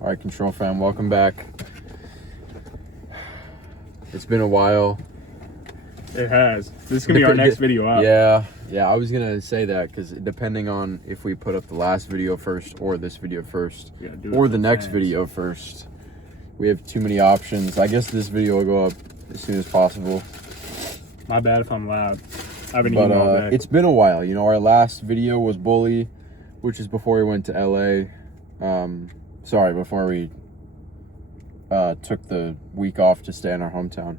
All right, CTRL Fam, welcome back. It's been a while. It has. This is going to be our next video up. Yeah, I was going to say that because depending on if we put up the last video first or this video first or the next video first, we have too many options. I guess this video will go up as soon as possible. My bad if I'm loud. I've been eating all day. It's been a while. You know, our last video was Bully, which is before we went to LA. Before we took the week off to stay in our hometown.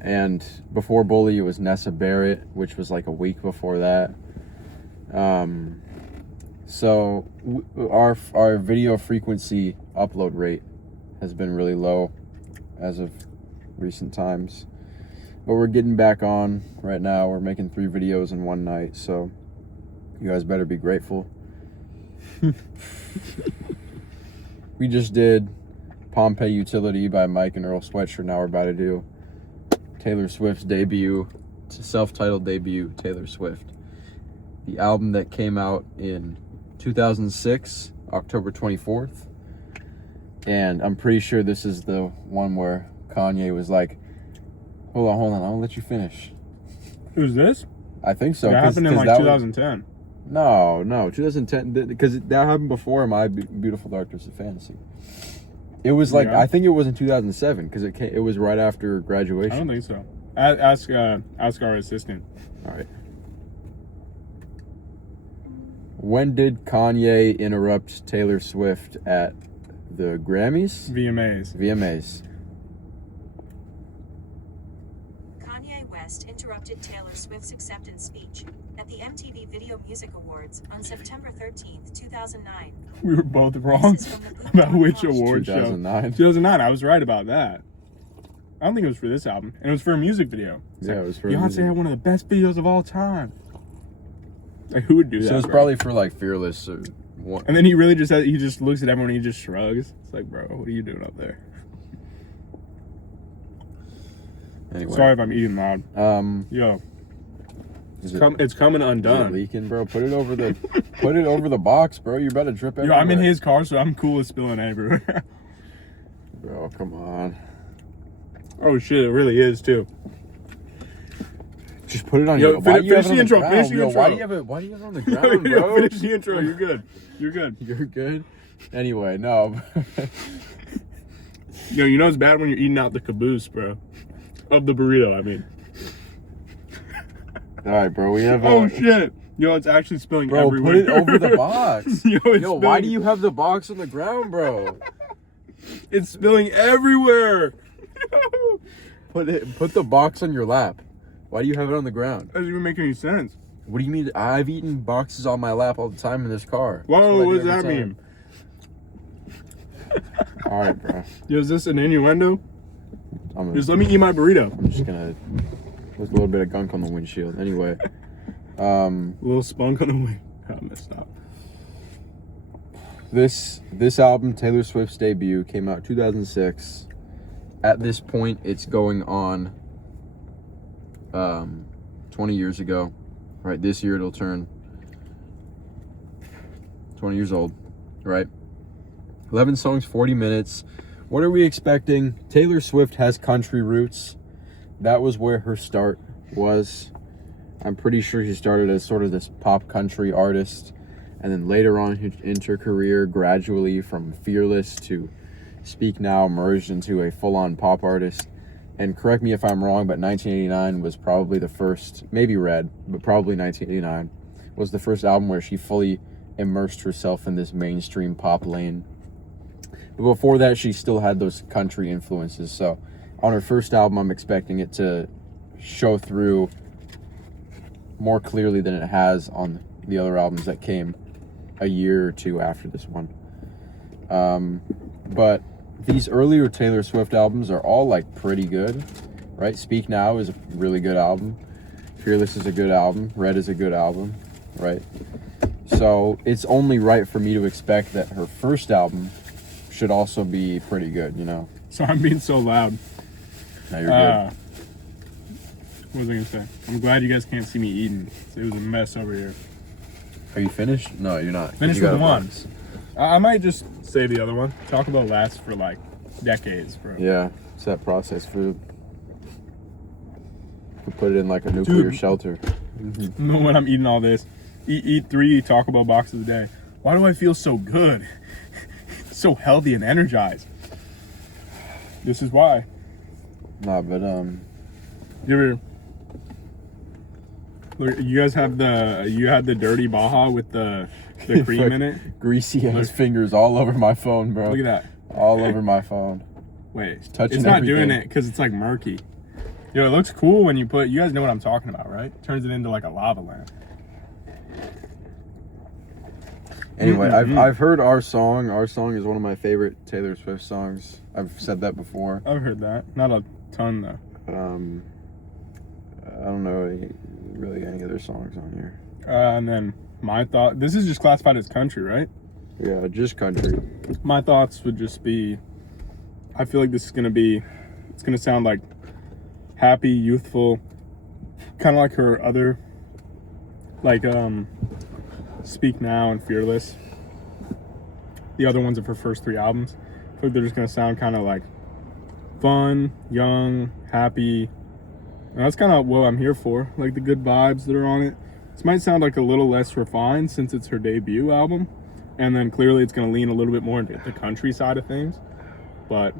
And before Bully, it was Nessa Barrett, which was like a week before that. So our video frequency upload rate has been really low as of recent times. But we're getting back on right now. We're making 3 videos in one night, so you guys better be grateful. We just did Pompeii Utility by Mike and Earl Sweatshirt. Now we're about to do Taylor Swift's debut, self-titled debut, Taylor Swift. The album that came out in 2006, October 24th. And I'm pretty sure this is the one where Kanye was like, hold on, I'll let you finish. Who's this? I think so. That happened in like 2010. No, 2010, because that happened before My Beautiful Dark Twisted Fantasy. It was like, I think it was in 2007, because it was right after graduation. I don't think so. Ask our assistant. All right. When did Kanye interrupt Taylor Swift at the Grammys? VMAs. Kanye West interrupted Taylor Swift's acceptance speech at the MTV Video Music Awards on September 13th, 2009. We were both wrong about which award 2009. show. 2009. I was right about that. I don't think it was for this album. And it was for a music video. It was for Beyonce had one of the best videos of all time. Like, who would do that? So it's probably for like Fearless or what? And then he really he just looks at everyone and he just shrugs. It's like, bro, what are you doing up there? Anyway. Sorry if I'm eating loud. Yo. It's coming undone. Is it leaking, bro? Put it over the box, bro. You're about to drip everywhere. Yo, I'm in his car, so I'm cool with spilling everywhere. Bro, come on. Oh shit, it really is too. Just put it on your. Finish the intro. Finish the intro. Why do you have it on the ground, bro? Finish the intro. You're good. You're good. Anyway, no. Yo, you know it's bad when you're eating out the caboose, bro. Of the burrito, I mean. All right, bro. We have. Oh shit! Yo, it's actually spilling everywhere. Put it over the box. Yo, why do you have the box on the ground, bro? It's spilling everywhere. Put the box on your lap. Why do you have it on the ground? That doesn't even make any sense. What do you mean? I've eaten boxes on my lap all the time in this car. Whoa, what does that mean? All right, bro. Yo, is this an innuendo? Just let me eat my burrito. I'm just gonna. There's a little bit of gunk on the windshield. Anyway. A little spunk on the wind. Oh, I messed up. This album, Taylor Swift's debut, came out 2006. At this point, it's going on 20 years ago. Right, this year it'll turn 20 years old, right? 11 songs, 40 minutes. What are we expecting? Taylor Swift has country roots. That was where her start was. I'm pretty sure she started as sort of this pop country artist, and then later on into her career, gradually from Fearless to Speak Now, merged into a full-on pop artist. And correct me if I'm wrong, but 1989 was probably the first, maybe Red, but probably 1989 was the first album where she fully immersed herself in this mainstream pop lane. But before that, she still had those country influences. So on her first album, I'm expecting it to show through more clearly than it has on the other albums that came a year or two after this one. But these earlier Taylor Swift albums are all like pretty good, right? Speak Now is a really good album. Fearless is a good album. Red is a good album, right? So it's only right for me to expect that her first album should also be pretty good, you know? Sorry, I'm being so loud. No, you're good. What was I gonna say? I'm glad you guys can't see me eating. It was a mess over here. Are you finished? No, you're not. Finished with one. I might just say the other one. Taco Bell lasts for like decades, bro. Yeah, it's that processed food. You put it in like a nuclear shelter. When I'm eating all this, eat 3 Taco Bell boxes a day. Why do I feel so good? So healthy and energized. This is why. Nah, but You ever? Look, you guys have you had the dirty Baja with the cream in it. Greasy ass fingers all over my phone, bro. Look at that. All over my phone. Wait, touching it's not everything. doing it because it's like murky. Yo, it looks cool when you put. You guys know what I'm talking about, right? Turns it into like a lava lamp. Anyway, I've heard our song. Our song is one of my favorite Taylor Swift songs. I've said that before. I've heard that. Not a ton though. I don't know really any other songs on here. And then my thought. This is just classified as country, right? Yeah, just country. My thoughts would just be. I feel like this is gonna be. It's gonna sound like happy, youthful, kind of like her other, like Speak Now and Fearless. The other ones of her first 3 albums. I feel like they're just gonna sound kind of like fun, young, happy. And that's kind of what I'm here for. Like the good vibes that are on it. This might sound like a little less refined since it's her debut album, and then clearly it's gonna lean a little bit more into the country side of things. But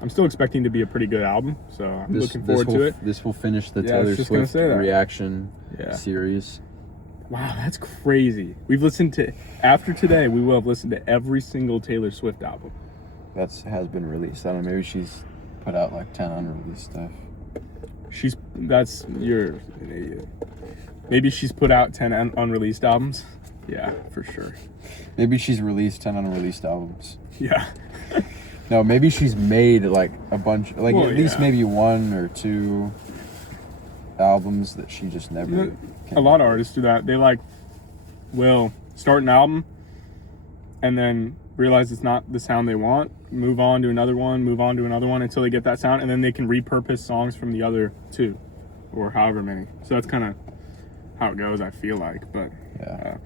I'm still expecting to be a pretty good album, so I'm looking forward to it. This will finish the Yeah, I was Taylor just gonna Swift say that. reaction Yeah. series. Wow, that's crazy. We've listened to, after today, we will have listened to every single Taylor Swift album. Has been released. I don't know, maybe she's put out like 10 unreleased stuff. You're an idiot. Maybe she's put out 10 unreleased albums. Yeah, for sure. Maybe she's released 10 unreleased albums. Yeah. No, maybe she's made like a bunch, like Well, at least yeah. maybe 1 or 2 albums that she just never. A lot of artists do that. They will start an album and then realize it's not the sound they want, move on to another one until they get that sound, and then they can repurpose songs from the other 2 or however many. So that's kind of how it goes, I feel like. But Yeah.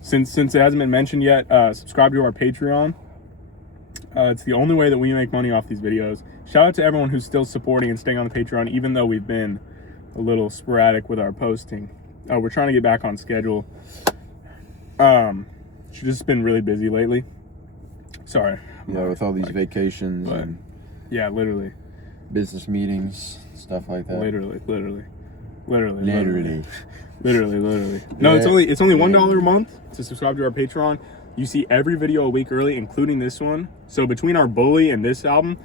since it hasn't been mentioned yet, subscribe to our Patreon. It's the only way that we make money off these videos. Shout out to everyone who's still supporting and staying on the Patreon, even though we've been a little sporadic with our posting. We're trying to get back on schedule. She's just been really busy lately. Sorry. Yeah, with all these vacations but- and Yeah, literally. business meetings, stuff like that. Literally. No, Yeah. it's only $1 a month to subscribe to our Patreon. You see every video a week early, including this one. So between our Bully and this album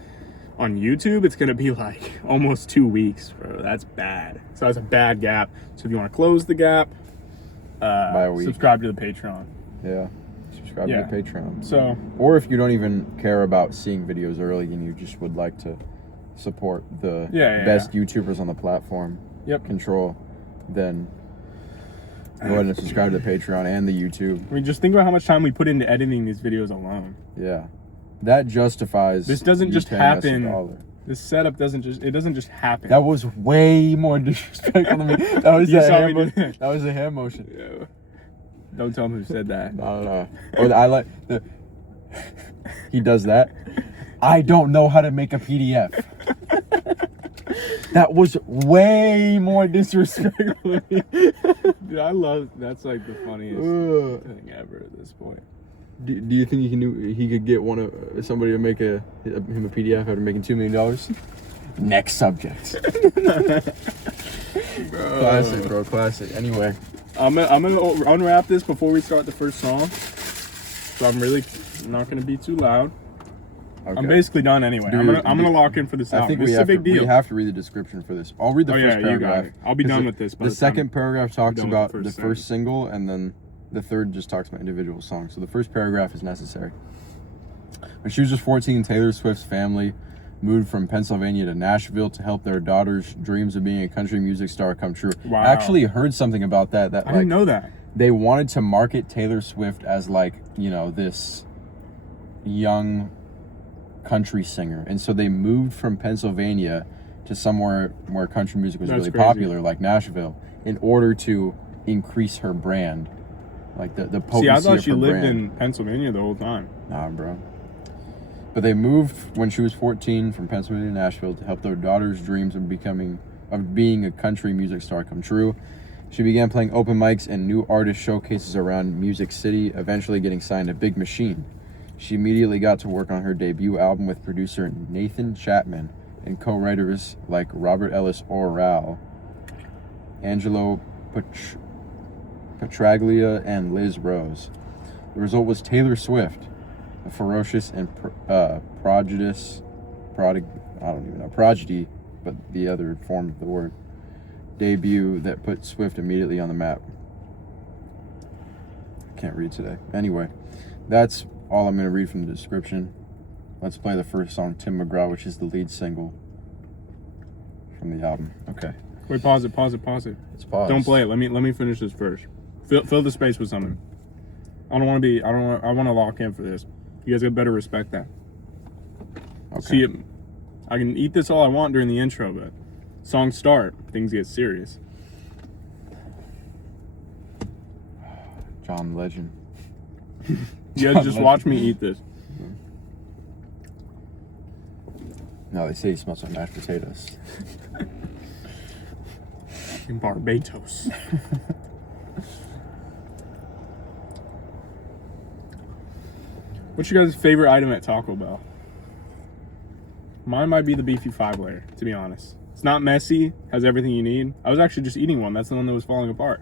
on YouTube, it's gonna be like almost 2 weeks, bro. That's bad. So that's a bad gap. So if you want to close the gap, By a week. subscribe to the Patreon. Yeah. Subscribe Yeah. to the Patreon. So Or if you don't even care about seeing videos early and you just would like to support the Yeah, best YouTubers on the platform, Yep. Control, then go ahead and subscribe to the Patreon and the YouTube. I mean, just think about how much time we put into editing these videos alone. Yeah. That justifies This doesn't you just paying us happen. $1. This setup doesn't just happen. That was way more disrespectful than me. That was You a saw hand me do that. That was a hand motion. Yeah. Don't tell him who said that. No. Or I like the. He does that. I don't know how to make a PDF. That was way more disrespectful. Dude, I love that's like the funniest thing ever at this point. Do you think he could get somebody to make him a PDF after making $2 million? Next subject. Classic, bro. Classic. Anyway, I'm gonna unwrap this before we start the first song. So I'm really not gonna be too loud. okay. I'm basically done anyway. Do I'm your- gonna lock in for this I album. think This we is a have big to. deal. We have to read the description for this. I'll read the Oh, first yeah, you got paragraph. it. I'll be 'Cause done with this by The the time second paragraph talks done with about the the first first single, and then the third just talks about individual songs. So the first paragraph is necessary. When she was just 14, Taylor Swift's family moved from Pennsylvania to Nashville to help their daughter's dreams of being a country music star come true. Wow. I actually heard something about that. I didn't know that. They wanted to market Taylor Swift as like, this young country singer. And so they moved from Pennsylvania to somewhere where country music was That's really crazy. popular, like Nashville, in order to increase her brand. Like the potency. See, I thought of she her lived brand. in Pennsylvania the whole time. Nah, bro. But they moved when she was 14 from Pennsylvania to Nashville to help their daughter's dreams of being a country music star come true. She began playing open mics and new artist showcases around Music City, eventually getting signed to Big Machine. She immediately got to work on her debut album with producer Nathan Chapman and co-writers like Robert Ellis Oral, Angelo Petraglia, and Liz Rose. The result was Taylor Swift, a ferocious and prodigy, but the other form of the word, debut that put Swift immediately on the map. I can't read today. Anyway, that's all I'm going to read from the description. Let's play the first song, Tim McGraw, which is the lead single from the album. Okay. Wait, pause it. Let's pause. Don't play it. Let me finish this first. Fill the space with something. I want to lock in for this. You guys better respect that. Okay. See, I can eat this all I want during the intro, but songs start, things get serious. John Legend. You guys just watch me eat this. No, they say he smells like mashed potatoes. In Barbados. What's your guys' favorite item at Taco Bell? Mine might be the beefy 5-layer, to be honest. It's not messy, has everything you need. I was actually just eating one. That's the one that was falling apart.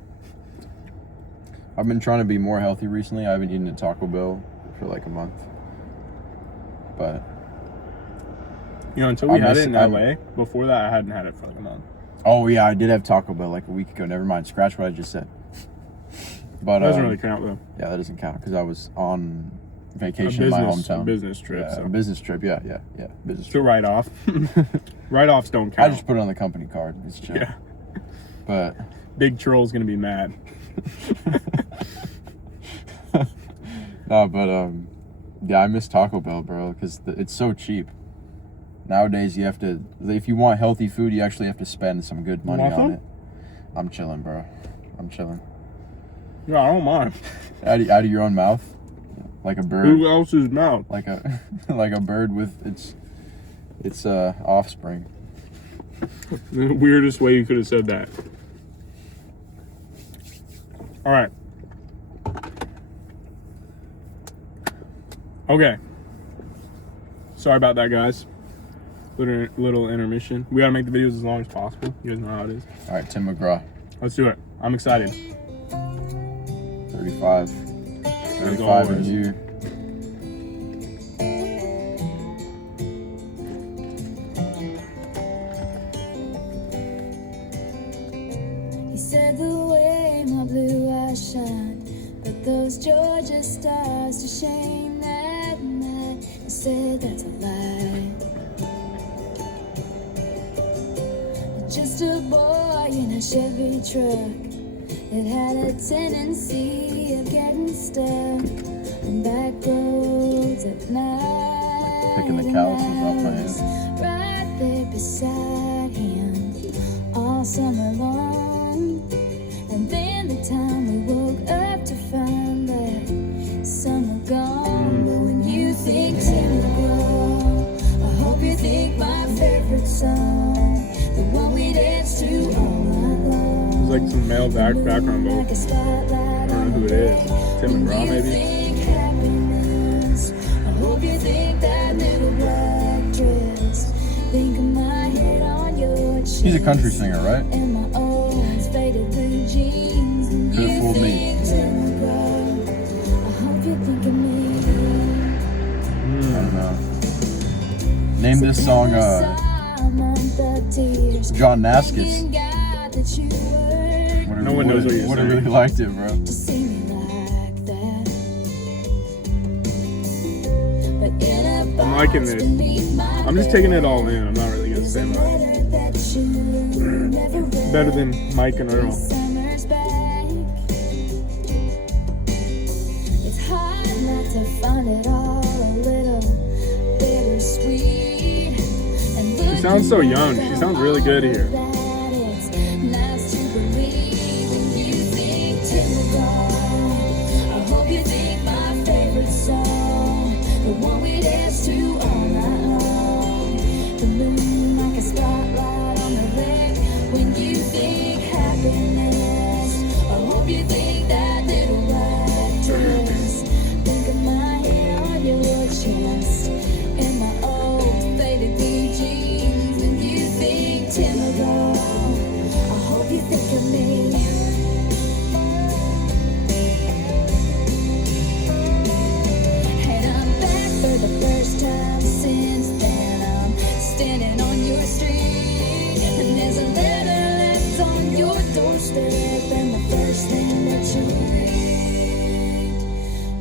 I've been trying to be more healthy recently. I haven't eaten at Taco Bell for like a month. But You know, until we had it in LA, before that I hadn't had it for like a month. oh yeah, I did have Taco Bell like a week ago. Never mind. Scratch what I just said. But That doesn't really count though. yeah, that doesn't count because I was on A vacation in my hometown. business trip. Yeah, So. a business trip. Yeah. Business It's a trip. write-off. Write-offs don't count. I just put it on the company card. It's chill. Yeah. But Big Troll's gonna be mad. no, but yeah, I miss Taco Bell, bro, because it's so cheap. Nowadays, you have to, if you want healthy food, you actually have to spend some good money on it. I'm chilling, bro. I'm chilling. Yeah, I don't mind. Out of your own mouth, like a bird. Who else's mouth? Like a like a bird with its offspring. The weirdest way you could have said that. All right. Okay. Sorry about that, guys. Little intermission. We gotta make the videos as long as possible. You guys know how it is. All right, Tim McGraw, Let's do it. I'm excited. 35 in always. you. He said the way my blue eyes shine, but those Georgia stars to shame that night. He said that's a lie. Just a boy in a Chevy truck. It had a tendency of getting stuck on back roads at night. Picking the calluses off my hands. Right there beside him all summer long. And then the time we woke up to find that summer gone. But when you think Tim McGraw, I hope you think my favorite song, the one we dance to all night long. There's like some male background vocals. I don't know who it is. Tim McGraw, maybe? I hope you think that little black dress. Think of my head on your chest. He's a country singer, right? And my old faded blue jeans. And Could've you fooled me. think Tim McGraw. I hope you think of me. I don't know. Name this song John Naskis. No one knows what you're Would have saying. really liked it, bro. I'm liking this. I'm just taking it all in. I'm not really gonna say much. Better than Mike and Earl. It's hard not to find it all a little bittersweet. She sounds so young. She sounds really good here. one we dance to all night long. The moon like a spotlight on the lake. When you think happiness, I hope you think that little white dress. Think of my hair on your chest and my old faded blue jeans. When you think Mcgraw, I hope you think of me. And I'm back for the first time since then. I'm standing on your street, and there's a letter left on your doorstep. And the first thing that you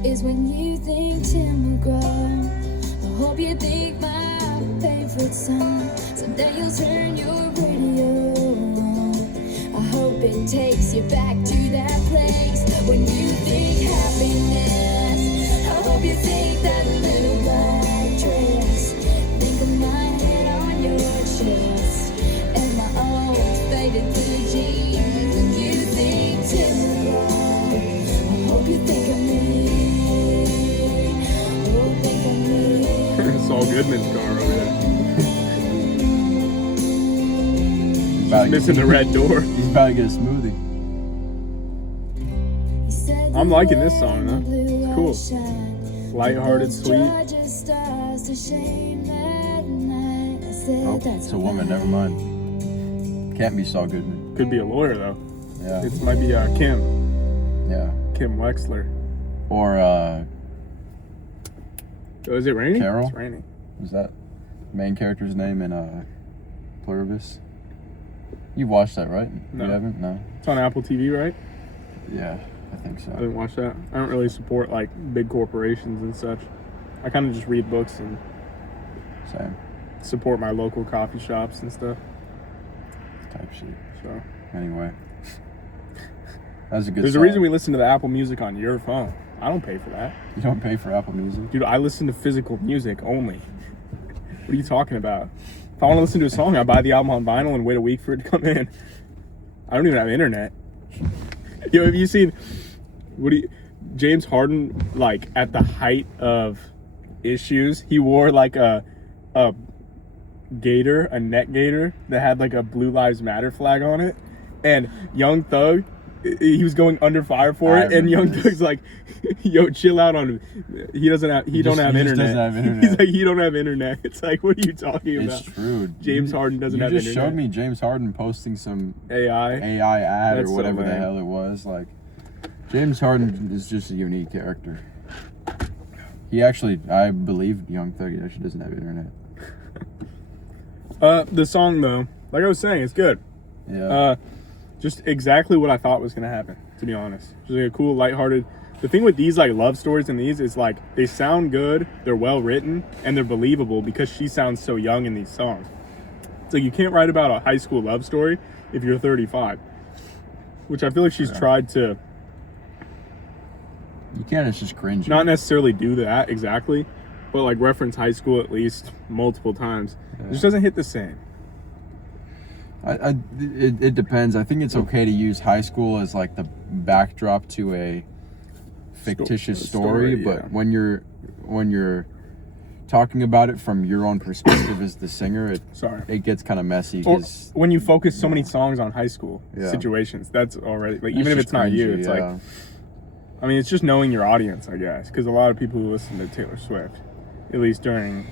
read is when you think Mcgraw. I hope you think my favorite song. Someday you'll turn your radio on. I hope it takes you back to that place when you think happiness. I hope you think that little black dress. Think of my head on your chest and my old faded blue jeans. When you think Mcgraw, I hope you think of me. Oh, think of me. Saul Goodman's car over there. About to Missing the red door. He's about to get a smoothie. I'm liking this song, though. It's cool. Lighthearted, sweet. Oh, it's a woman. Never mind. Can't be Saul Goodman. Could be a lawyer, though. Yeah. It might be Kim. Yeah. Kim Wexler. Or Oh, is it raining? Carol? It's raining. was that main character's name in Pluribus? You watched that, right? No. You haven't? No. It's on Apple TV, right? Yeah, I think so. I didn't watch that. I don't really support like big corporations and such. I kind of just read books and Same support my local coffee shops and stuff. type shit. So Anyway, that's a good. there's song. a reason we listen to the Apple Music on your phone. I don't pay for that. You don't pay for Apple Music. Dude, I listen to physical music only. What are you talking about? If I want to listen to a song, I buy the album on vinyl and wait a week for it to come in. I don't even have internet. Yo, have you seen James Harden, like at the height of issues, he wore like a gator, a net gator that had like a Blue Lives Matter flag on it, and Young Thug, he was going under fire for it, and Young Thug's like, yo, chill out on him. He don't have internet. Doesn't have internet. He's like, he don't have internet. It's like, what are you talking about? It's true. James Harden doesn't have internet. You just showed me James Harden posting some AI ad That's or whatever so the lame. hell it was. Like, James Harden is just a unique character. He actually, I believe Young Thug actually doesn't have internet. The song though, like I was saying, it's good. Yeah. Just exactly what I thought was gonna happen, to be honest. Just like a cool, lighthearted. The thing with these like love stories and these is like they sound good, they're well written, and they're believable because she sounds so young in these songs. So you can't write about a high school love story if you're 35, which I feel like she's tried to You can't. It's just cringy. not necessarily do that exactly, but like reference high school at least multiple times. It just doesn't hit the same. It depends. I think it's okay to use high school as like the backdrop to a fictitious story, but yeah. when you're talking about it from your own perspective as the singer, it gets kind of messy. Or 'Cause when you focus so many songs on high school Yeah. situations, that's already like even if just it's not you, cringy, it's yeah. like I mean, it's just knowing your audience, I guess, because a lot of people who listen to Taylor Swift, at least during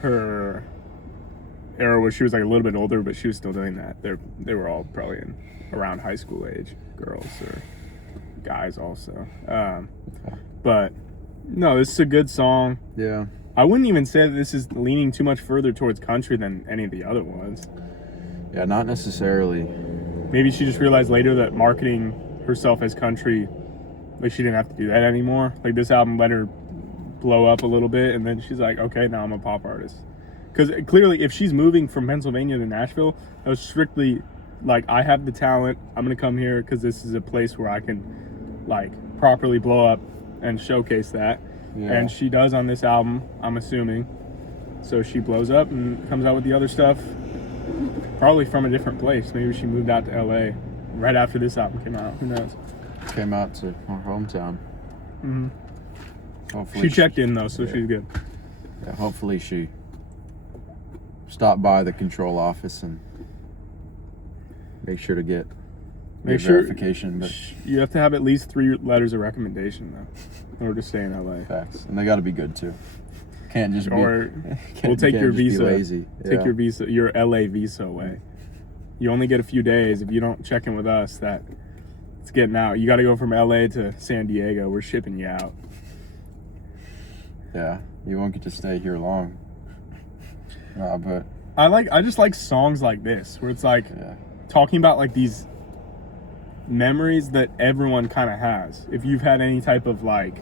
her era where she was like a little bit older, but she was still doing that. They were all probably in around high school age, girls or guys also. But no, this is a good song. Yeah. I wouldn't even say that this is leaning too much further towards country than any of the other ones. Yeah, not necessarily. Maybe she just realized later that marketing herself as country, like she didn't have to do that anymore. Like this album let her blow up a little bit, and then she's like, okay, now I'm a pop artist. Because clearly, if she's moving from Pennsylvania to Nashville, that was strictly like, I have the talent. I'm gonna come here because this is a place where I can like properly blow up and showcase that. Yeah. And she does on this album, I'm assuming. So she blows up and comes out with the other stuff, probably from a different place. Maybe she moved out to LA right after this album came out. Who knows? Came out to our hometown. Mm-hmm. Hopefully She checked in though, so she's good. Yeah, hopefully she stopped by the control office and make sure to get verification. But You have to have at least 3 letters of recommendation though, in order to stay in LA. facts, and they got to be good too. Can't just Or be. we'll take can't your just be visa. lazy. Take Yeah. your visa, your LA visa away. You only get a few days if you don't check in with us. That it's getting out. You got to go from LA to San Diego. We're shipping you out. Yeah, you won't get to stay here long. But I just like songs like this where it's like yeah, talking about like these memories that everyone kind of has. If you've had any type of like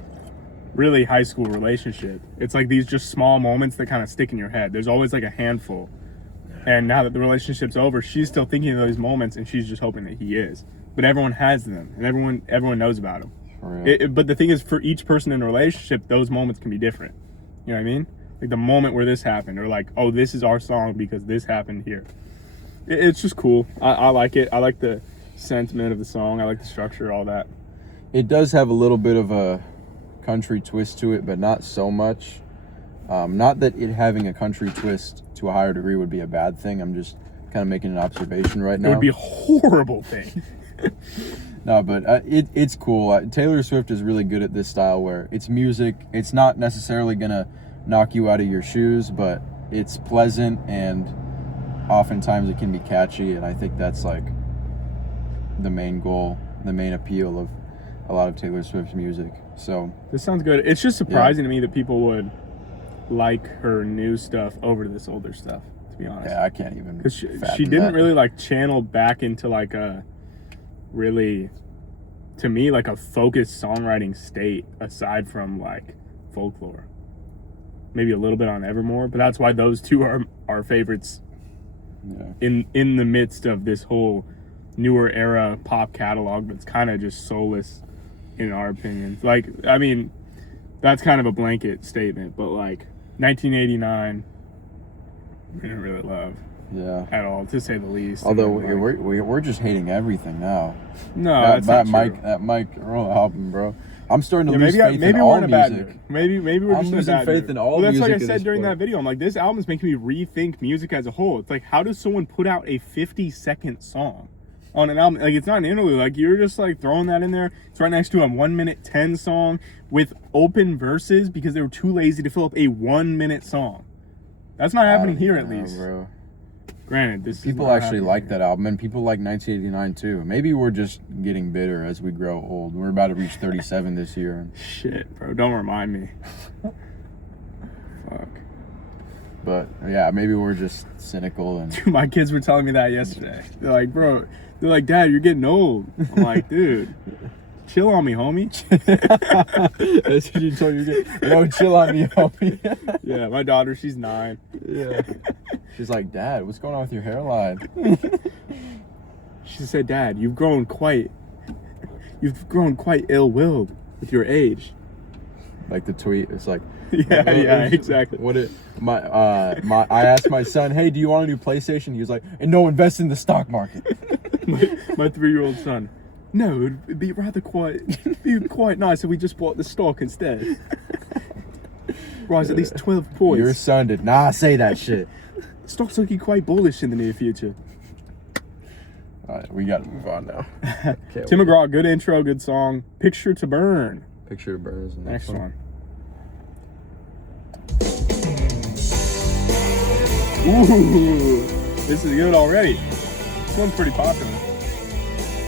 really high school relationship, it's like these just small moments that kind of stick in your head. There's always like a handful. And now that the relationship's over, she's still thinking of those moments and she's just hoping that he is. But everyone has them and everyone knows about them. for real. But the thing is, for each person in a relationship, those moments can be different. You know what I mean? Like the moment where this happened, or like, oh, this is our song because this happened here. It's just cool. I like it. I like the sentiment of the song. I like the structure, all that. It does have a little bit of a country twist to it, but not so much. Not that it having a country twist to a higher degree would be a bad thing. I'm just kind of making an observation right It now. would be a horrible thing. No, but it's cool. Taylor Swift is really good at this style where it's music. It's not necessarily going to knock you out of your shoes, but it's pleasant and oftentimes it can be catchy. And I think that's like the main goal, the main appeal of a lot of Taylor Swift's music. So This sounds good. It's just surprising to me that people would like her new stuff over this older stuff, to be honest. yeah, I can't even. Because she fathom didn't that. really like channel back into like a really, to me, like a focused songwriting state aside from like folklore. Maybe a little bit on Evermore, but that's why those two are our favorites Yeah. in the midst of this whole newer era pop catalog that's kind of just soulless in our opinions. Like, I mean, that's kind of a blanket statement, but like 1989 we didn't really love Yeah. at all, to say the least. Although And, like, we're just hating everything now. no, that that's not true. Mcgraw album, bro. I'm starting to Yeah, lose faith maybe in we're all in a bad music. mood. Maybe we're I'm just in a losing bad faith mood. in all well, that's music like I at said this during point. that video. I'm like, this album is making me rethink music as a whole. It's like, how does someone put out a 50-second song on an album? Like, it's not an interlude. Like, you're just like throwing that in there. It's right next to a 1:10 song with open verses because they were too lazy to fill up a 1-minute song. That's not happening here, at least. Bro. Granted, this People is not actually happening like here. that album, and people like 1989 too. Maybe we're just getting bitter as we grow old. We're about to reach 37 this year. Shit, bro. Don't remind me. Fuck. But yeah, maybe we're just cynical and Dude, my kids were telling me that yesterday. They're like, bro, they're like, Dad, you're getting old. I'm like, dude, chill on me, homie. that's what you told your kid. Yo, chill on me, homie. Yeah, my daughter, she's 9. Yeah. She's like, Dad, what's going on with your hairline? She said, Dad, you've grown quite ill-willed with your age. Like the tweet, it's like, Yeah, exactly. What it I asked my son, hey, do you want a new PlayStation? He was like, and no, invest in the stock market. my 3-year-old son. No, it'd be rather quite nice if we just bought the stock instead. Rise at least 12 points. Your son did not say that shit. Stock's looking quite bullish in the near future. All right, we gotta move on now. Okay, Tim McGraw, good intro, good song. Picture to Burn. Picture to Burn is the Next one. Ooh, this is good already. This one's pretty popular.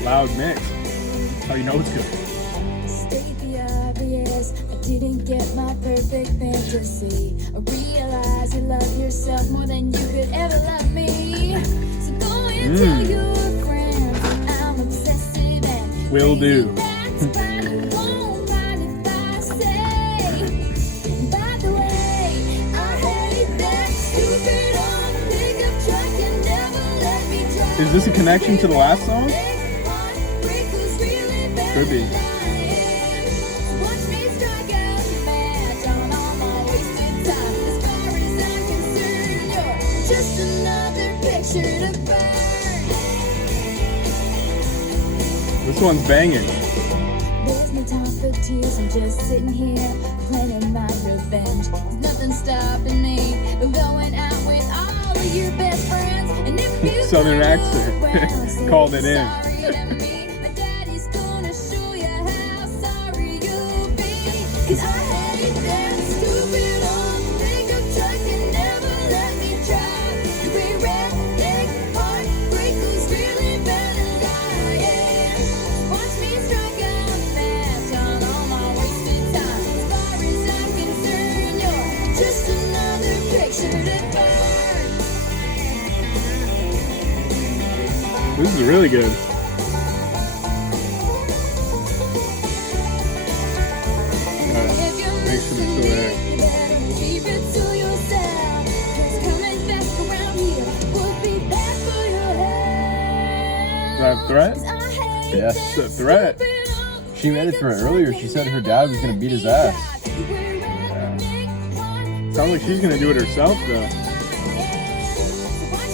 Loud mix. That's how you know it's good. State the obvious, I didn't get my perfect fantasy. I realize you love yourself more than you could ever love me. So go and tell your friends I'm obsessive and Will do. that's fine, it won't mind if I say. By the way, I hate that stupid old pickup truck and never let me drive. Is this a connection to the last song? Could be. Just another picture to burn. This one's banging. There's no time for tears, I'm just sitting here planning my revenge. There's nothing stopping me from going out with all of your best friends. And if you Southern go accent. around, say Called it in. sorry to me. My daddy's gonna show you how sorry you'll be. 'Cause I hate that stupid old pickup truck that never let me drive. You bring redneck heartbreakers really better lying. Watch me strike out a match on all my wasted time. As far as I'm concerned, you're just another picture to burn. This is really good. If you're Make sure it's still there. you better keep it to yourself. 'Cause coming back around here would be bad for your health. Is that a threat? 'Cause I hate Yes. that It's a threat. stupid old She made a threat earlier. She said her dad was gonna beat his ass. Sounds like she's gonna do it herself though. Watch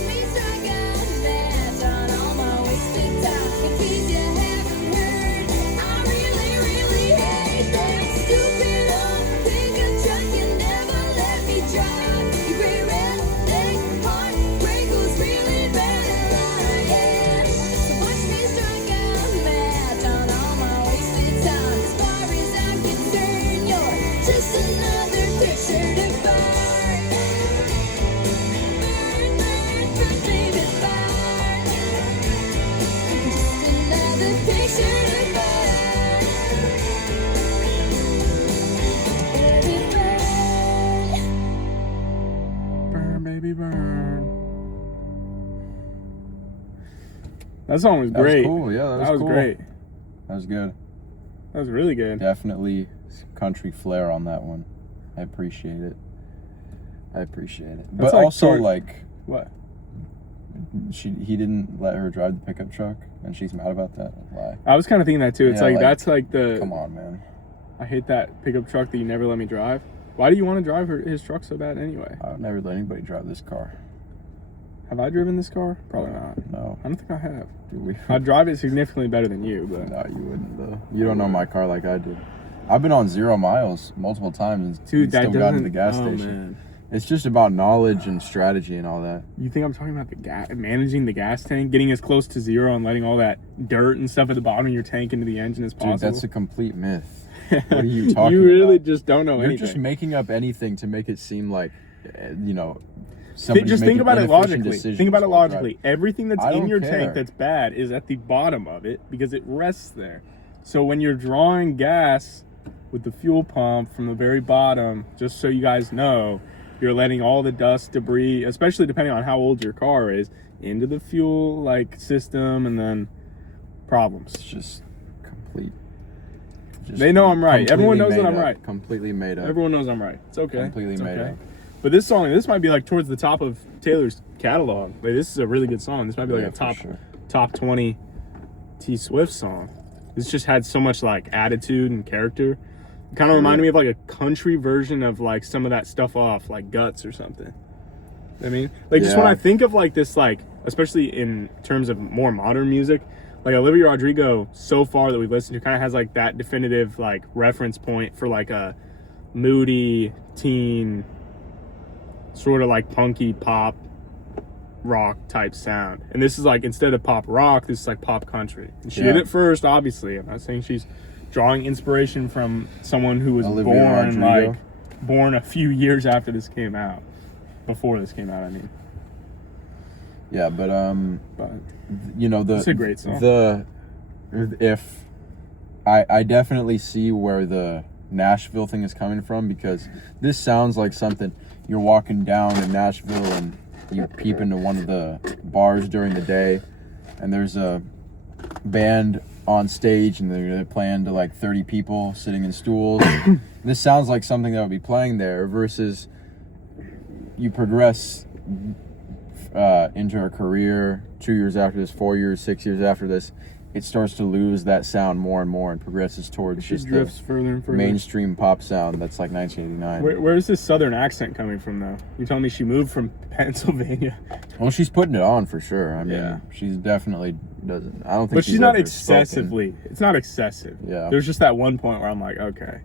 me strike out a match on all my wasted time. In case you haven't heard, I really, really hate that stupid old pickup truck you never let me drive. You bring redneck heartbreakers really better lying. So watch me strike out a match on all my wasted time. As far as I'm concerned, you're just another picture to burn. Burn, burn, burn, baby, burn. Just another picture to burn. Baby, burn. Burn, baby, burn. That song was That was great. cool. Yeah, that was cool. great. That was good. That was really good. Definitely country flair on that one. I appreciate it. That's But like also, Tor- like, What? he didn't let her drive the pickup truck, and she's mad about that. Why? I was kind of thinking that too. It's Yeah, like, like, that's like the. Come on, man. I hate that pickup truck that you never let me drive. Why do you want to drive his truck so bad anyway? I would never let anybody drive this car. Have I driven this car? Probably not. No. I don't think I have. Do we? I drive it significantly better than you, but No, you wouldn't though. You don't know my car like I did. I've been on 0 miles multiple times and dude, that still doesn't. gotten to the gas oh, station. man. It's just about knowledge and strategy and all that. You think I'm talking about the managing the gas tank, getting as close to zero, and letting all that dirt and stuff at the bottom of your tank into the engine as possible? Dude, that's a complete myth. What are you talking You really about? just don't know You're anything. just making up anything to make it seem like, somebody's Just think making about it inefficient logically. decisions Think about it while logically. Everything that's I in don't your care. tank that's bad is at the bottom of it because it rests there. So when you're drawing gas with the fuel pump from the very bottom, just so you guys know, you're letting all the dust, debris, especially depending on how old your car is, into the fuel system, and then problems. It's just complete. They know I'm right. Everyone knows completely that I'm made up. right. Completely made up. Everyone knows I'm right. It's okay. Completely It's made okay. up. But this might be like towards the top of Taylor's catalog. Like, this is a really good song. This might be like Yeah, a for top sure. top 20 T Swift song. This just had so much like attitude and character. It kind of reminded me of like a country version of like some of that stuff off like Guts or something. I mean, like just when Yeah. I think of like this, like especially in terms of more modern music, like Olivia Rodrigo so far that we've listened to kind of has like that definitive like reference point for like a moody teen sort of like punky pop rock type sound. And this is like, instead of pop rock, this is like pop country. And she did Yeah. it first, obviously. I'm not saying she's drawing inspiration from someone who was Olivia Rodrigo. born a few years after this came out. Before this came out, I mean. Yeah, but But it's a great song. I definitely see where the Nashville thing is coming from, because this sounds like something you're walking down in Nashville and you peep into one of the bars during the day and there's a band on stage and they're playing to like 30 people sitting in stools. This sounds like something that would be playing there, versus you progress into a career 2 years after this, 4 years, 6 years after this, it starts to lose that sound more and more and progresses towards she just the drifts further and further. mainstream pop sound that's like 1989. Where's this southern accent coming from, though? You're telling me she moved from Pennsylvania? Well, she's putting it on for sure. I mean, Yeah. she's definitely doesn't. I don't think. But she's not ever excessively. It's not excessive. Yeah. There's just that one point where I'm like, okay.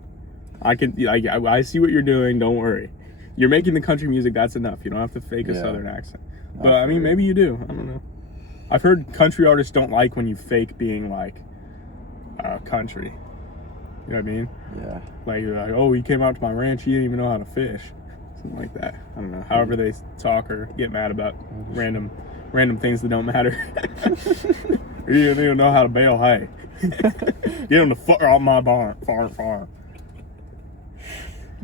I see what you're doing. Don't worry. You're making the country music. That's enough. You don't have to fake a Southern accent. But I mean, maybe you do. I don't know. I've heard country artists don't like when you fake being like country. You know what I mean? Yeah. Like you're like, oh, he came out to my ranch. He didn't even know how to fish. Something like that. I don't know. However they talk or get mad about random things that don't matter. Or you don't even know how to bale hay. Get him the fuck out my barn. Farm.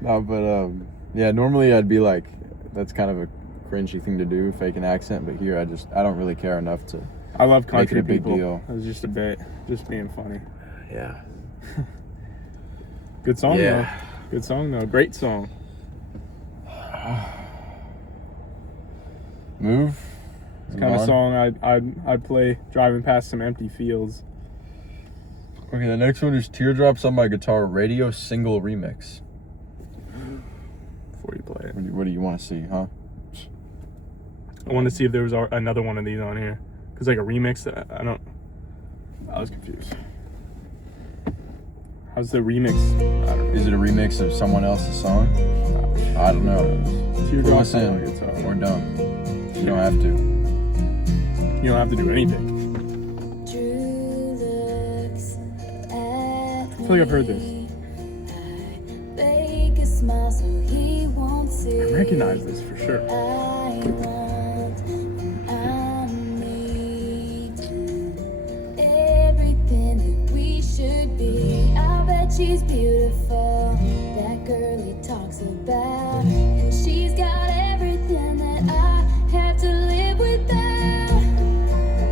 No, but yeah, normally I'd be like, that's kind of a cringy thing to do, fake an accent, but here I don't really care enough to I love country make it a big people. deal. It was just a bit, just being funny. Yeah. Good song Yeah. though. Good song though. Great song. Move. It's the kind of song I'd play driving past some empty fields. Okay, the next one is Teardrops on My Guitar Radio Single Remix. Before you play it, What do you want to see, huh? I wanted to see if there was another one of these on here. Cause like a remix, I was confused. How's the remix? I don't know. Is it a remix of someone else's song? I don't know. Teardrops Clue us on My in Guitar. or don't. You don't have to. You don't have to do anything. Drew looks at I feel like I've heard this. Fake a smile so he won't see. I recognize this for sure. I want and I need everything that we should be. I bet she's beautiful, that girl he talks about, and she's got everything that I have to live without.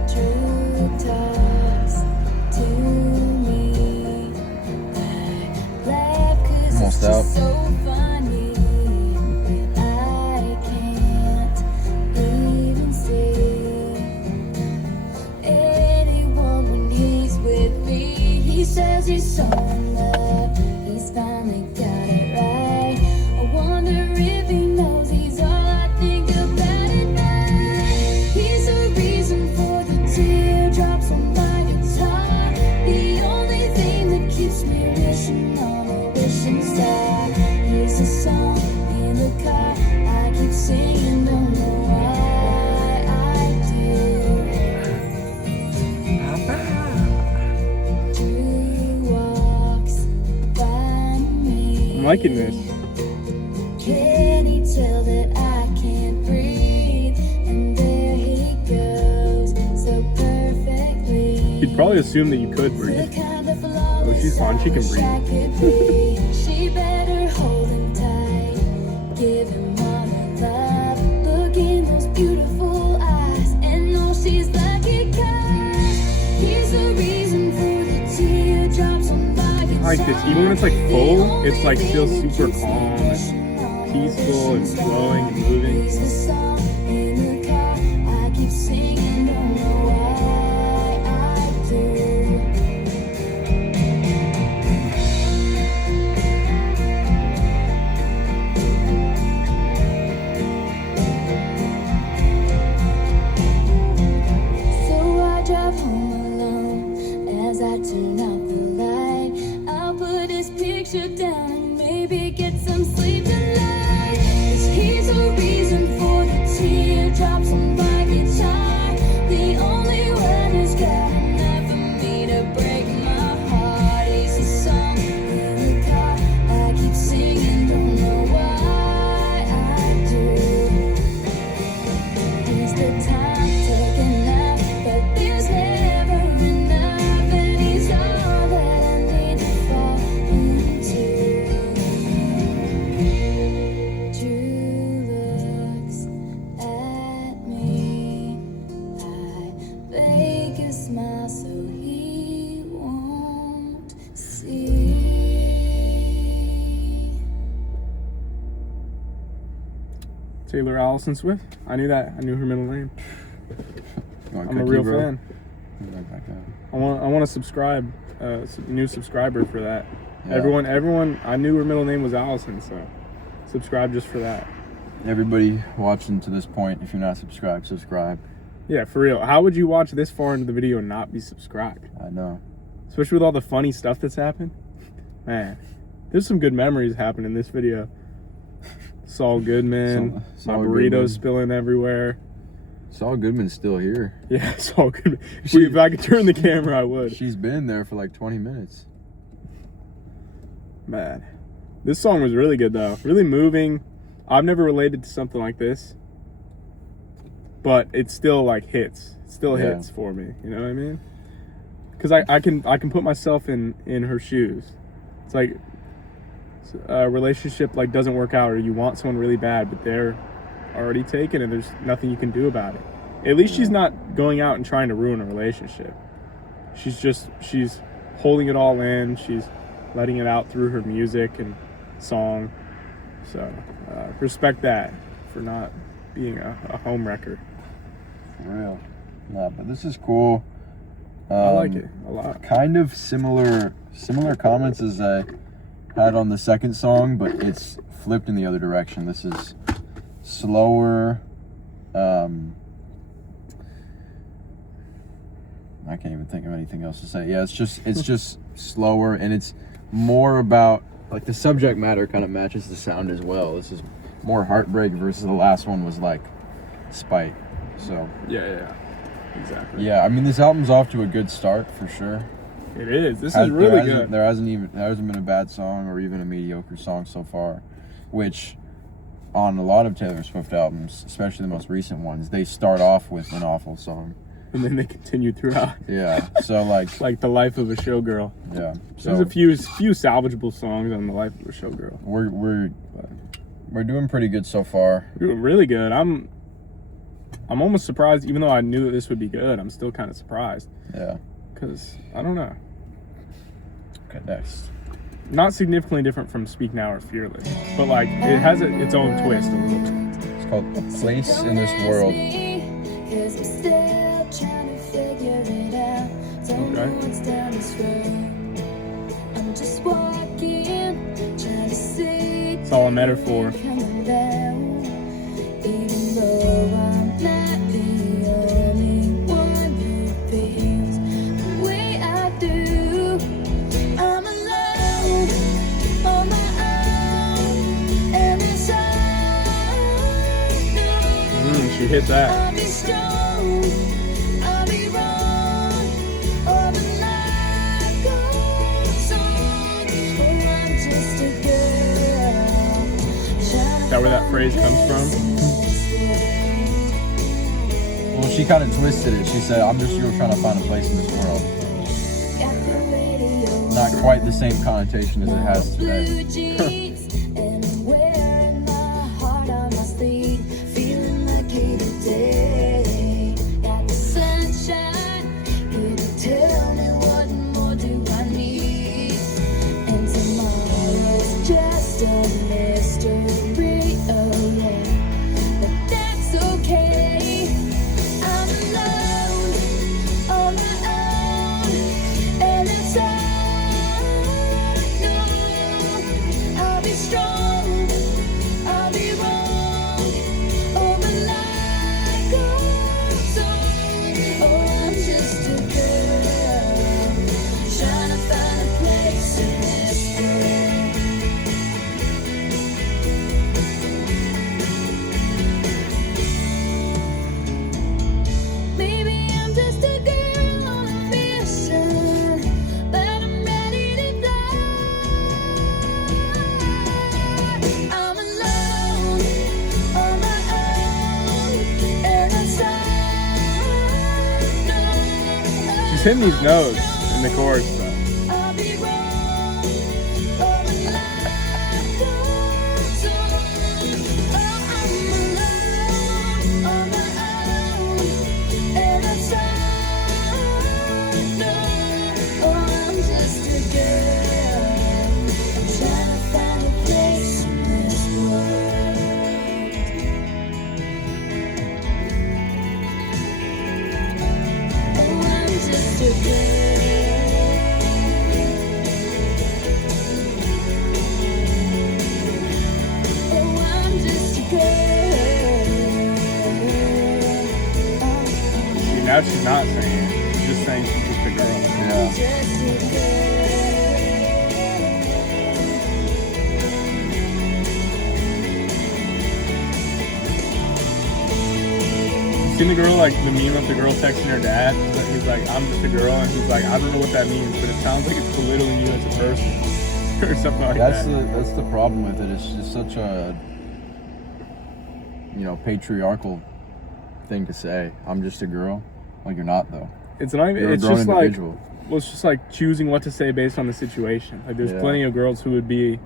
True talks to me. I laugh 'cause Almost it's out. just so funny. I can't even see anyone when he's with me. He says he's so in love, he's finally got it right. I wonder if he knows he's all I think about at night. He's the reason for the teardrops on my guitar, the only thing that keeps me wishing on a wishing star. He's a song in the car I keep singing, don't know why I do. Drew walks by me. I'm liking this. Can he tell that I can't breathe? And there he goes, so perfectly. You'd probably assume that you could breathe. Oh, she's fine, she can breathe. She better hold him tight, give him all her love. Look in those beautiful eyes, and know she's like a kind. He's the reason for the teardrops on my guitar. I like this. Even when it's like full, it's like still super calm and peaceful and flowing and moving. He's the song in the car I keep singing, don't know why I do. So I drive home alone as I turn out the light. I'll put his picture down and maybe get some sleep tonight. 'Cause he's the reason for the teardrops on my guitar, the only one who's got enough for me to break my heart. He's the song in the car I keep singing, don't know why I do. He's the time taken up, but there's never enough, and he's all that I need to fall into. Drew looks at me. I fake a smile so he won't see. Taylor Allison Swift. I knew that. I knew her middle name. You want I'm a cookie, real bro? fan. I want to subscribe. New subscriber for that. Yeah. Everyone. I knew her middle name was Allison, so subscribe just for that. Everybody watching to this point, if you're not subscribed, subscribe. Yeah, for real. How would you watch this far into the video and not be subscribed? I know. Especially with all the funny stuff that's happened. Man, There's some good memories happening in this video. Saul Goodman, my Saul burritos Goodman. spilling everywhere. Saul Goodman's still here. Yeah, Saul Goodman. If I could turn the camera, I would. She's been there for like 20 minutes. Man, this song was really good though. Really moving. I've never related to something like this, but it still like hits. It still hits for me. You know what I mean? Because I can put myself in her shoes. It's like a relationship like doesn't work out, or you want someone really bad, but they're already taken, and there's nothing you can do about it. At least she's not going out and trying to ruin a relationship. She's holding it all in. She's letting it out through her music and song. So respect that for not being a home wrecker. For real. Yeah, but this is cool. I like it a lot. Kind of similar comments as I had on the second song, but it's flipped in the other direction. This is slower. I can't even think of anything else to say. Yeah, it's just slower, and it's more about like the subject matter kind of matches the sound as well. This is more heartbreak versus the last one was like spite. So Yeah, exactly. yeah, I mean this album's off to a good start for sure. It is. This is really good. There hasn't been a bad song or even a mediocre song so far, which on a lot of Taylor Swift albums, especially the most recent ones, they start off with an awful song. And then they continue throughout. Yeah. So like The Life of a Showgirl. yeah. So There's a few salvageable songs on The Life of a Showgirl. we're doing pretty good so far. We're doing really good. I'm almost surprised, even though I knew that this would be good. I'm still kind of surprised. Yeah. Because, I don't know. Okay, next. Not significantly different from Speak Now or Fearless. But, like, it has its own twist a little bit. It's called A Place in This World. It's all a metaphor. She hit that. Is that where that phrase comes from? Well, she kind of twisted it. She said, "I'm just you trying to find a place in this world." Not quite the same connotation as it has today. She's hitting these notes in the chorus though. Now she's not saying it. She's just saying she's just a girl. Yeah. seen the girl, like, the meme of the girl texting her dad? He's like, I'm just a girl, and he's like, I don't know what that means, but it sounds like it's belittling you as a person. Or something like that. That's the problem with it. It's just such a, patriarchal thing to say. I'm just a girl. Like, you're not, though. It's not even, You're it's a grown just individual. like, well, it's just like choosing what to say based on the situation. Like, there's Yeah. plenty of girls who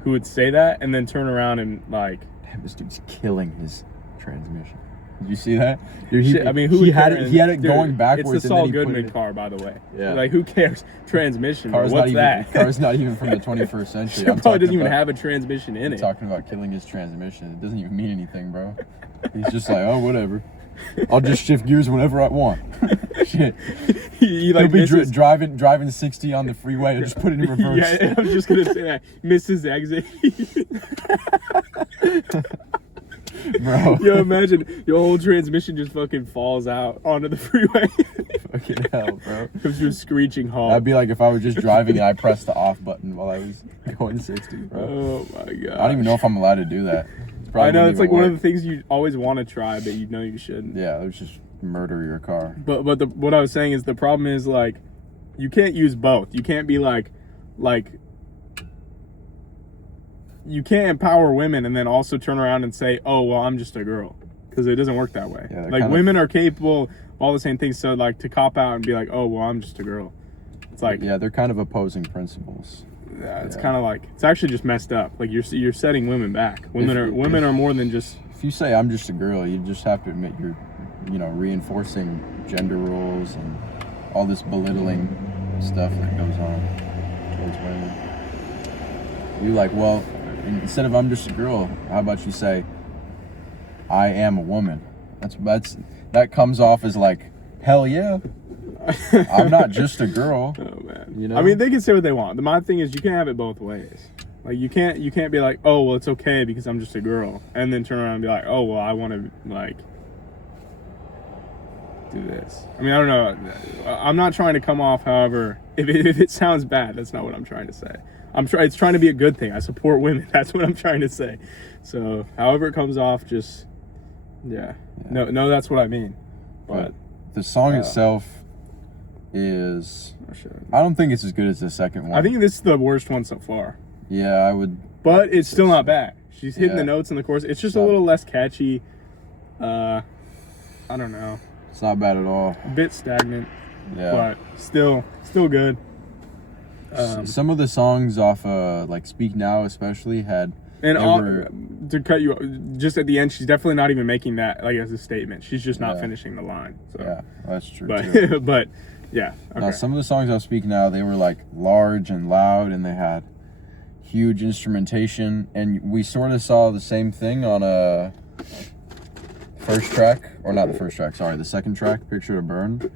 would say that and then turn around and, like, Damn, this dude's killing his transmission. Did you see that? Dude, shit, I mean, who he would had care? it. He had it Dude, going backwards. It's the and Saul then he put Goodman it, car, by the way. Yeah. Like, who cares? Transmission. Car's What's not that? even. Car's not even from the 21st century. It probably doesn't even have a transmission in I'm it. talking about killing his transmission. It doesn't even mean anything, bro. He's just like, oh, whatever. I'll just shift gears whenever I want. Shit. he like He'll be misses, driving 60 on the freeway and just put it in reverse. Yeah, I was just gonna say that. Misses exit. Bro. Yo, imagine your whole transmission just fucking falls out onto the freeway. Fucking hell, bro. Comes to a screeching halt. That'd be like if I were just driving and I pressed the off button while I was going 60, bro. Oh my god. I don't even know if I'm allowed to do that. I know, it's like one of the things you always want to try, but you know you shouldn't. Yeah, let's just murder your car. But what I was saying is the problem is, like, you can't use both. You can't be like you can't empower women and then also turn around and say, oh, well, I'm just a girl. Because it doesn't work that way. Yeah, like, women are capable of all the same things. So, like, to cop out and be like, oh, well, I'm just a girl. It's like... Yeah, they're kind of opposing principles. Yeah, it's kind of like... It's actually just messed up. Like, you're setting women back. Women are more than just... If you say I'm just a girl, you just have to admit you're, reinforcing gender roles and all this belittling stuff that goes on towards women. You're like, well... Instead of I'm just a girl, how about you say I am a woman? That comes off as like, hell yeah. I'm not just a girl. Oh man. You know? I mean, they can say what they want. My thing is you can't have it both ways. Like you can't be like, oh well, it's okay because I'm just a girl, and then turn around and be like, oh well, I want to like do this. I mean, I don't know. I'm not trying to come off, however, if it sounds bad, that's not what I'm trying to say. It's trying to be a good thing. I support women. That's what I'm trying to say. So, however it comes off, just yeah. No, that's what I mean. But the song itself is. Sure. I don't think it's as good as the second one. I think this is the worst one so far. Yeah, I would. But it's still not bad. She's hitting the notes in the chorus. It's just a little less catchy. I don't know. It's not bad at all. A bit stagnant. Yeah. But still good. Some of the songs off like Speak Now especially had to cut you just at the end, she's definitely not even making that like as a statement. She's just not finishing the line. So. Yeah, that's true. But too. but yeah. Okay. Now some of the songs off Speak Now, they were like large and loud and they had huge instrumentation, and we sort of saw the same thing on a first track, or not the first track, sorry, the second track, Picture to Burn.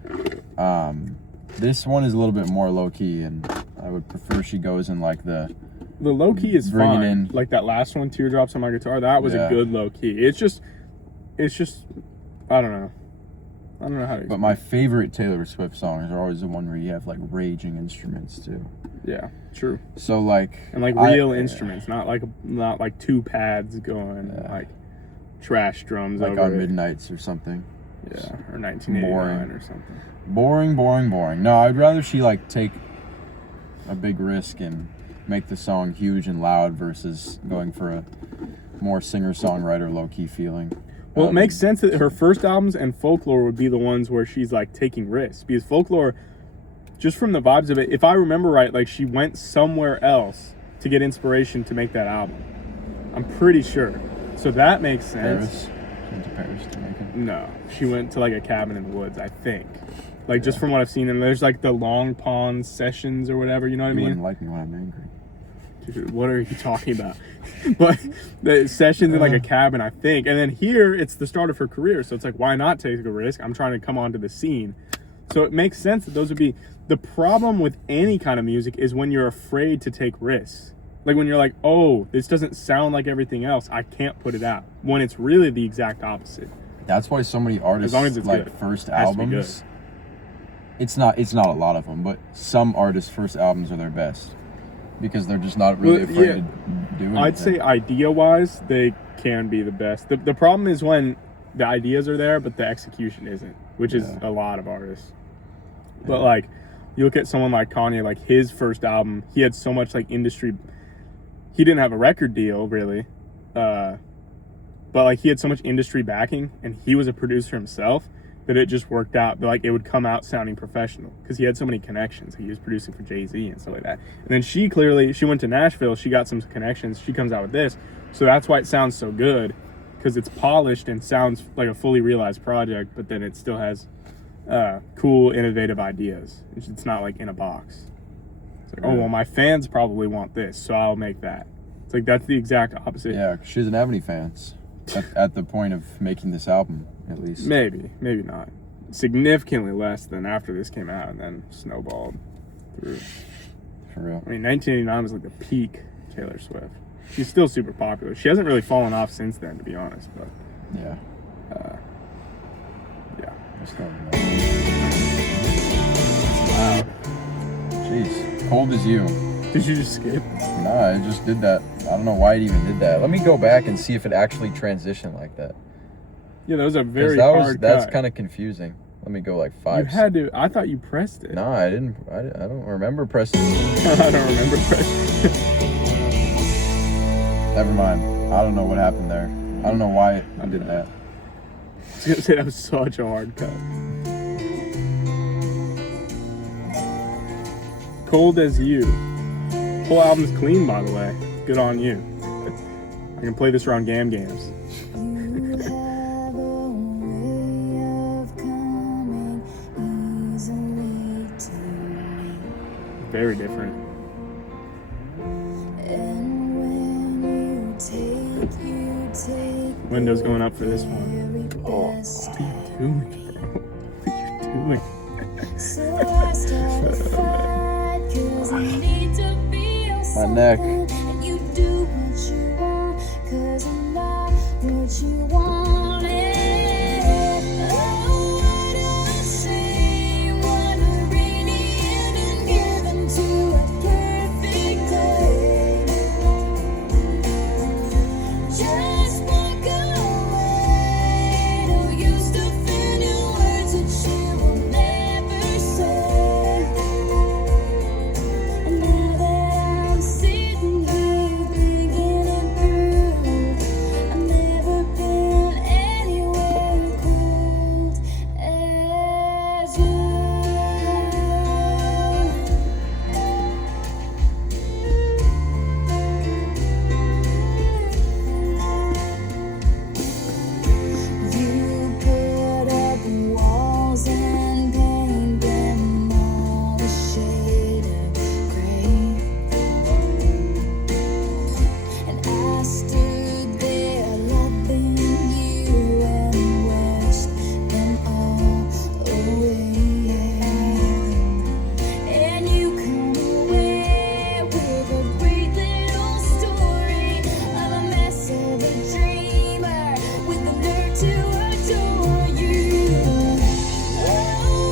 This one is a little bit more low-key, and I would prefer she goes in like the low-key is bringing fine. in, like that last one, Teardrops on My Guitar, that was a good low-key. It's just I don't know how to explain. But my favorite Taylor Swift songs are always the one where you have like raging instruments too. Yeah, true. So like, and like real instruments, not like two pads going like trash drums like over on it. Midnights or something. Yeah, or 1989 or something. Boring. No, I'd rather she like take a big risk and make the song huge and loud versus going for a more singer-songwriter low-key feeling. Well, it makes sense that her first albums and Folklore would be the ones where she's like taking risks, because Folklore, just from the vibes of it, if I remember right, like she went somewhere else to get inspiration to make that album. I'm pretty sure. So that makes sense. Paris. She went to Paris to make it. No, she went to like a cabin in the woods, I think. Like just from what I've seen, and there's like the Long Pond sessions or whatever. You know what I mean? You wouldn't like me when I'm angry. Dude, what are you talking about? But the sessions in like a cabin, I think. And then here, it's the start of her career. So it's like, why not take a risk? I'm trying to come onto the scene. So it makes sense that those would be... The problem with any kind of music is when you're afraid to take risks. Like when you're like, oh, this doesn't sound like everything else, I can't put it out. When it's really the exact opposite. That's why so many artists, as long as it's like good. First It has to be albums... It's not a lot of them, but some artists' first albums are their best. Because they're just not really afraid to do anything. I'd say idea-wise, they can be the best. The problem is when the ideas are there, but the execution isn't, which is a lot of artists. But like, you look at someone like Kanye, like his first album, he had so much like industry. He didn't have a record deal really, but like he had so much industry backing, and he was a producer himself, that it just worked out. Like it would come out sounding professional because he had so many connections. He was producing for Jay-Z and stuff like that. And then she went to Nashville. She got some connections. She comes out with this, so that's why it sounds so good, because it's polished and sounds like a fully realized project. But then it still has cool, innovative ideas. It's not like in a box. It's like, oh well, my fans probably want this, so I'll make that. It's like that's the exact opposite. Yeah, she doesn't have any fans at the point of making this album, at least. Maybe not. Significantly less than after this came out, and then snowballed through. For real. I mean, 1989 was like the peak Taylor Swift. She's still super popular. She hasn't really fallen off since then, to be honest. But yeah. Yeah. Wow. Jeez. Cold as you. Did you just skip? Nah, I just did that. I don't know why it even did that. Let me go back and see if it actually transitioned like that. Yeah, that was a very hard That's cut. kind of confusing. Let me go like 5. You had to. I thought you pressed it. No, I didn't. I don't remember pressing it. I don't remember pressing it. Never mind. I don't know what happened there. I don't know why I did that. I was gonna say that was such a hard cut. Cold as You. Whole album's clean, by the way. Good on you. I can play this around Gam Gams. You have a way of coming easily to me. Very different. And when you take Windows going up for this the one. very best What are you doing, bro? What are you doing? So I start a fight, 'cause I need to feel My neck. something. And you do what you want, 'cause I'm not what you wanted. Oh, what a shame, what a rainy ending given to a perfect day. Just walk away, no use defending words that you will never say. And now that I'm sitting here thinking it through, I've never been anywhere cold as you. You put up walls and paint them all a shade of gray. And I stood there loving you and watched them all away. And you come away with a great little story of a mess of a dreamer with the nerve to adore you. Oh,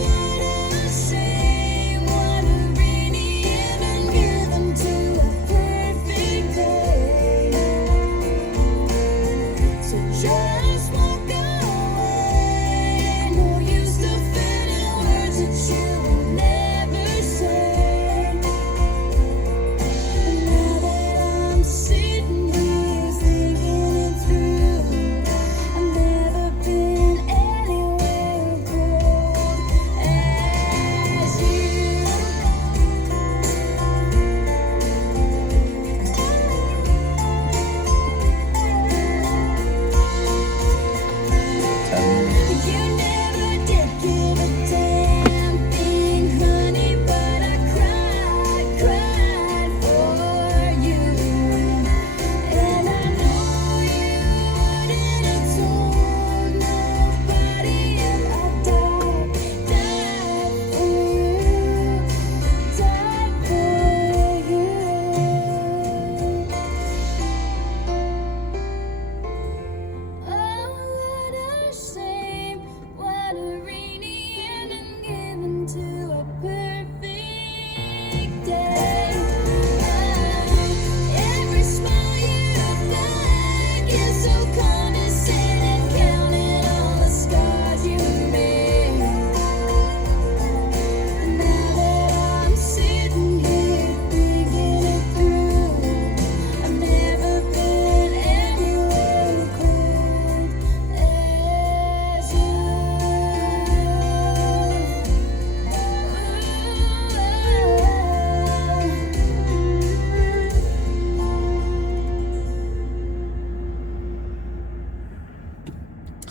what a shame, what a rainy ending given to a perfect day. So just walk away, no use defending words that you will never say. And now that I'm sitting here thinking it through, I've never been anywhere cold as you.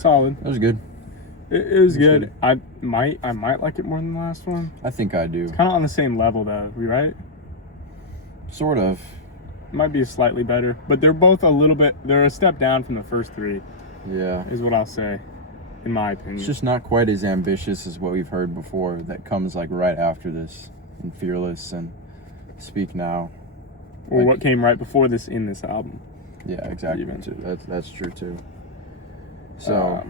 solid. That was good. It was good. I might like it more than the last one. I think I do. Kind of on the same level though, right? Sort of. Might be slightly better, but they're both a little bit. They're a step down from the first three. Yeah. Is what I'll say, in my opinion. It's just not quite as ambitious as what we've heard before. That comes like right after this, and Fearless and Speak Now. Or like, what came right before this in this album. Yeah, exactly. Even. That's true too. So,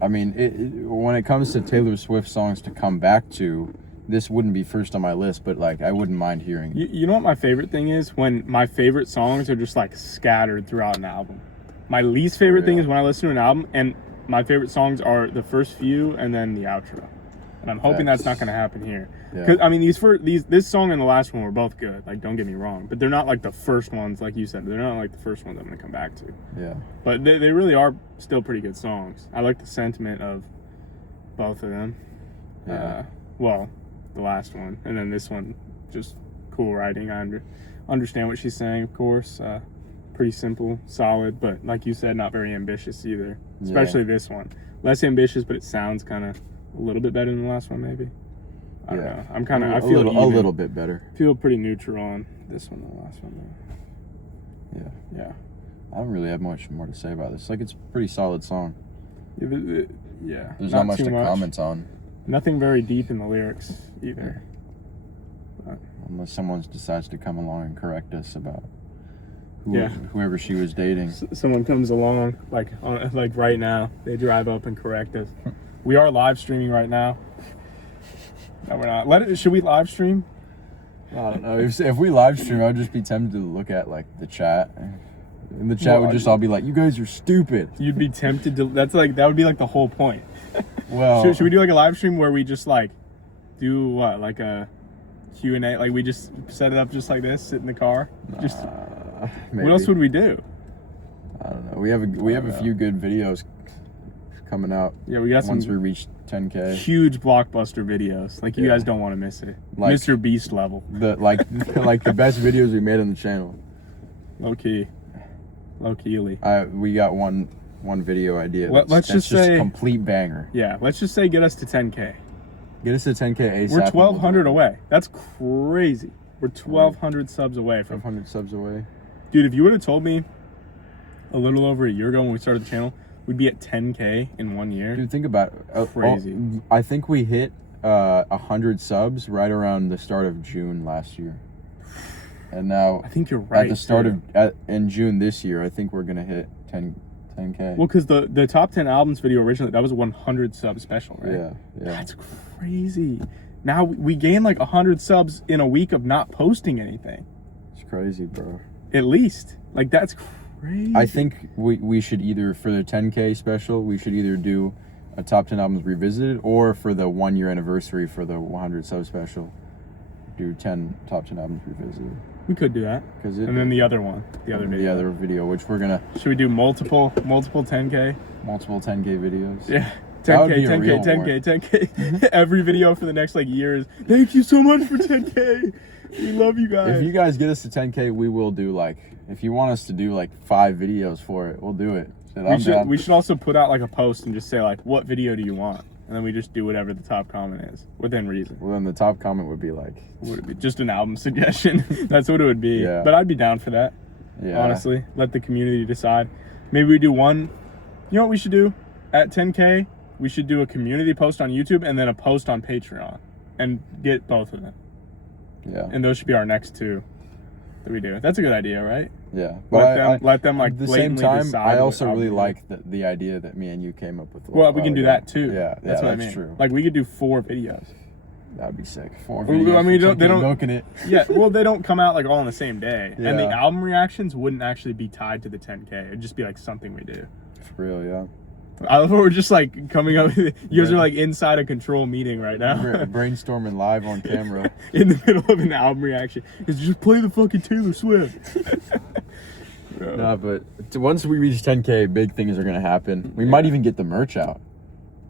I mean, when it comes to Taylor Swift songs to come back to, this wouldn't be first on my list, but like I wouldn't mind hearing. You know what my favorite thing is? When my favorite songs are just like scattered throughout an album. My least favorite thing is when I listen to an album and my favorite songs are the first few and then the outro. And I'm hoping that's not going to happen here. Because I mean, this song and the last one were both good. Like, don't get me wrong, but they're not like the first ones, like you said. They're not like the first ones I'm going to come back to. Yeah. But they really are still pretty good songs. I like the sentiment of both of them. Yeah. Well, the last one and then this one, just cool writing. I understand what she's saying, of course. Pretty simple, solid, but like you said, not very ambitious either. Especially this one. Less ambitious, but it sounds kind of a little bit better than the last one, maybe. I don't know. I'm kind of. I feel a little bit better. Feel pretty neutral on this one than the last one. Though. Yeah. Yeah. I don't really have much more to say about this. Like, it's a pretty solid song. Yeah. There's not much to comment on. Nothing very deep in the lyrics either. Unless someone decides to come along and correct us about Yeah. whoever she was dating. Someone comes along, like right now, they drive up and correct us. We are live streaming right now. No, we're not. Should we live stream? I don't know. If we live stream, I would just be tempted to look at like the chat. And the chat would just all be like, "You guys are stupid." You'd be tempted to. That would be like the whole point. Well, should we do like a live stream where we just like do what, like a Q&A? Like we just set it up just like this, sit in the car. Just maybe. What else would we do? I don't know. We have a few good videos coming out. Yeah, we got once some we reach 10K. Huge blockbuster videos. Like you guys don't want to miss it. Like, Mr. Beast level. Like the best videos we made on the channel. Low keyly. We got one video idea. Let's just say a complete banger. Yeah, let's just say get us to 10K. Get us to 10K ASAP. We're 1,200 away. That's crazy. We're 1,200 subs away from 1,200 subs away. Dude, if you would have told me a little over a year ago when we started the channel, we'd be at 10K in 1 year. Dude, think about it. Crazy. I think we hit 100 subs right around the start of June last year. And now I think you're right. At the start in June this year, I think we're gonna hit 10K. Well, because the top 10 albums video originally, that was a 100 sub special, right? Yeah. That's crazy. Now we gained like 100 subs in a week of not posting anything. It's crazy, bro. At least, like, that's crazy. I think we should either, for the 10K special, we should either do a top 10 albums revisited, or for the 1 year anniversary for the 100 sub special, do top 10 albums revisited. We could do that. And then the other video, which we're gonna. Should we do multiple 10K? Multiple 10K videos. Yeah. 10K. Every video for the next like years. Thank you so much for 10K. We love you guys. If you guys get us to 10K, we will do like. If you want us to do like 5 videos for it, we'll do it. We should also put out like a post and just say like, what video do you want? And then we just do whatever the top comment is within reason. Well, then the top comment would be like, would it be just an album suggestion? That's what it would be. Yeah. But I'd be down for that. Yeah. Honestly, let the community decide. Maybe we do one. You know what we should do? At 10K, we should do a community post on YouTube and then a post on Patreon, and get both of them. Yeah. And those should be our next 2 that we do. That's a good idea, right? Yeah. But let them like at the same time, decide I also really like the idea that me and you came up with. Well, we can do that too. Yeah, that's what I mean. True. Like we could do 4 videos. That'd be sick. 4 videos. I mean, they don't milking it. Yeah, well, they don't come out like all on the same day, Yeah. and the album reactions wouldn't actually be tied to the 10K. It'd just be like something we do. For real, yeah. I love how we're just like coming up. You guys are like inside a control meeting right now, brainstorming live on camera in the middle of an album reaction. It's just play the fucking Taylor Swift. No, but once we reach 10K, big things are gonna happen. We might even get the merch out.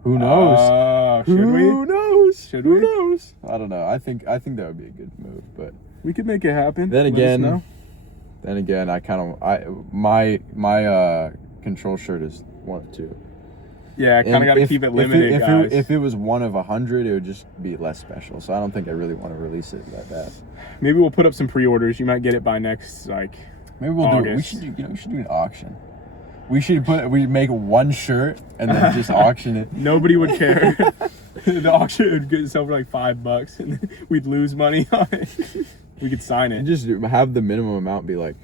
Who knows? Should we? Who knows? Should Who we? knows? I don't know. I think that would be a good move, but we could make it happen. Then again, my control shirt is 1 of 2. Yeah, kind of And got to keep it limited, guys. If it was one of 100, it would just be less special. So I don't think I really want to release it like that. Maybe we'll put up some pre-orders. You might get it by next, like, Maybe we'll do it. We August. should do an auction. We make one shirt and then just auction it. Nobody would care. The auction would get sell for like $5, and then we'd lose money on it. We could sign it. And just have the minimum amount be like,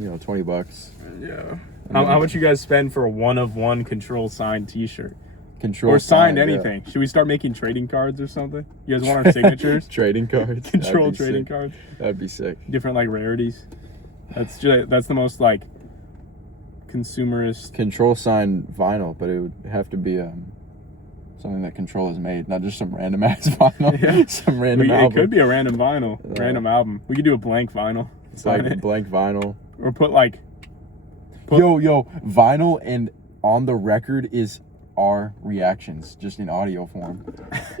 $20. Yeah. How much you guys spend for a one-of-one Control signed T-shirt? Control Or signed yeah. anything? Should we start making trading cards or something? You guys want our signatures? Trading cards. Control That'd be trading sick. cards. That'd be sick. Different like rarities. That's the most like consumerist. Control signed vinyl, but it would have to be something that Control has made, not just some random ass vinyl. Yeah. Some random It album. could be a random vinyl, random album. We could do a blank vinyl. It's Sign like it. blank vinyl. Or put like. Yo, vinyl and on the record is our reactions, just in audio form.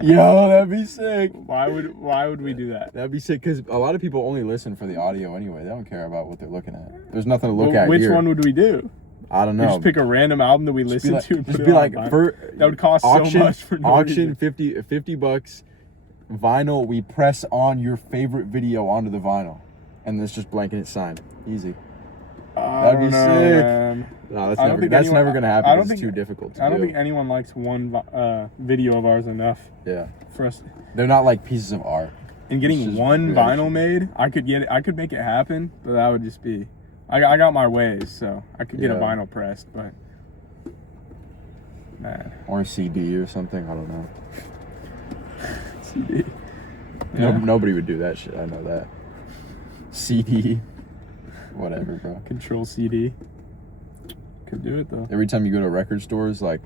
Yo, that'd be sick. Why would we do that? That'd be sick because a lot of people only listen for the audio anyway. They don't care about what they're looking at. There's nothing to look Well, at which here. one would we do? I don't We know. just pick a random album that we listen to. And Just put be it like, on vinyl. for That would cost auction, so much for no auction reason. $50 vinyl. We press on your favorite video onto the vinyl, and it's just blank and it's signed. Easy. That'd be sick. Man. No, that's I don't never. think That's anyone- never gonna happen. I don't 'cause it's think- too difficult to I don't do. think anyone likes one video of ours enough Yeah, for us. they're not like pieces of art. And It's getting just one reaction. vinyl made, I could make it happen, but that would just be. I got my ways, so I could get a Yeah. vinyl pressed, but man, Or a CD or something. I don't know. CD. No, Yeah. nobody would do that shit. I know that. CD. Whatever, bro. Control CD. Could do it though. Every time you go to record stores, like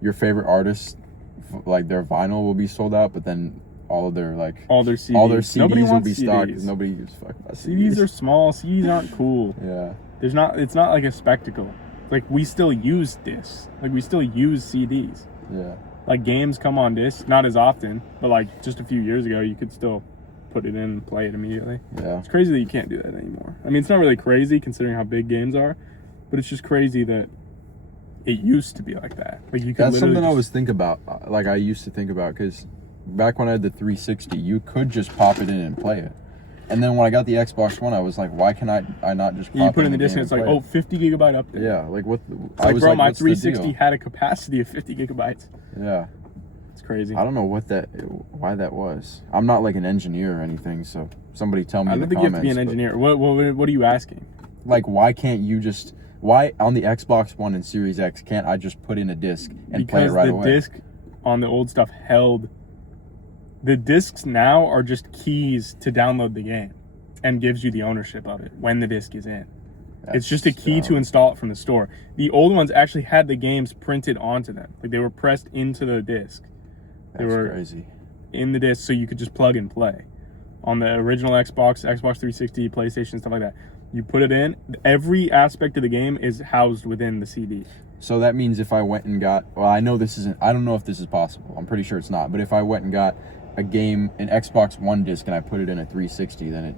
your favorite artist, like their vinyl will be sold out, but then all of their like All their CDs. all their CDs Nobody will wants be stocked. CDs. Nobody gives a fuck about CDs are small. CDs aren't cool. yeah. It's not like a spectacle. Like we still use discs. Like we still use CDs. Yeah. Like games come on disc, not as often, but like just a few years ago, you could still put it in and play it immediately. Yeah. It's crazy that you can't do that anymore. I mean, it's not really crazy considering how big games are, but it's just crazy that it used to be like that. Like you could That's literally something I just- was think about. Like I used to think about because back when I had the 360, you could just pop it in and play it. And then when I got the Xbox One, I was like, why can I not just pop you put it in the disc game and it's like, play oh, 50 gigabyte update. it? Yeah, like what? It's like, bro, my what's the 360 deal? had a capacity of 50 gigabytes. Yeah. It's crazy. I don't know why that was. I'm not like an engineer or anything, so somebody tell me I in don't the think you have to be an comments, but, engineer. What are you asking? like, why can't you just? Why on the Xbox One and Series X can't I just put in a disc and play it Because right the away? disc on the old stuff held. The discs now are just keys to download the game, and gives you the ownership of it when the disc is in. It's just a key to install it from the store. The old ones actually had the games printed onto them. Like they were pressed into the disc. They That's were crazy. in the disc so you could just plug and play. On the original Xbox 360, PlayStation, stuff like that. You put it in, every aspect of the game is housed within the CD. So that means if I went and got, well, I know this isn't, I don't know if this is possible. I'm pretty sure it's not. But if I went and got a game, an Xbox One disc, and I put it in a 360, then it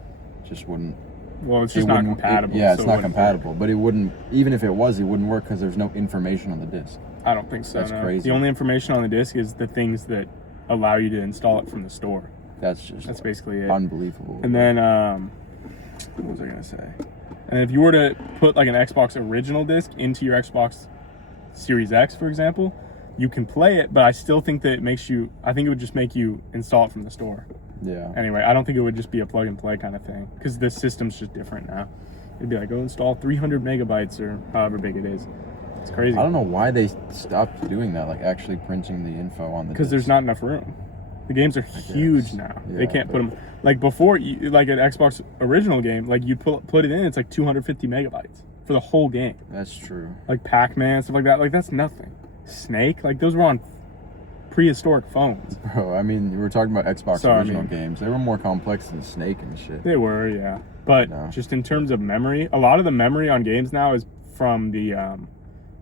just wouldn't. Well, it's It just not wouldn't- compatible. yeah, so it's it not wouldn't compatible. But it wouldn't, even if it was, it wouldn't work because there's no information on the disc. work. I don't think so. That's no. crazy. The only information on the disc is the things that allow you to install it from the store. That's That's basically it. unbelievable. And then, what was I gonna say? And if you were to put like an Xbox original disc into your Xbox Series X, for example, you can play it, but I still think that I think it would just make you install it from the store. Yeah. Anyway, I don't think it would just be a plug and play kind of thing because the system's just different now. It'd be like, go install 300 megabytes or however big it is. It's crazy. I don't know why they stopped doing that, like actually printing the info on the Because there's disc. not enough room. The games are huge guess. now. Yeah, They can't put but- them like before. Like an Xbox original game, like you put it in, it's like 250 megabytes for the whole game. That's true. Like Pac-Man, stuff like that. Like that's nothing. Snake, like those were on prehistoric phones. Bro, I mean, we were talking about Xbox So, I original mean- games. They were more complex than Snake and shit. They were, yeah. But No. just in terms of memory, a lot of the memory on games now is from the.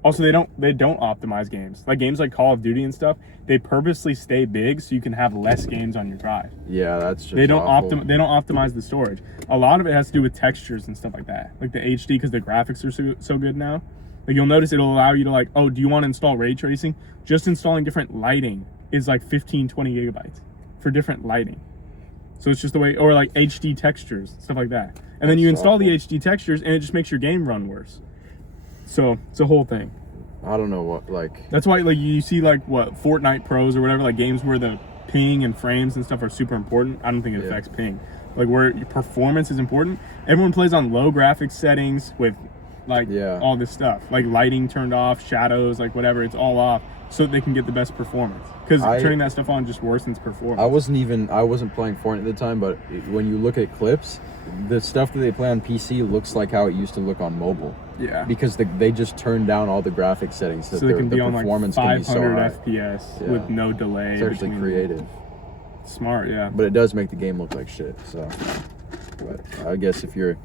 Also, they don't optimize games. Like games like Call of Duty and stuff, they purposely stay big so you can have less games on your drive. Yeah, that's just They don't awful. They don't optimize the storage. A lot of it has to do with textures and stuff like that, like the HD because the graphics are so good now. Like you'll notice it'll allow you to like, oh, do you want to install ray tracing? Just installing different lighting is like 15, 20 gigabytes for different lighting. So it's just the way, or like HD textures, stuff like that. And then you install the HD textures and it just makes your game run worse. So it's a whole thing. I don't know what, like... That's why like you see like what, Fortnite Pros or whatever, like games where the ping and frames and stuff are super important. I don't think it affects ping. Like where your performance is important. Everyone plays on low graphics settings with like all this stuff. Like lighting turned off, shadows, like whatever, it's all off so that they can get the best performance. Because turning that stuff on just worsens performance. I wasn't playing Fortnite at the time, but when you look at clips, the stuff that they play on PC looks like how it used to look on mobile. Yeah. Because they just turned down all the graphic settings so they can be on like 500 FPS with no delay. It's actually creative. Smart, yeah. But it does make the game look like shit, so... But I guess if you're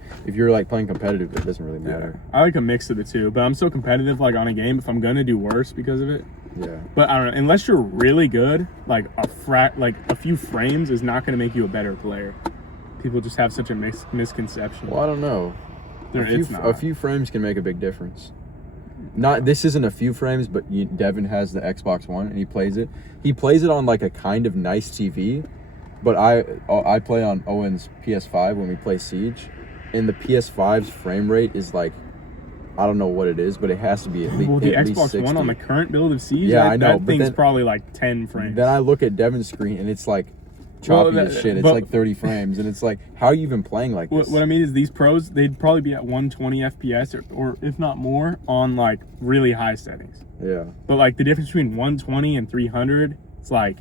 like playing competitive, it doesn't really matter. Yeah. I like a mix of the two, but I'm so competitive like on a game if I'm gonna do worse because of it. Yeah. But I don't know, unless you're really good, like a few frames is not gonna make you a better player. People just have such a misconception. Well, I don't know. A few frames can make a big difference. This isn't a few frames, but Devin has the Xbox One and he plays it. He plays it on like a kind of nice TV. But I play on Owen's PS5 when we play Siege, and the PS5's frame rate is like, I don't know what it is, but it has to be at least well, the at Xbox least 60. One on the current build of Siege, yeah, I know, that thing's probably like 10 frames. Then I look at Devin's screen and it's like choppy as shit. It's like 30 frames, and it's like, how are you even playing like this? What I mean is these pros, they'd probably be at 120 FPS or if not more on like really high settings. Yeah. But like the difference between 120 and 300, it's like.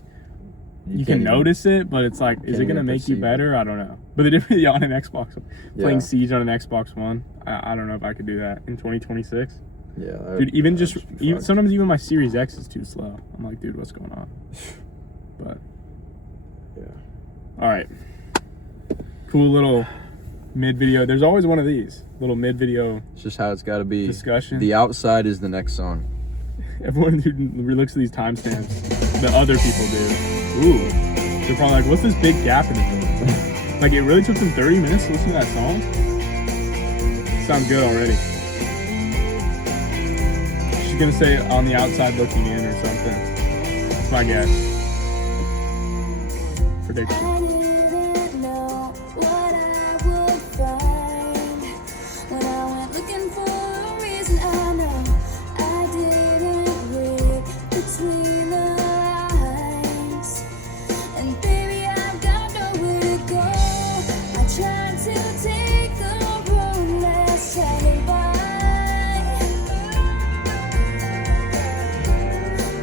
You can notice it, but it's like, is it going to make you better? I don't know. But the difference on an Xbox, playing Siege on an Xbox One, I don't know if I could do that in 2026. Yeah. Dude, sometimes even my Series X is too slow. I'm like, dude, what's going on? But, yeah. All right. Cool little mid-video. There's always one of these little mid-video. It's just how it's got to be. Discussion. The outside is the next song. Everyone who looks at these timestamps, the other people do. Ooh, they're probably like, what's this big gap in the middle? Like, it really took them 30 minutes to listen to that song? Sounds good already. She's gonna say on the outside looking in or something. That's my guess. Prediction. I didn't know what I would find when I went looking for a reason. I know I didn't read between the lines, and baby, I've got nowhere to go. I tried to take the road less traveled by,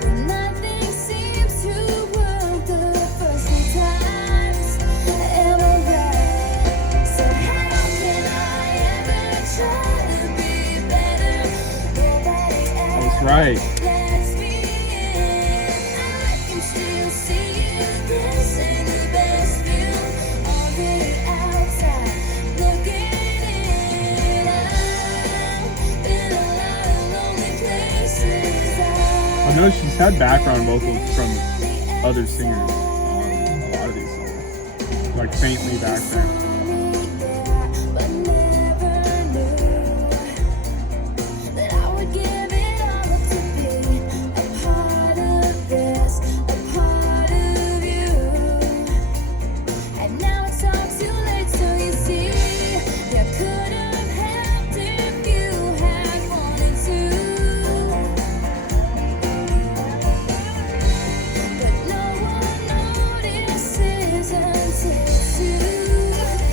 but nothing seems to work the first few times ever right. So how can I ever try to be better? Nobody That's right. lets me in. I can still see you. This ain't the best view on the outside looking in. I've been a lot of lonely places. I know she's had background vocals from other singers on a lot of these songs. Like faintly back there. But never knew that I would give it all up to be a part of this, a part of you. And now it's all too late, so you see, you could have helped if you had wanted to. But no one notices until it's too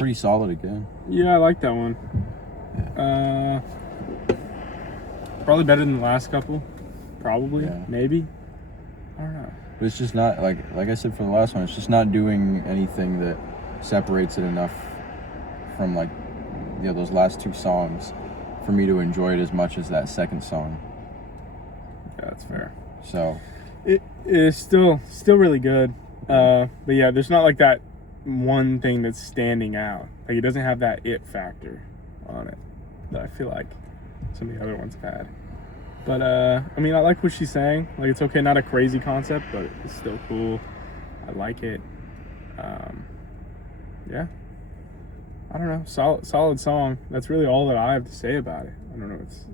pretty solid again. Yeah, I like that one. Probably better than the last couple. Probably, Yeah. maybe. I don't know. But it's just not like I said for the last one. It's just not doing anything that separates it enough from like those last two songs for me to enjoy it as much as that second song. Yeah, that's fair. So It is still really good. But yeah, there's not like that one thing that's standing out. Like it doesn't have that it factor on it that I feel like some of the other ones have had. But I mean, I like what she's saying. Like it's okay, not a crazy concept, but it's still cool. I like it. Yeah. I don't know. Solid song. That's really all that I have to say about it. I don't know. It's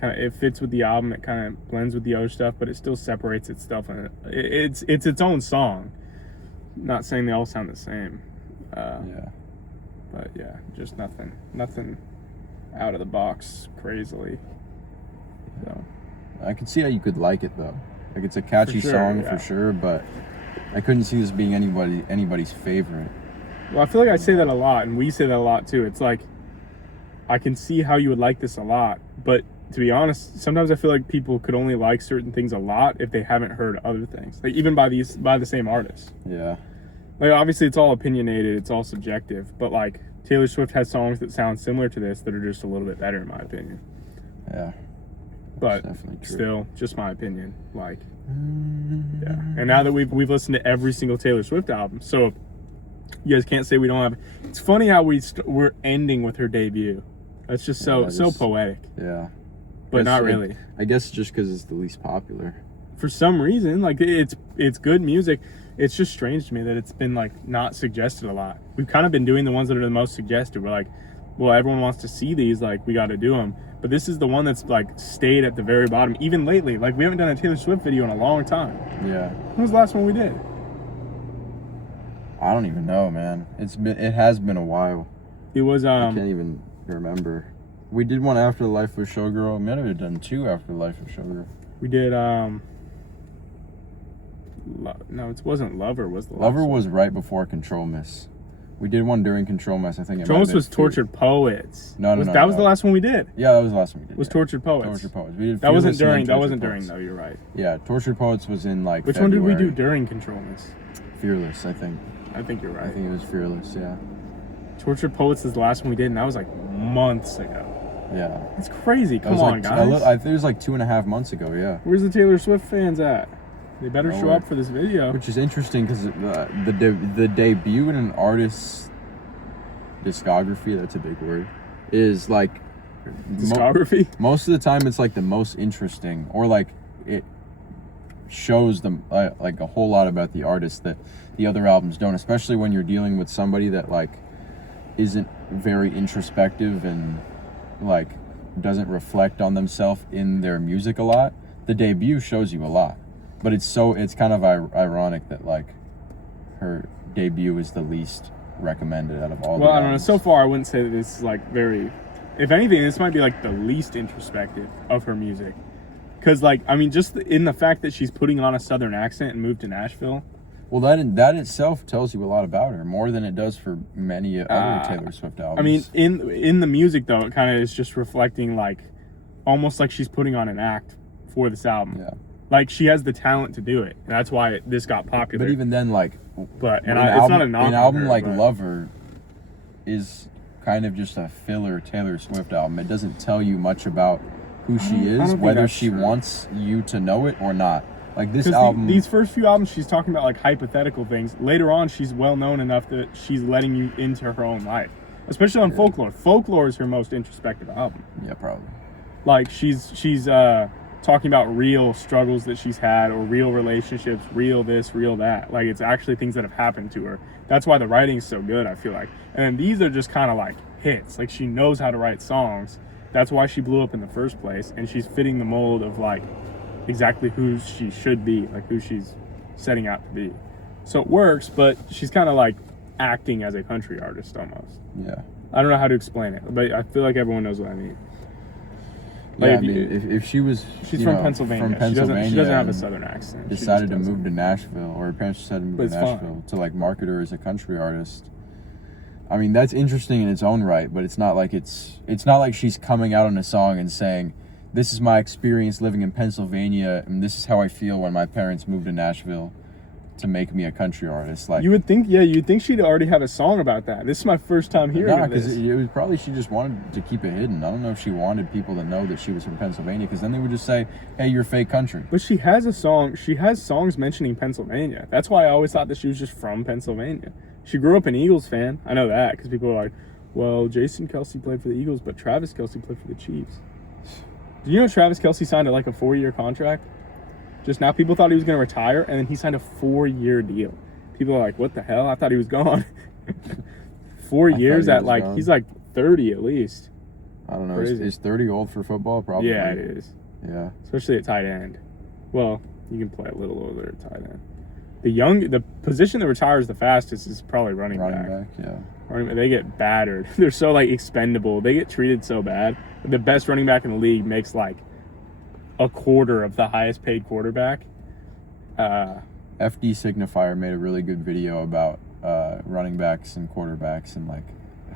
kind of, it fits with the album. It kind of blends with the other stuff, but it still separates itself. And it's its own song. Not saying they all sound the same. yeah. But yeah, just nothing out of the box crazily. So I could see how you could like it though. Like it's a catchy For sure, song yeah. for sure, but I couldn't see this being anybody's favorite. well, I feel like I say that a lot, and we say that a lot too. It's like I can see how you would like this a lot, but to be honest, sometimes I feel like people could only like certain things a lot if they haven't heard other things. Like even by the same artist. Yeah. Like obviously it's all opinionated, it's all subjective, but like Taylor Swift has songs that sound similar to this that are just a little bit better in my opinion. Yeah. But definitely true. still, just my opinion. Like, yeah. And now that we've listened to every single Taylor Swift album, so you guys can't say we don't have. It's funny how we're ending with her debut. That's just so poetic, Yeah. but Guess not it- really. I guess just because it's the least popular. For some reason, like it's good music. It's just strange to me that it's been like not suggested a lot. We've kind of been doing the ones that are the most suggested. We're like, well, everyone wants to see these, like we got to do them. But this is the one that's like stayed at the very bottom, even lately. Like we haven't done a Taylor Swift video in a long time. Yeah. When was the last one we did? I don't even know, man. It has been a while. It was I can't even remember. We did one after the Life of Showgirl. We might have done two after the Life of Showgirl. we did no, it wasn't Lover. Was the Lover last one. was right before Control Miss. We did one during Control Miss. I think it Control might Miss have been was two. Tortured Poets. No, That was the last one we did. Yeah, that was the last one we did. Was Tortured Poets. Tortured Poets. We did That wasn't Fearless and then during. That Tortured wasn't Poets. during though. You're right. Yeah, Tortured Poets was in like Which February. one did we do during Control Miss? Fearless, I think. I think you're I right. think it was Fearless, yeah. Tortured Poets is the last one we did, and that was like months ago. Yeah. It's crazy. That Come was on, like, guys. I think it was like 2.5 months ago, yeah. Where's the Taylor Swift fans at? They better show Nowhere. up for this video. Which is interesting because the debut in an artist's discography, that's a big word, is like Discography? most of the time it's like the most interesting, or like it shows them like a whole lot about the artist that the other albums don't, especially when you're dealing with somebody that like isn't very introspective and like doesn't reflect on themselves in their music a lot. The debut shows you a lot, but it's kind of ironic that like her debut is the least recommended out of all the Well, I don't know. albums. So far, I wouldn't say that this is like very. If anything, this might be like the least introspective of her music. Because, like, I mean, just in the fact that she's putting on a southern accent and moved to Nashville. Well, that itself tells you a lot about her, more than it does for many other Taylor Swift albums. I mean, in the music, though, it kind of is just reflecting, like, almost like she's putting on an act for this album. yeah. Like, she has the talent to do it. And that's why this got popular. But even then, like, But, and an it's not a knock an on album her, like but- Lover is kind of just a filler Taylor Swift album. It doesn't tell you much about who she I don't is, think whether that's she true. wants you to know it or not. Like this 'Cause album, these first few albums, she's talking about like hypothetical things. Later on, she's well known enough that she's letting you into her own life, especially on Folklore. Folklore is her most introspective album. yeah, probably. Like she's talking about real struggles that she's had, or real relationships, real this, real that. Like it's actually things that have happened to her. That's why the writing's so good, I feel like. And these are just kind of like hits. Like she knows how to write songs. That's why she blew up in the first place, and she's fitting the mold of like exactly who she should be, like who she's setting out to be. So it works, but she's kind of like acting as a country artist almost. Yeah. I don't know how to explain it, but I feel like everyone knows what I mean. Yeah, Like, I mean, if she was, She's you from know, Pennsylvania. from Pennsylvania, She doesn't have a and southern accent. She decided to just move doesn't. to Nashville, or her parents decided to move But to it's Nashville to like market her as a country artist, I mean, that's interesting in its own right, but it's not like she's coming out on a song and saying, "This is my experience living in Pennsylvania, and this is how I feel when my parents moved to Nashville to make me a country artist." Like, you'd think she'd already have a song about that. This is my first time hearing of this. because it was probably she just wanted to keep it hidden. I don't know if she wanted people to know that she was from Pennsylvania, because then they would just say, "Hey, you're fake country." But she has a song. She has songs mentioning Pennsylvania. That's why I always thought that she was just from Pennsylvania. She grew up an Eagles fan. I know that because people are like, "Well, Jason Kelce played for the Eagles, but Travis Kelce played for the Chiefs." Do you know Travis Kelce signed like a 4-year contract? Just now, people thought he was going to retire, and then he signed a 4-year deal. People are like, "What the hell? I thought he was gone." 4 years at like gone. he's like 30 at least. I don't know. Crazy. Is 30 old for football? Probably. Yeah, it is. Yeah. Especially at tight end. Well, you can play a little older at tight end. The position that retires the fastest is probably running back. Yeah. They get battered. They're so like expendable. They get treated so bad. The best running back in the league makes like a quarter of the highest paid quarterback. FD Signifier made a really good video about running backs and quarterbacks and like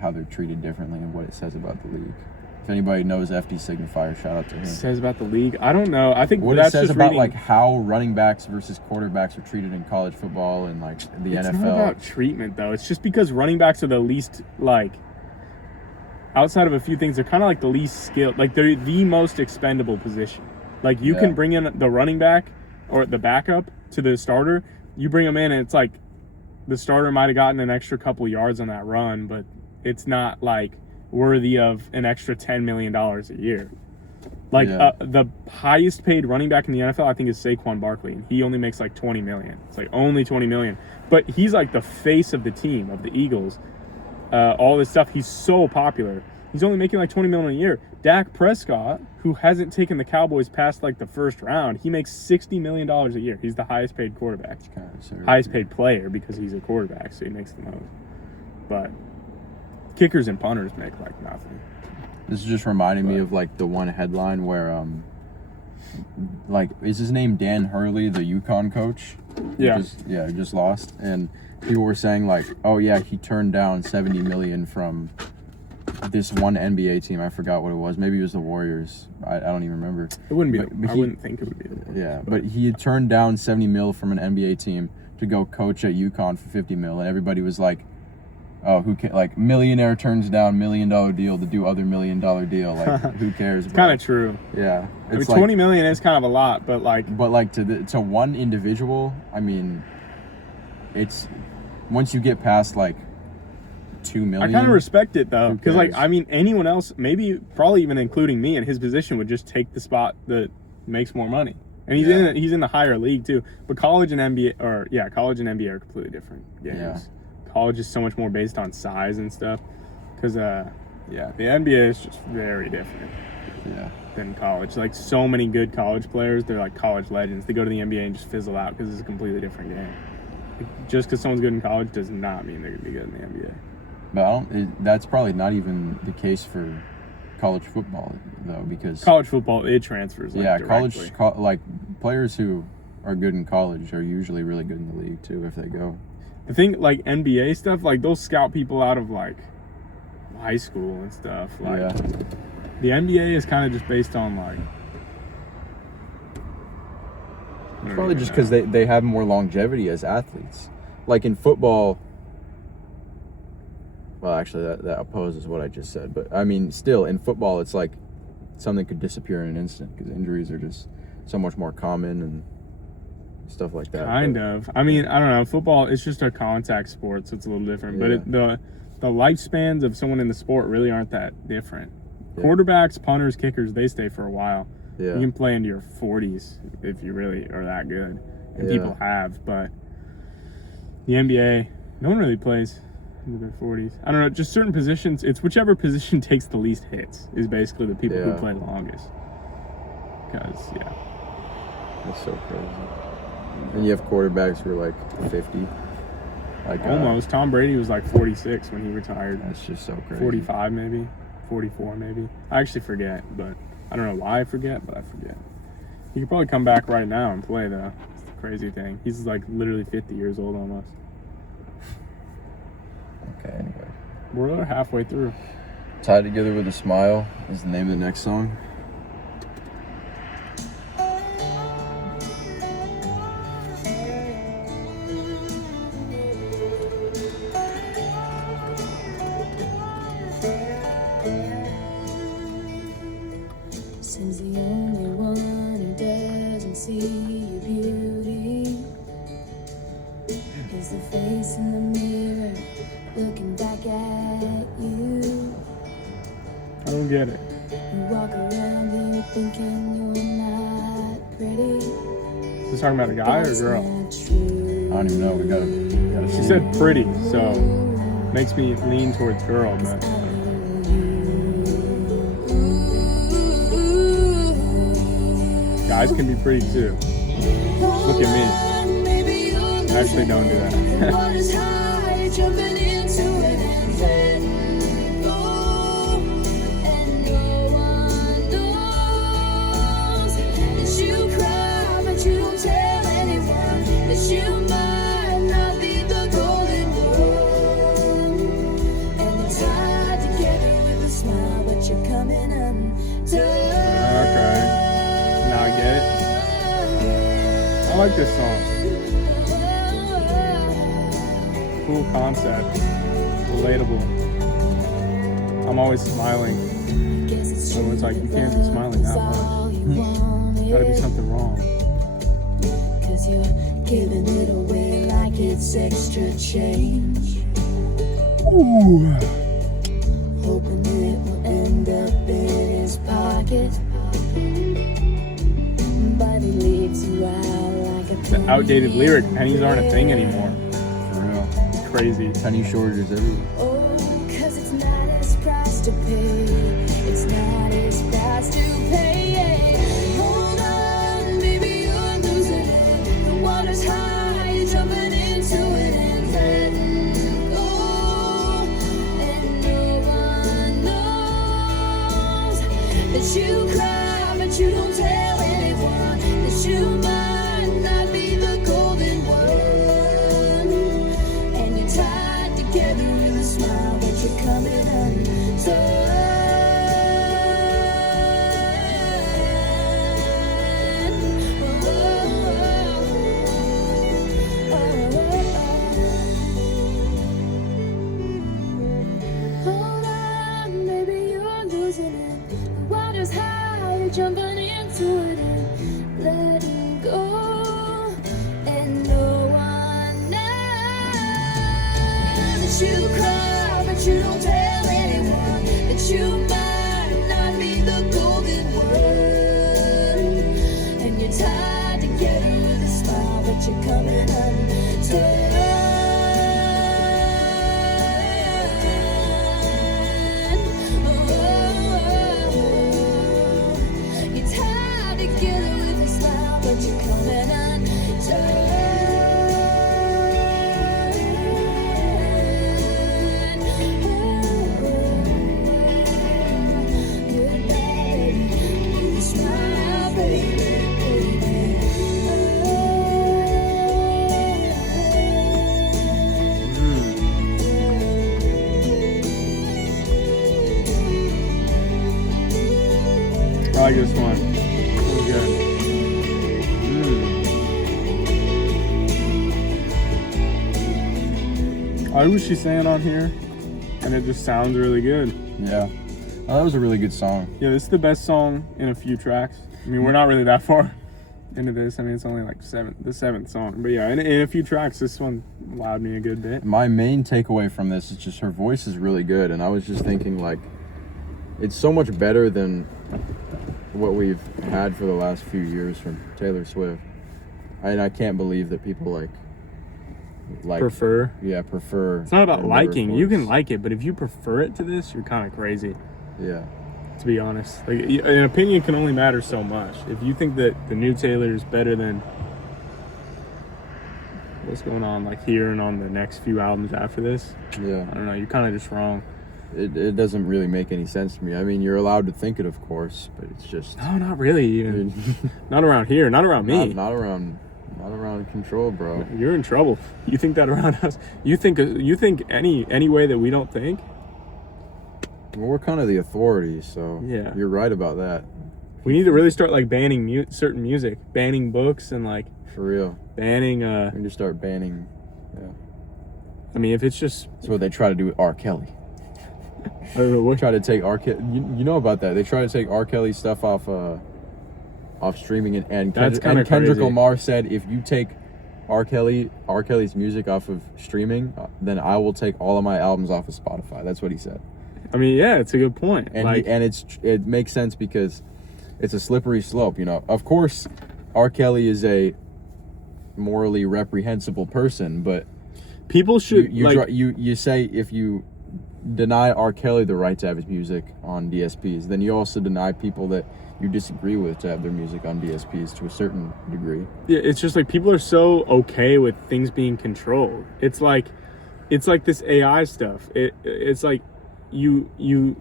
how they're treated differently and what it says about the league. If anybody knows FD Signifier, shout out to him. It says about the league. I don't know. I think what that's it says just about reading, like how running backs versus quarterbacks are treated in college football and like the NFL. It's not about treatment though. It's just because running backs are the least like, outside of a few things, they're kind of like the least skilled. Like they're the most expendable position. Like you can bring in the running back or the backup to the starter. You bring them in and it's like the starter might have gotten an extra couple yards on that run, but it's not like worthy of an extra $10 million a year. Like the highest paid running back in the NFL, I think, is Saquon Barkley, and he only makes like $20 million. It's like only $20 million, but he's like the face of the team of the Eagles. All this stuff, he's so popular. He's only making like $20 million a year. Dak Prescott, who hasn't taken the Cowboys past like the first round, he makes $60 million a year. He's the highest paid quarterback, highest paid player because he's a quarterback, so he makes the most. But kickers and punters make like nothing. This is just reminding me of like the one headline where like, is his name Dan Hurley, the UConn coach? Yeah. He just lost, and people were saying like, oh yeah, he turned down $70 million from this one NBA team. I forgot what it was. Maybe it was the Warriors. I don't even remember. It wouldn't be. I wouldn't think it would be the Warriors. Yeah, but he had turned down $70 million from an NBA team to go coach at UConn for $50 million, and everybody was like, "Oh, who can, like, millionaire turns down $1 million deal to do other $1 million deal? Like, who cares?" It's kind of true. Yeah, I mean, $20 million is kind of a lot, but like to one individual, I mean, it's once you get past like $2 million. I kind of respect it though, because like, I mean, anyone else, maybe probably even including me in his position, would just take the spot that makes more money. And he's in the higher league too. But college and NBA are completely different games. Yeah. College is so much more based on size and stuff. Because the NBA is just very different. Yeah. Than college. Like so many good college players, they're like college legends. They go to the NBA and just fizzle out because it's a completely different game. Like, just because someone's good in college does not mean they're gonna be good in the NBA. But that's probably not even the case for college football though, because college football, it transfers. Like, directly. Like players who are good in college are usually really good in the league too if they go. The thing, like NBA stuff, like they'll scout people out of like high school and stuff. Like the NBA is kind of just based on like. It's probably just because they have more longevity as athletes. Like in football. Well, actually, that opposes what I just said. But, I mean, still, in football, it's like something could disappear in an instant because injuries are just so much more common and stuff like that. Kind of. I mean, I don't know. Football, it's just a contact sport, so it's a little different. Yeah. But the lifespans of someone in the sport really aren't that different. Yeah. Quarterbacks, punters, kickers, they stay for a while. Yeah. You can play into your 40s if you really are that good. And people have. But the NBA, no one really plays into their 40s. I don't know, just certain positions. It's whichever position takes the least hits is basically the people who play the longest. Because, that's so crazy. And you have quarterbacks who are like 50. Like almost. Tom Brady was like 46 when he retired. That's just so crazy. 45 maybe. 44 maybe. I actually forget, but I don't know why I forget, but I forget. He could probably come back right now and play though. It's the crazy thing. He's like literally 50 years old almost. Okay, anyway. We're halfway through. Tied Together with a Smile is the name of the next song. Since the only one who doesn't see your beauty is the face in the mirror looking back at you. I don't get it. You walk around here thinking you're not pretty. Is this talking about a guy or a That's girl? not true. I don't even know. We gotta She see. said pretty, so makes me lean towards girl, but guys can be pretty too. Look at me. I actually don't do that. You might not be the golden one, and it's hard to get with a smile, but you're coming undone. Okay. Now I get it. I like this song. Cool concept. Relatable. I'm always smiling. So it's like, you can't be smiling that much. Gotta be something wrong. Cause you're giving it away like it's extra change. Ooh. Hoping it will end up in his pocket. But he leaves you out like a The outdated lyric. Pennies aren't a thing anymore. For real. It's crazy. Penny shortages everywhere. Oh, cause it's not his price to pay. It's not his price to pay. Hold on, baby, you're losing it. The water's high, you're jumping into it and letting go. And no one knows that you cry, but you don't tell anyone that you might not be the golden one. And you're tied together with a smile, but you're coming undone. Hold on, baby, you're losing it. The water's high, you're jumping into it and letting go. And no one knows that you cry, but you don't tell anyone that you might not be the golden one. And you're tied together with a smile, but you're coming undone. You're tied together with a smile, but you're coming undone. Goodbye, baby. Smile, baby. I like this one. Really good. I like what she's saying on here, and it just sounds really good. Yeah. Oh, that was a really good song. Yeah, this is the best song in a few tracks. I mean, we're not really that far into this. I mean, it's only like the seventh song. But yeah, in a few tracks, this one wowed me a good bit. My main takeaway from this is just her voice is really good, and I was just thinking, like, it's so much better than what we've had for the last few years from Taylor Swift. And I can't believe that people like Prefer. prefer. It's not about a newer liking. You voice. can like it, but if you prefer it to this, you're kind of crazy. Yeah. To be honest, like, an opinion can only matter so much. If you think that the new Taylor is better than what's going on like here and on the next few albums after this, Yeah. I don't know, you're kind of just wrong. It doesn't really make any sense to me. I mean, you're allowed to think it, of course, but it's just No, not really even. Not around here, not around me. not around Control, bro. You're in trouble. You think that around us? You think any way that we don't think? Well, we're kind of the authorities, so Yeah. you're right about that. We need to really start like banning certain music, banning books, and like For real. banning. We need to start banning. Yeah. I mean, if it's just, That's what they try to do with R. Kelly. I don't know what. Try to take R. Kelly. You know about that? They try to take R. Kelly stuff off streaming, and That's kinda Kendrick crazy. Lamar said, if you take R. Kelly's music off of streaming, then I will take all of my albums off of Spotify. That's what he said. I mean, yeah, it's a good point. And like, it makes sense because it's a slippery slope. You know, of course, R. Kelly is a morally reprehensible person, but people should you say if you deny R. Kelly the right to have his music on DSPs, then you also deny people that you disagree with to have their music on DSPs to a certain degree. Yeah, it's just like people are so okay with things being controlled. It's like this AI stuff. It's like you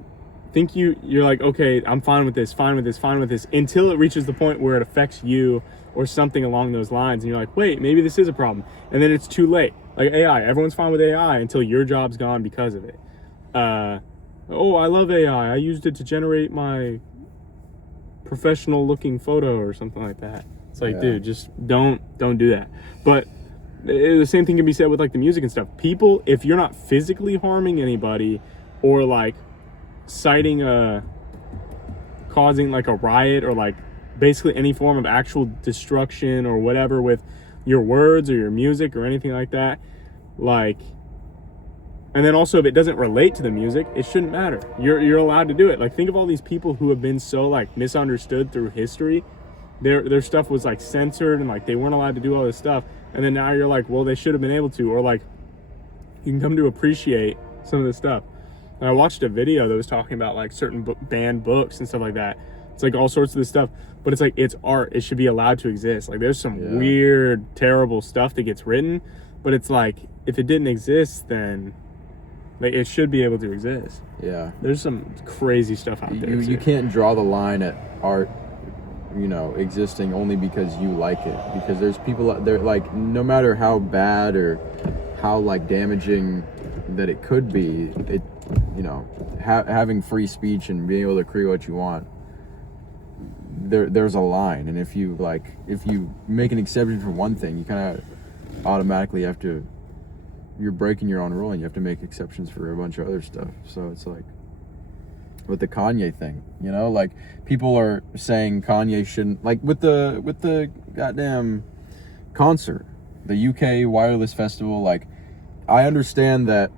think you're like, okay, I'm fine with this until it reaches the point where it affects you or something along those lines, and you're like, wait, maybe this is a problem, and then it's too late. Like AI, everyone's fine with AI until your job's gone because of it. Oh, I love AI. I used it to generate my professional looking photo or something like that. It's like, dude, just don't do that. But the same thing can be said with like the music and stuff. People, if you're not physically harming anybody or like causing like a riot or like basically any form of actual destruction or whatever with your words or your music or anything like that, like, and then also if it doesn't relate to the music, it shouldn't matter. You're allowed to do it. Like, think of all these people who have been so like misunderstood through history. Their stuff was like censored and like they weren't allowed to do all this stuff, and then now you're like, well, they should have been able to, or like you can come to appreciate some of this stuff. And I watched a video that was talking about like certain banned books and stuff like that. It's like all sorts of this stuff, but it's like, it's art. It should be allowed to exist. Like, there's some weird, terrible stuff that gets written, but it's like, if it didn't exist, then like it should be able to exist. Yeah. There's some crazy stuff out there. You can't draw the line at art, you know, existing only because you like it. Because there's people out there, like, no matter how bad or how like damaging that it could be, it, you know, having free speech and being able to create what you want, there's a line. And if you make an exception for one thing, you kind of automatically have to, you're breaking your own rule, and you have to make exceptions for a bunch of other stuff. So it's like with the Kanye thing, you know, like people are saying Kanye shouldn't, like with the goddamn concert, the UK Wireless Festival. Like, I understand that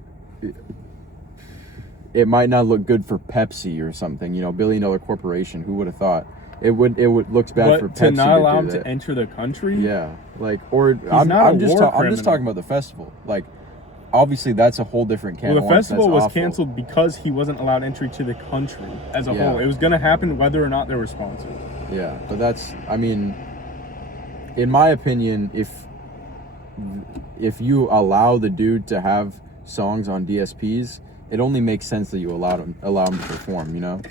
it might not look good for Pepsi or something, you know, $1 billion corporation. Who would have thought? It would looks bad for Pepsi to not allow do him that. to enter the country. Yeah, like, or I'm just talking about the festival. Like, obviously that's a whole different can. Well, the festival was awful. canceled because he wasn't allowed entry to the country as a Yeah. whole. It was going to happen whether or not they were sponsored. Yeah, but that's, I mean, in my opinion, if you allow the dude to have songs on DSPs, it only makes sense that you allow him to perform, you know?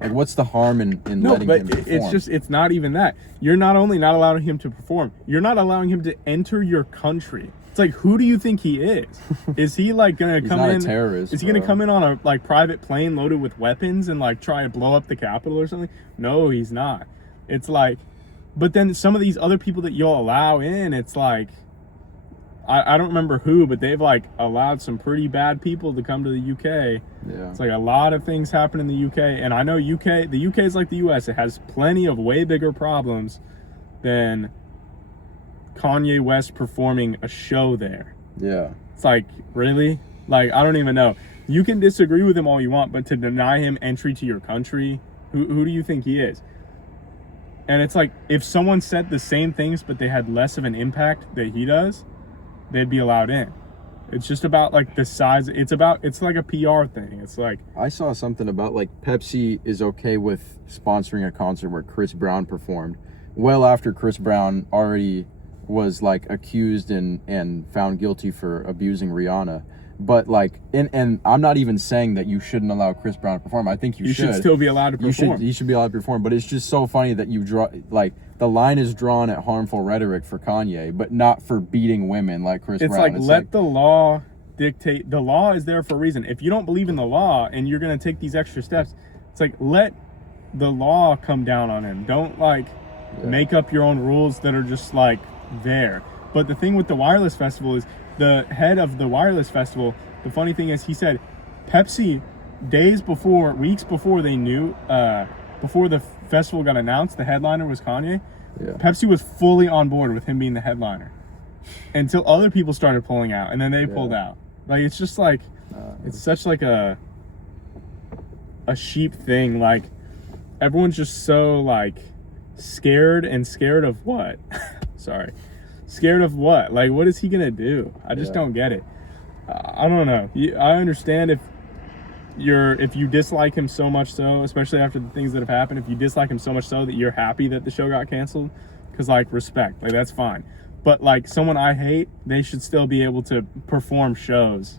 Like, what's the harm in letting him perform? It's not even that. You're not only not allowing him to perform, you're not allowing him to enter your country. It's like, who do you think he is? Is he like gonna come in? He's not a terrorist. Is he gonna come in on a like private plane loaded with weapons and like try to blow up the Capitol or something? No, he's not. It's like, but then some of these other people that you'll allow in, it's like, I don't remember who, but they've like allowed some pretty bad people to come to the UK. Yeah. It's like a lot of things happen in the UK, and I know the UK is like the US. It has plenty of way bigger problems than Kanye West performing a show there. Yeah. It's like, really? Like, I don't even know. You can disagree with him all you want, but to deny him entry to your country, who do you think he is? And it's like, if someone said the same things, but they had less of an impact that he does, they'd be allowed in. It's just about like the size. It's like a PR thing. It's like, I saw something about like Pepsi is okay with sponsoring a concert where Chris Brown performed, well after Chris Brown already was like accused and found guilty for abusing Rihanna. But like, and I'm not even saying that you shouldn't allow Chris Brown to perform. I think you should still be allowed to perform. You should be allowed to perform. But it's just so funny that you draw, like, the line is drawn at harmful rhetoric for Kanye, but not for beating women like Chris Brown. It's like, let the law dictate. The law is there for a reason. If you don't believe in the law and you're going to take these extra steps, it's like, let the law come down on him. Don't like make up your own rules that are just like there. But the thing with the wireless festival is the head of the wireless festival, the funny thing is he said Pepsi weeks before they knew, before the festival got announced, the headliner was Kanye. Pepsi was fully on board with him being the headliner until other people started pulling out, and then they pulled out. Like, it's just like, it's such like a sheep thing. Like, everyone's just so like scared of what? Sorry. Scared of what? Like, what is he gonna do? I just don't get it. I don't know. I understand if you dislike him so much so, especially after the things that have happened, if you dislike him so much so that you're happy that the show got canceled, because like, respect, like, that's fine. But like, someone I hate, they should still be able to perform shows.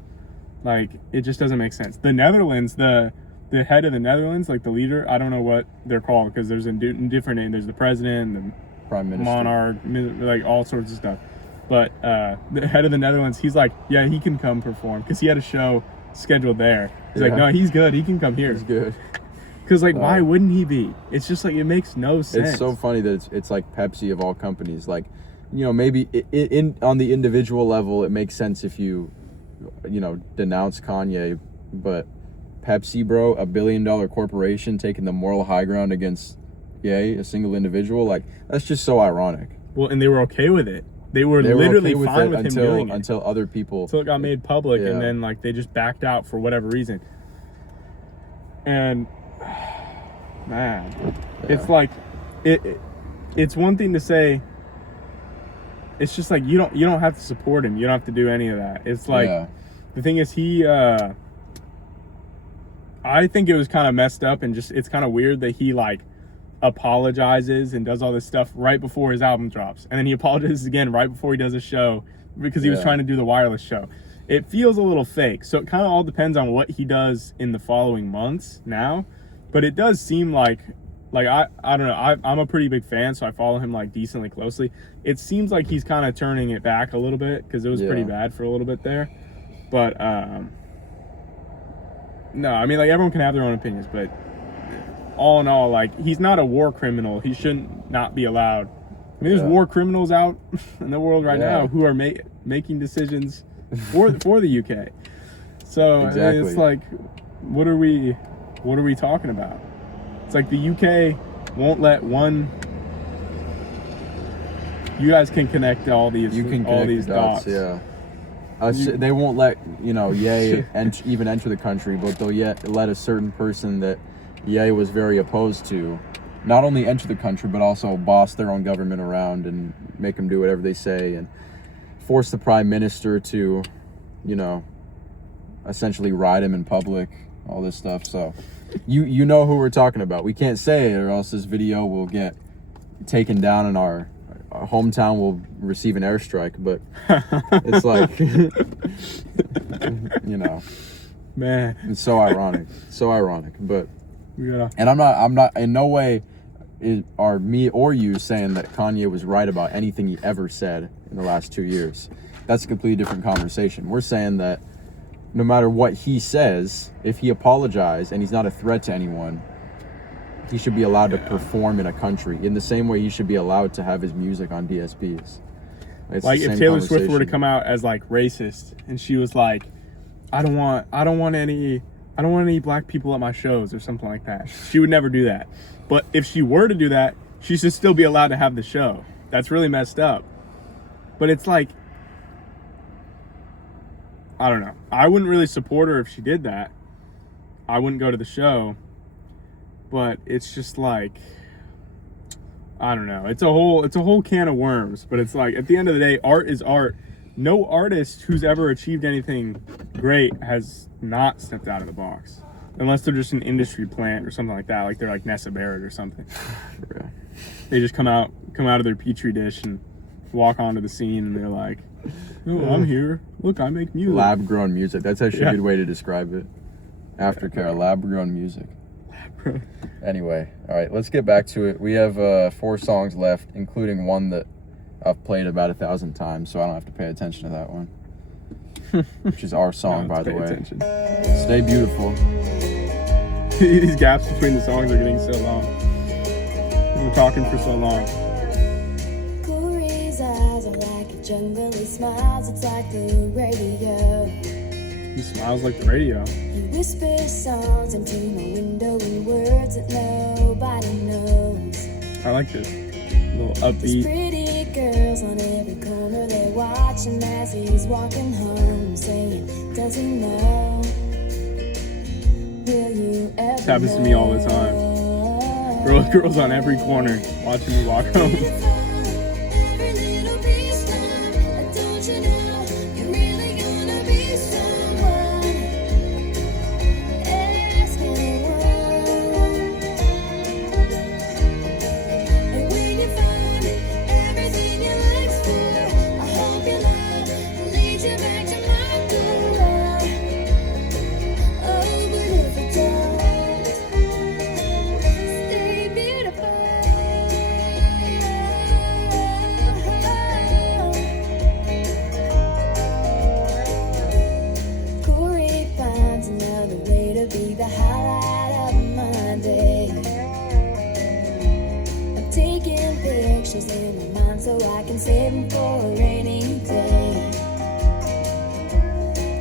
Like, it just doesn't make sense. The Netherlands, the head of the Netherlands, like the leader, I don't know what they're called because there's a different name. There's the president, the prime minister, monarch, like all sorts of stuff. But the head of the Netherlands, he's like, yeah, he can come perform because he had a show scheduled there. He's like, no, he's good. He can come here. He's good. Because like, why wouldn't he be? It's just like, it makes no sense. It's so funny that it's like Pepsi of all companies. Like, you know, maybe on the individual level, it makes sense if you denounce Kanye, but Pepsi, bro, $1 billion corporation taking the moral high ground against a single individual, like, that's just so ironic. Well, and they were okay with it. They were literally okay fine with him doing it until other people, until it got made public, and then like they just backed out for whatever reason. And man, it's like it's one thing to say. It's just like, you don't have to support him. You don't have to do any of that. It's like the thing is, I think it was kind of messed up, and just, it's kind of weird that he like apologizes and does all this stuff right before his album drops, and then he apologizes again right before he does a show because he was trying to do the wireless show. It feels a little fake, so it kind of all depends on what he does in the following months now. But it does seem like I don't know, I'm a pretty big fan, so I follow him like decently closely. It seems like he's kind of turning it back a little bit because it was pretty bad for a little bit there. But no, I mean, like, everyone can have their own opinions, but all in all, like, he's not a war criminal. He shouldn't not be allowed. I mean, there's war criminals out in the world right now who are making decisions for the UK. So I mean, it's like, what are we talking about? It's like the UK won't let one. You guys can connect all these. You can all these dots. Yeah. They won't let Ye even enter the country, but they'll let a certain person that Ye was very opposed to not only enter the country, but also boss their own government around and make them do whatever they say, and force the prime minister to, essentially ride him in public, all this stuff. So you know who we're talking about. We can't say it, or else this video will get taken down, and our hometown will receive an airstrike. But it's like, man, it's so ironic. But yeah, and I'm not in no way are me or you saying that Kanye was right about anything he ever said in the last 2 years. That's a completely different conversation. We're saying that no matter what he says, if he apologized and he's not a threat to anyone, he should be allowed to perform in a country in the same way he should be allowed to have his music on DSPs. Like, if Taylor Swift were to come out as like racist and she was like, I don't want any black people at my shows or something like that, she would never do that. But if she were to do that, she should still be allowed to have the show. That's really messed up. But it's like, I don't know. I wouldn't really support her if she did that. I wouldn't go to the show. But it's just like, I don't know. It's a whole can of worms. But it's like, at the end of the day, art is art. No artist who's ever achieved anything great has not stepped out of the box, unless they're just an industry plant or something like that. Like they're like Nessa Barrett or something. For real. They just come out of their petri dish and walk onto the scene, and they're like, "Oh, I'm here. Look, I make music." Lab grown music. That's actually a good way to describe it. Aftercare, lab grown music. Anyway, all right, let's get back to it. We have 4 songs left, including one that I've played about 1,000 times, so I don't have to pay attention to that one. which is our song, No, by let's the pay way. attention. Stay beautiful. These gaps between the songs are getting so long. We're talking for so long. Corey's eyes are like a jungle. He smiles, it's like the radio. He smiles like the radio. He whispers songs into my window in words that nobody knows. I like this. Little There's upbeat. pretty girls on every corner. They watch him as he's walking home, saying, does he know? Will you ever This happens to me all the time. know? Girls on every corner watching me walk home. Every little piece of, don't you know, you're really gonna be someone. Ask anyone. And when you find everything you look for, I hope your love leads you back to my door. Oh, but if it don't, stay beautiful. Corey finds another way to be the highlight of my day. I'm taking pictures in my mind so I can save them for a rainy day.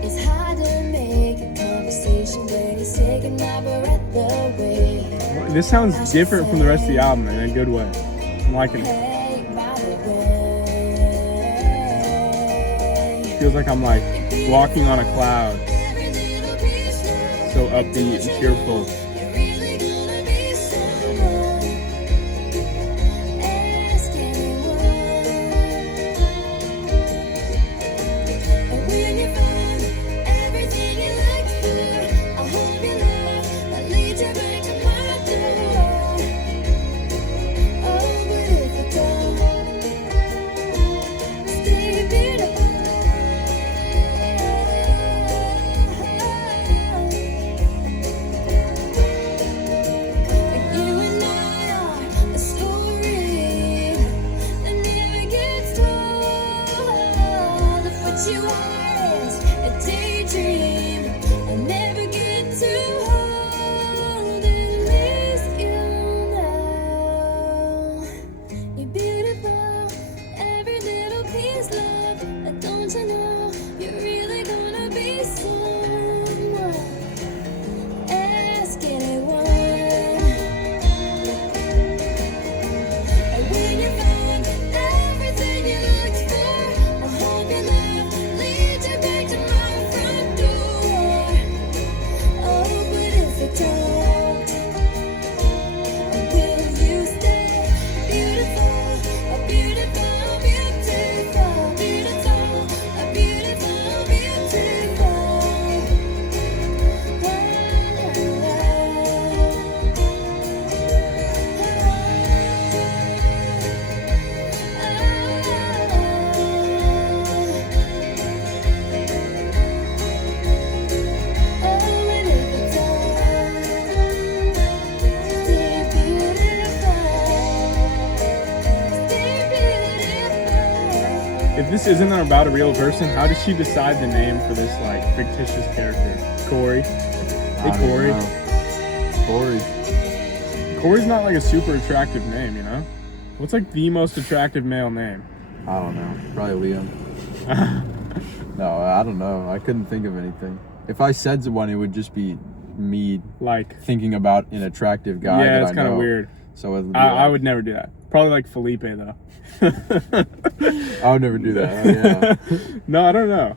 It's hard to make a conversation when he's taking my breath away. This sounds different from the rest of the album in a good way. I'm liking it. Hey, by the way, Feels like I'm like walking on a cloud. every little piece of, So upbeat and cheerful. you're really gonna be someone. Ask anyone. And when you find everything you look for, I hope your love that leads you back to my door. Oh, but if it don't, stay beautiful. You and I are a story that never gets told. If what you are is a daydream, I'll never get to hold. At least you know you're beautiful. Every little piece, love. Don't you know you're really gonna be someone? Ask anyone. And when you find everything you looked for, I hope your love leads you back to my front door. Oh, but if it don't, will you stay beautiful, beautiful, beautiful, beautiful, beautiful, beautiful? If this isn't about a real person, how did she decide the name for this like fictitious character? Corey. Hey, I don't Corey. know. Corey. Corey's not like a super attractive name, you know? What's like the most attractive male name? I don't know. Probably Liam. No, I don't know. I couldn't think of anything. If I said one, it would just be me Like, thinking about an attractive guy. yeah, that it's I kind of know. weird. So it would be I like- would never do that. Probably like Felipe though. I would never do that. Yeah. No, I don't know.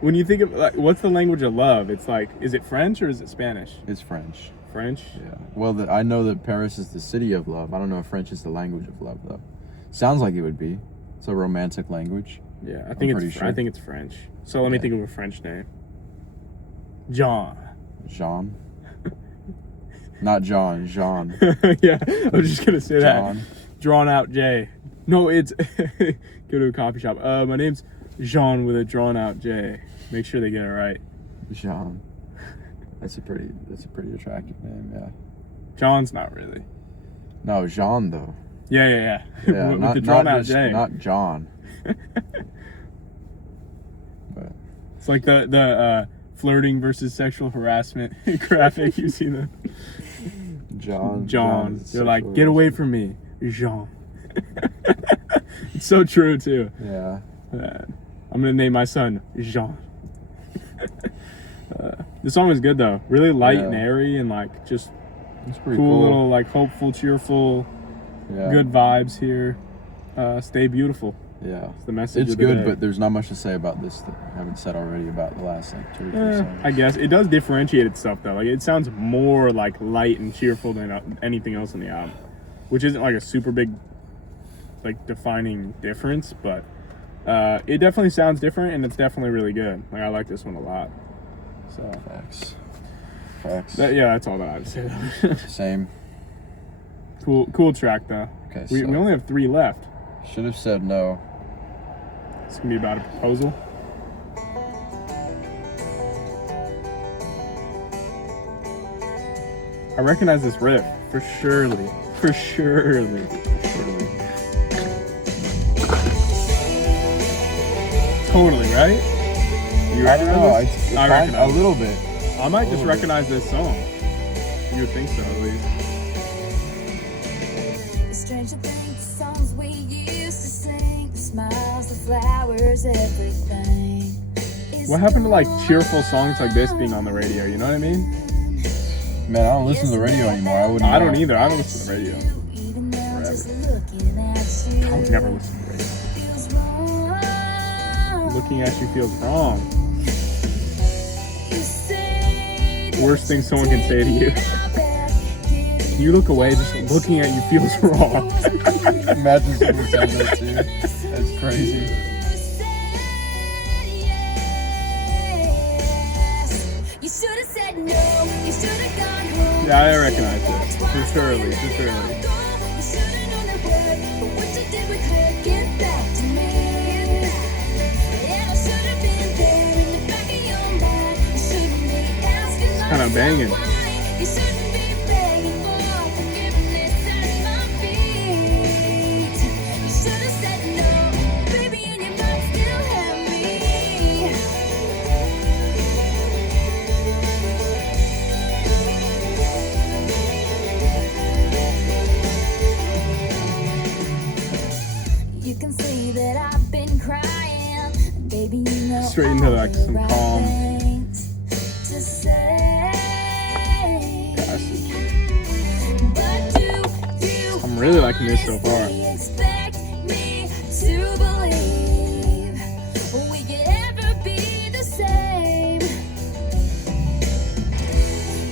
When you think of like, what's the language of love? It's like, is it French or is it Spanish? It's French. French. Yeah. Well, I know that Paris is the city of love. I don't know if French is the language of love though. Sounds like it would be. It's a romantic language. Yeah, I think pretty it's. sure. I think it's French. So let me Yeah. think of a French name. John. Jean. Not John. Jean. Yeah, I was just gonna say John. that. Drawn out J. No, it's go to a coffee shop. My name's Jean with a drawn out J. Make sure they get it right. Jean. That's a pretty attractive name. Yeah. John's not really. No, Jean though. Yeah. Yeah. with not the drawn not out just, J. not John. But It's like the flirting versus sexual harassment graphic. You see the John. They're like, get away from me, Jean. It's so true too. Yeah. I'm gonna name my son Jean. The song is good though. Really light and airy, and like just It's pretty cool cool. little like hopeful, cheerful, Yeah. good vibes here. Stay beautiful. Yeah. It's the message. It's of the good, day. but there's not much to say about this that I haven't said already about the last like 2 or 3 songs. I guess it does differentiate itself though. Like it sounds more like light and cheerful than anything else on the album, which isn't like a super big, like defining difference, but it definitely sounds different, and it's definitely really good. Like I like this one a lot. So Facts. that's all that I have to say. Same. Cool track though. Okay. We only have 3 left. Should have said no. It's gonna be about a proposal. I recognize this riff for surely. Totally, right? You I don't know. recognize this? I A recognize it. little bit. I might just little bit. recognize this song. You would think so, at least. It's strange to think the songs we used to sing, the smiles, the flowers, everything. What happened to like cheerful songs like this being on the radio? You know what I mean? Man, I don't listen to the radio anymore. I wouldn't. I don't know. either. I don't listen to the radio. Even now, Forever. just looking at you I would never listen to the radio. feels wrong. Looking at you feels wrong. You say Worst thing someone can say to you. that You look away, just looking at you feels wrong. Imagine someone says that too. That's crazy. you should have said no. You should have gone home. Yeah, I recognize it. For surely. You should have known the word, but what you did with her, get back to me. And I should have been there in the back of your mind. You shouldn't be asking Kinda banging. why. You shouldn't be begging for forgiveness at my feet. You should have said no, baby, and your mind still have me. You can see that I've been crying, baby. You know Straight into, like, some all the right calm things to say. Passage. But do you I'm really liking this so far. honestly expect me to believe we could ever be the same?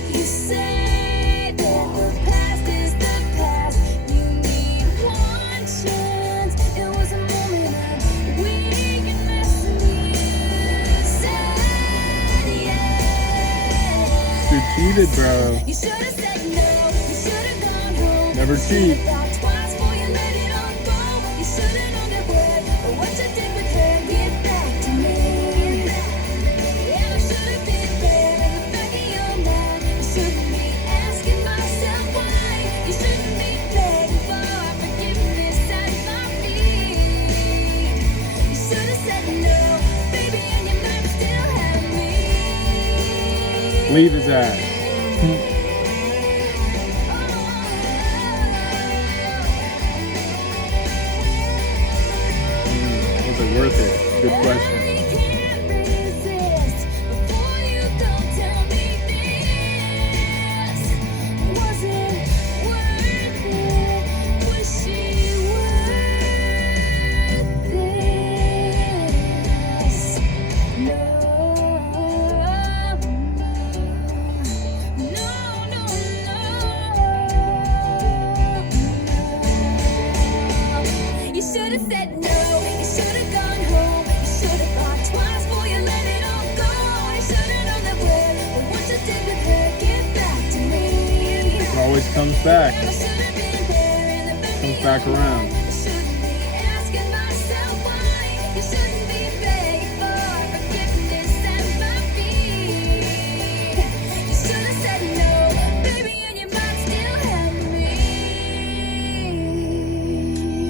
You say that the past is the past. You need one chance. It was a moment of weakness, and you said yes. Dude cheated, bro. You should have said no. You should have gone home. Never You should cheat. have thought twice before you let it all go. You should have known that word, but what you did with her, get back to me. And I should have been there in the back of your mind. You shouldn't be asking myself why. You shouldn't be begging for forgiveness at my feet. You should have said no, baby, and your mind still had me. Leave his ass. Was it worth it? Good question. You should have said no. You should have gone home. You should have thought twice before you let it all go. You should have known that word, but what you did with her, get back to me. It always comes back. And I should have been there in the back Comes of back your around. mind. You shouldn't be asking myself why. You shouldn't be begging for forgiveness at my feet. You should have said no, baby, and your mind still had me.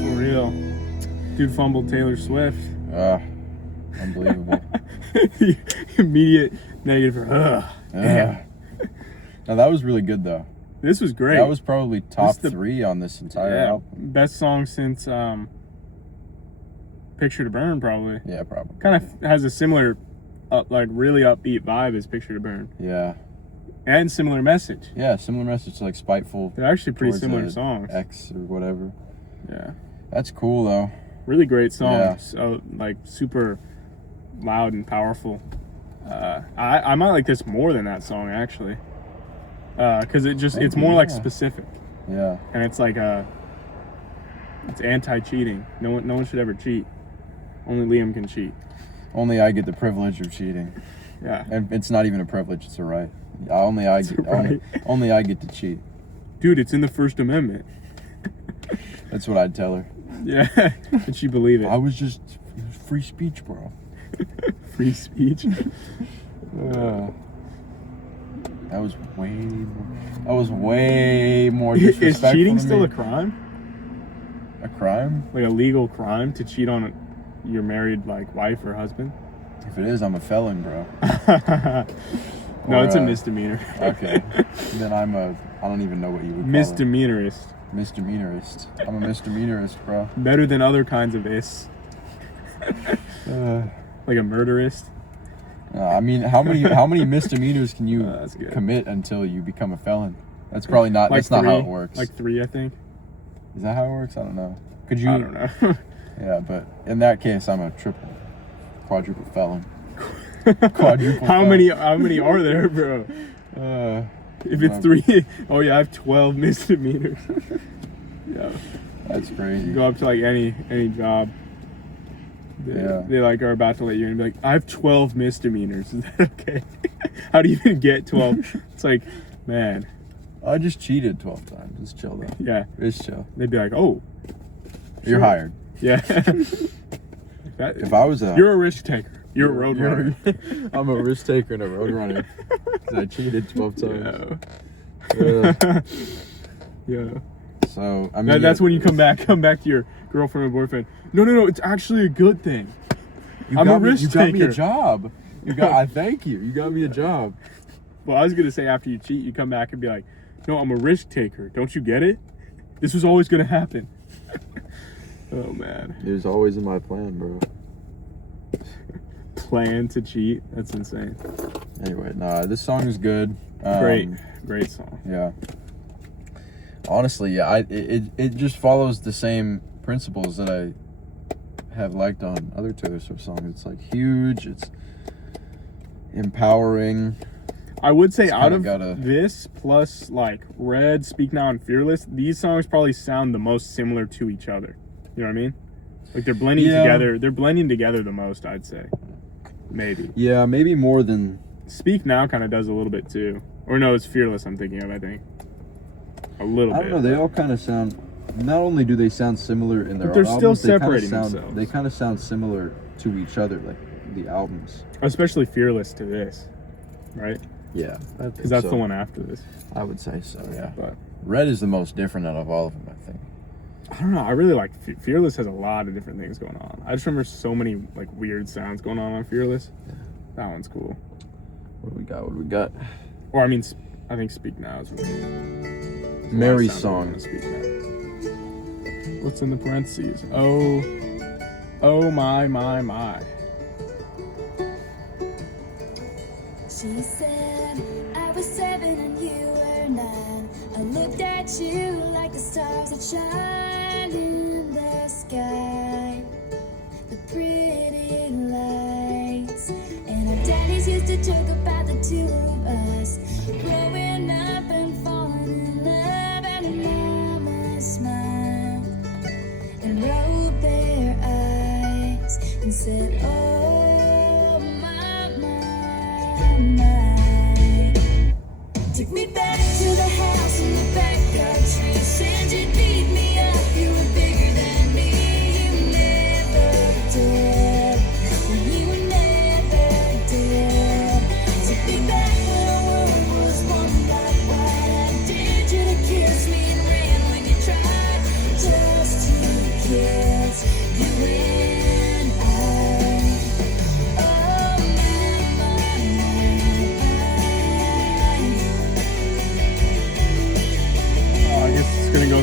For real. Dude fumbled Taylor Swift. Unbelievable. The immediate negative for, ugh. Damn. Now that was really good though. This was great. That was probably top the- 3 on this entire album. Best song since Picture to Burn, probably. Yeah, probably. Kind of has a similar, like, really upbeat vibe as Picture to Burn. Yeah. And similar message. Yeah, similar message, like Spiteful. They're actually pretty towards similar a songs. X or whatever. Yeah. That's cool though. Really great song. Yeah. So, like, super loud and powerful. I might like this more than that song, actually. Because it's more like specific. Yeah. And it's like it's anti-cheating. No one should ever cheat. Only Liam can cheat. Only I get the privilege of cheating. Yeah. And it's not even a privilege, it's a right. Only I get to cheat. Dude, it's in the First Amendment. That's what I'd tell her. Yeah. And she believe it. I was just free speech, bro. Free speech. That was way more disrespectful. Is cheating to still me. a crime? A crime? Like a legal crime to cheat on your married like wife or husband? If it is, I'm a felon, bro. No, Or, it's a misdemeanor. Okay. Then I don't even know what you would call Misdemeanorist. it. Misdemeanorist. I'm a misdemeanorist, bro. Better than other kinds of is. Like a murderist. I mean, how many misdemeanors can you That's good. commit until you become a felon? That's probably not. Like That's not how it 3, works. Like 3, I think. Is that how it works? I don't know. Could you? I don't know. Yeah, but in that case, I'm a quadruple felon. Quadruple. How felon. many are there, bro? If it's 3, oh yeah, I have 12 misdemeanors. Yeah. That's crazy. You go up to like any job. They like are about to let you in and be like, I have 12 misdemeanors. Is that okay? How do you even get 12? It's like, man. I just cheated 12 times. It's chill though. Yeah. It's chill. They'd be like, oh. You're hired. Yeah. If I was You're a risk taker. You're a road runner. I'm a risk taker and a road runner. Because I cheated 12 times. Yeah. So, I mean. That's when you come back to your girlfriend or boyfriend. No, it's actually a good thing. I'm a risk taker. You got me a job. I thank you. You got me a job. Well, I was gonna say after you cheat, you come back and be like, "No, I'm a risk taker. Don't you get it? This was always gonna happen." Oh man. It was always in my plan, bro. Plan to cheat? That's insane. Anyway, this song is good. Great song. Yeah. Honestly, yeah, it just follows the same principles that I have liked on other Taylor Swift songs. It's like huge. It's empowering. I would say It's out kinda of this plus like Red, Speak Now, and Fearless, these songs probably sound the most similar to each other. You know what I mean? Like they're blending together. They're blending together the most, I'd say. Maybe. Yeah, maybe more than. Speak Now kind of does a little bit too. Or no, it's Fearless I'm thinking of, I think. A little bit. I don't know. They all kind of sound. Not only do they sound similar in their But they're own still albums, separating themselves. They kind of sound similar to each other, like the albums. Especially Fearless to this, right? Yeah, Because that's the one after this. I would say so. Yeah. But Red is the most different out of all of them, I think. I don't know. I really like Fearless. Has a lot of different things going on. I just remember so many like weird sounds going on Fearless. Yeah. That one's cool. What do we got? Or I mean, I think Speak Now is really Mary's song. Speak Now. What's in the parentheses? Oh my. She said, I was 7 and you were 9. I looked at you like the stars that shine in the sky. The pretty lights. And our daddies used to joke about the two of us growing up and falling in love. And mama smiled and rolled their eyes and said, oh my. Took me back to the house in the backyard tree. Said you'd beat me up, you were bigger than me. You never did. You were never did. Took me back when our world was one black white. I dared you to kiss me and ran when you tried. Just 2 kids, you and I.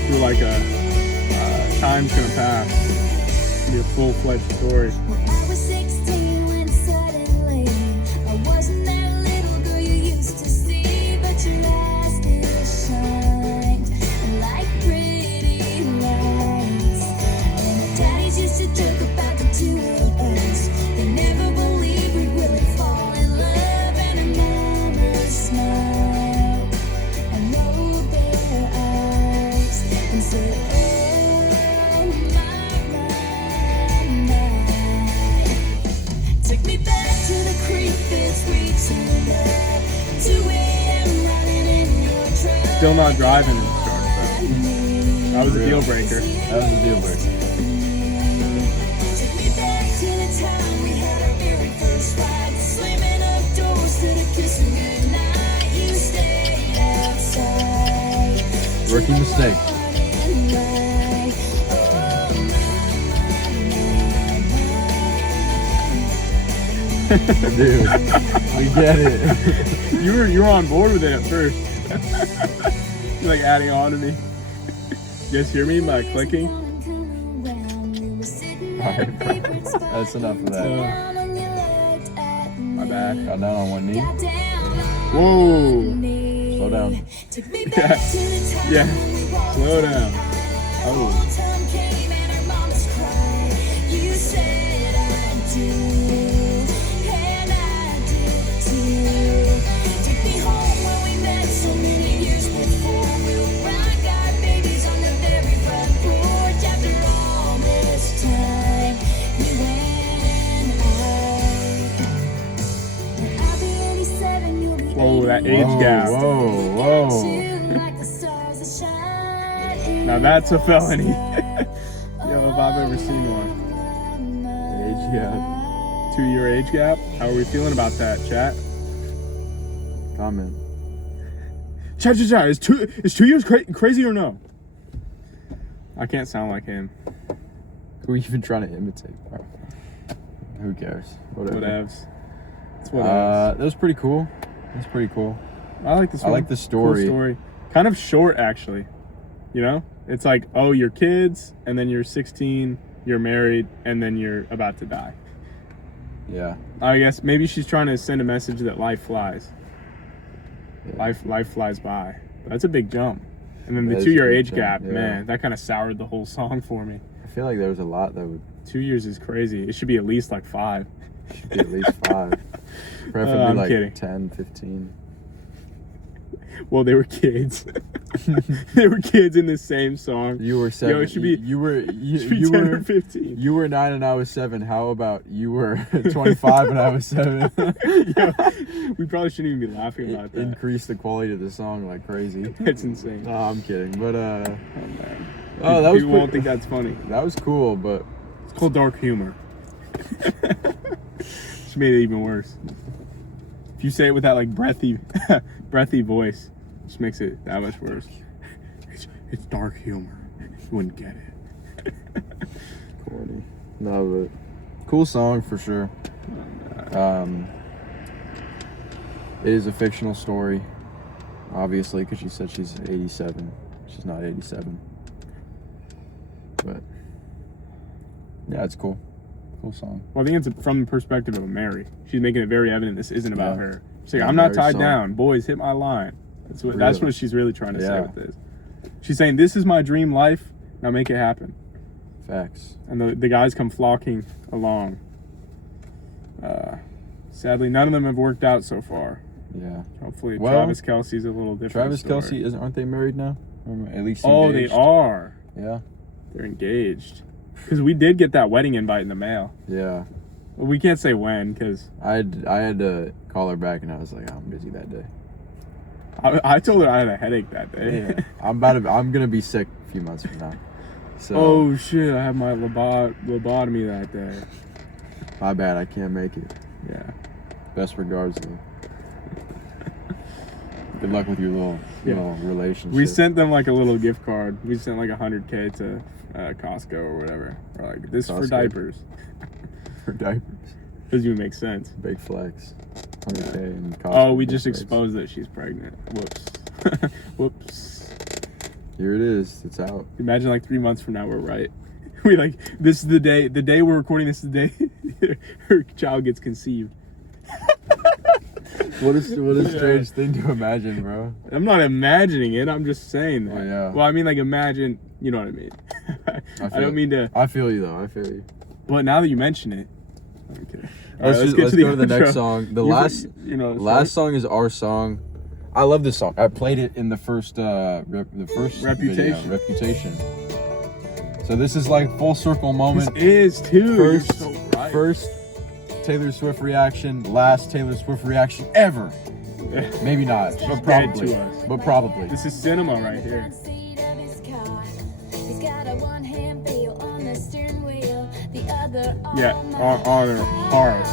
through like a time's gonna pass. It'll be a full-fledged story. Well, I was 16 when suddenly I wasn't that little girl you used to see, but your eyes still shined like pretty lights. And our daddies used to joke about the two of us. They never believed we'd really fall in love, and our mama smiled and rolled their eyes and said, "Oh my." Took me back to the creek that's sweet tonight. 2 a.m. riding in your truck. Still not driving in the start, though. That was a deal breaker. That was a deal breaker. Took me back to the time we had our very first fight. Slamming up doors to the kiss and goodnight. You stayed outside. Rookie mistake. Dude, we get it. You were on board with it at first. You're like adding on to me. You guys hear me by clicking? Alright, that's enough of that. My bad. Got down on one knee. Whoa. Slow down. Yeah. Slow down. Oh. Whoa, that age gap. Whoa. Now that's a felony. Yo, if I've ever seen one. Age gap. 2-year age gap. How are we feeling about that, chat? Comment. Chat. Is 2 years crazy or no? I can't sound like him. Who are you even trying to imitate, bro? Who cares? Whatever. Whatevs. It's whatevs. That was pretty cool. That's pretty cool. I like this one. I like the story. Cool story. Kind of short, actually. You know? It's like, oh, you're kids, and then you're 16, you're married, and then you're about to die. Yeah. I guess maybe she's trying to send a message that life flies. Yeah. Life flies by. That's a big jump. And then That the is 2-year a big age jump, gap, yeah. man, that kind of soured the whole song for me. I feel like there was a lot that would 2 years is crazy. It should be at least like 5. should be at least 5. Preferably I'm like kidding. 10, 15. Well, they were kids. They were kids in the same song. You were 7. Yo, it should be, you should be you 10 were or 15. You were 9 and I was 7. How about you were 25 and I was 7? Yo, we probably shouldn't even be laughing about that. Increase the quality of the song like crazy. It's insane. No, I'm kidding. But Oh, man. oh, that was People won't pretty- think that's funny. that was cool, but It's called dark humor. Just made it even worse. If you say it with that like breathy voice, it just makes it that much worse. It's dark humor. You wouldn't get it. corny. No, but cool song for sure. It is a fictional story, obviously, because she said she's 87. She's not 87. But yeah, it's cool. Cool song. Well, I think it's from the perspective of Mary. She's making it very evident this isn't about Yeah. her. She's like, Yeah, I'm not Mary's tied song. down. Boys, hit my line. That's Really? what she's really trying to say Yeah. with this. She's saying, this is my dream life. Now make it happen. Facts. And the guys come flocking along. Sadly, none of them have worked out so far. Yeah. Hopefully, Well, Travis Kelce's a little different. Travis story. Kelce, aren't they married now? Or at least Oh, they engaged? are. Yeah. They're engaged. Because we did get that wedding invite in the mail. Yeah. Well, we can't say when, because I had to call her back, and I was like, I'm busy that day. I told her I had a headache that day. Yeah. I'm gonna be sick a few months from now. So Oh shit! I had my lobotomy that day. my bad, I can't make it. Yeah. Best regards, though. Good luck with your little relationship. We sent them like a little gift card. We sent like $100K to Costco or whatever. We're like, this is for Costco? diapers. for diapers. Doesn't even make sense. Big flex. 100K and Costco. Oh, we big just flex. exposed that she's pregnant. Whoops. Whoops. Here it is. It's out. Imagine like 3 months from now we're right. We like this is the day we're recording. This is the day her child gets conceived. What a strange thing to imagine, bro. I'm not imagining it. I'm just saying that. Oh, yeah. Well, I mean, like imagine. You know what I mean? I don't mean to. I feel you though. I feel you. But now that you mention it, okay. Let's go to the next song. The outro. last song is our song. I love this song. I played it in the first Reputation. video, Reputation. So this is like full circle moment. This is too. First, You're so right. first Taylor Swift reaction, last Taylor Swift reaction ever. Maybe not, but Dead probably. to us. But probably. This is cinema right here. Yeah, on her heart.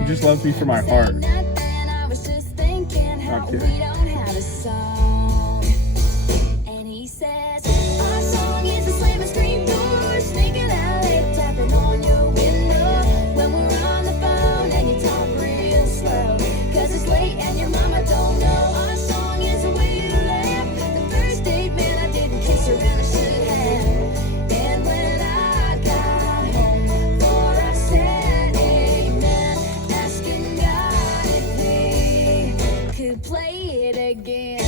He just loves me for my heart. Not kidding. And he says, our song is a slamming screen door, sneaking out, tapping on your window when we're on the phone and you talk real slow, 'cause it's late and your mama don't know. Our song is a way you laugh. The first date, man, I didn't kiss her and I should have. And when I got home, for I said amen, asking God if he could play it again.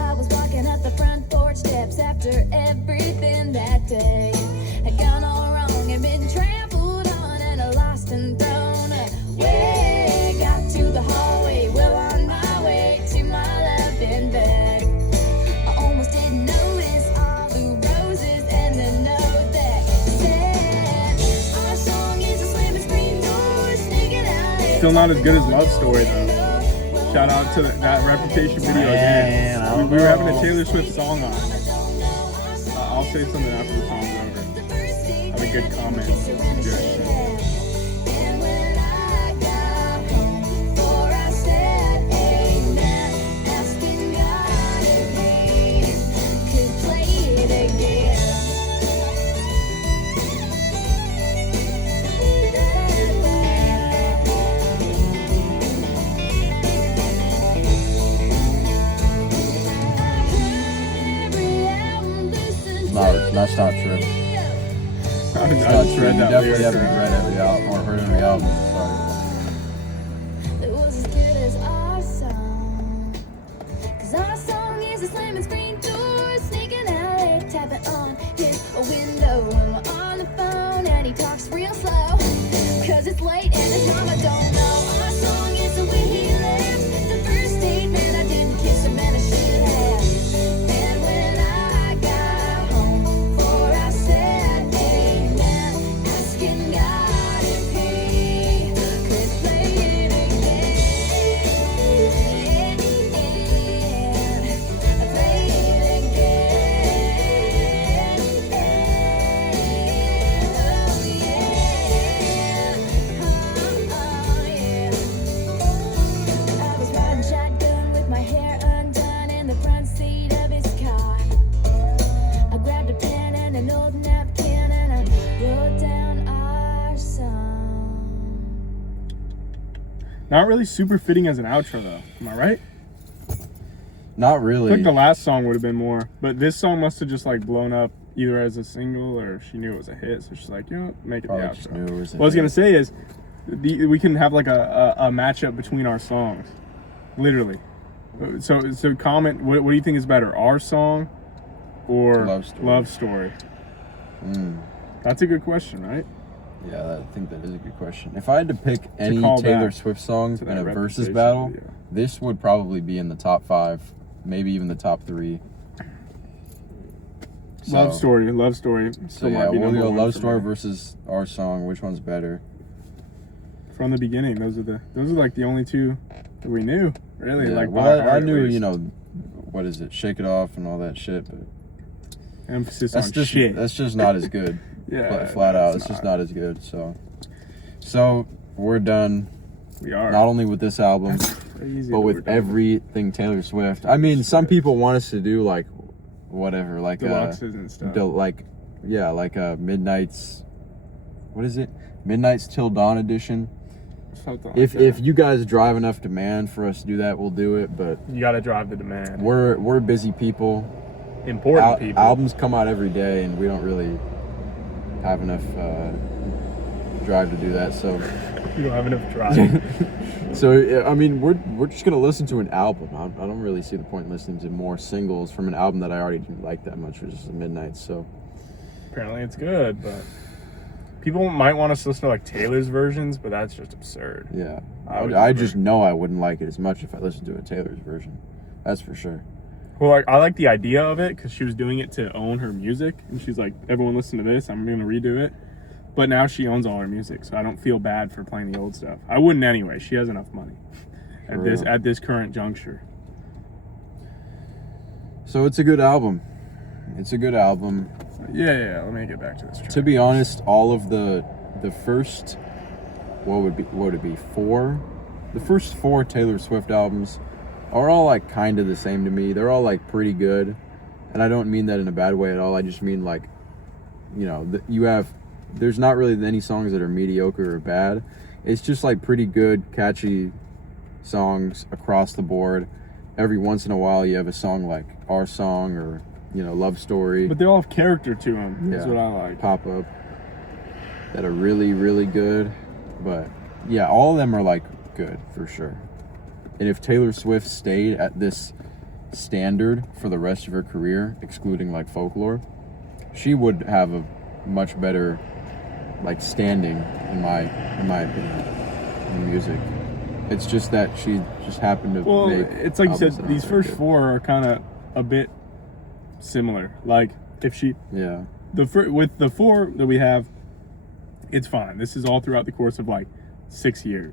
I was walking up the front porch steps after everything that day had gone all wrong and been trampled on and lost and thrown away. Got to the hallway, well on my way to my loving bed. I almost didn't notice all the roses and the note that said, our song is a slamming screen door, sneaking out. Still not as good as Love Story though. Shout out to that Reputation video again. Man, I We were having a know. Taylor Swift song on. I'll say something after the song's over. Have a good comment, suggestion. And when I got home, for I said amen, asking God if he could play it again. That's not true. I That's not just true. read You that definitely lyric. haven't read every album or heard every album. Sorry. It was as good as our song. 'Cause our song is a slamming screen door, sneaking out, tapping on his window when we're on the phone and he talks real slow. 'Cause it's late and his mama don't know. Our song is the way he left. The first date, man, I didn't kiss him and I should have. And when I got home, for I said amen, asking God if he could play it again. Play it again. Oh yeah. Oh yeah. I was riding shotgun with my hair undone in the front seat of his car. I grabbed a pen and an old napkin and I wrote down our song. Not really super fitting as an outro though. Am I right? Not I really. think the last song would have been more, but this song must have just like blown up either as a single or she knew it was a hit, so she's like, you know, what, make it Probably the just outro. knew it was a What I was hit. gonna say is, we can have like a matchup between our songs, literally. So comment. What do you think is better, our song or Love Story. That's a good question, right? Yeah, I think that is a good question. If I had to pick any call Taylor back Swift songs to in a that versus Reputation battle, video. this would probably be in the top 5, maybe even the top 3. So, Love Story. So Still yeah, might be we'll number go one Love for Story me. versus our song. Which one's better? From the beginning, those are like the only two that we knew, really. Yeah, Like well, by I heart, at knew, least. you know, what is it? Shake It Off and all that shit, but Emphasis that's on just shit. that's just not as good. Yeah, flat out, it's it's just not as good. So we're done. We are. Not only with this album, Crazy but that we're with done. everything Taylor Swift. I mean, some people want us to do like whatever, like Deluxes and stuff. like Midnight's. What is it? Midnight's Till Dawn edition. Something like If that. you guys drive enough demand for us to do that, we'll do it. But You got to drive the demand. we're busy people. Important people. Albums come out every day, and we don't really have enough drive to do that. So You don't have enough drive. So I mean, we're just gonna listen to an album. I don't really see the point in listening to more singles from an album that I already didn't like that much, which is Midnight. So Apparently it's good, but people might want us to listen to like Taylor's versions, but that's just absurd. yeah, I I just know I wouldn't like it as much if I listened to a Taylor's version. That's for sure. Well, like, I like the idea of it because she was doing it to own her music, and she's like, everyone listen to this, I'm gonna redo it. But now she owns all her music, so I don't feel bad for playing the old stuff. I wouldn't anyway. She has enough money at this current juncture. So it's a good album. It's a good album. Yeah. Let me get back to this track. To be honest, all of the first what would it be four? The first four Taylor Swift albums are all like kind of the same to me. They're all like pretty good, and I don't mean that in a bad way at all. I just mean like, you know, there's not really any songs that are mediocre or bad. It's just like pretty good, catchy songs across the board. Every once in a while, you have a song like Our Song or, you know, Love Story. But they all have character to them. That's Yeah. what I like. Pop up that are really, really good. But yeah, all of them are like good for sure. And if Taylor Swift stayed at this standard for the rest of her career, excluding like Folklore, she would have a much better like standing in my opinion in music. It's just that she just happened to make it's like you said, albums that these aren't very first good. four are kind of a bit similar. Like if she Yeah. with the four that we have, it's fine. This is all throughout the course of like 6 years.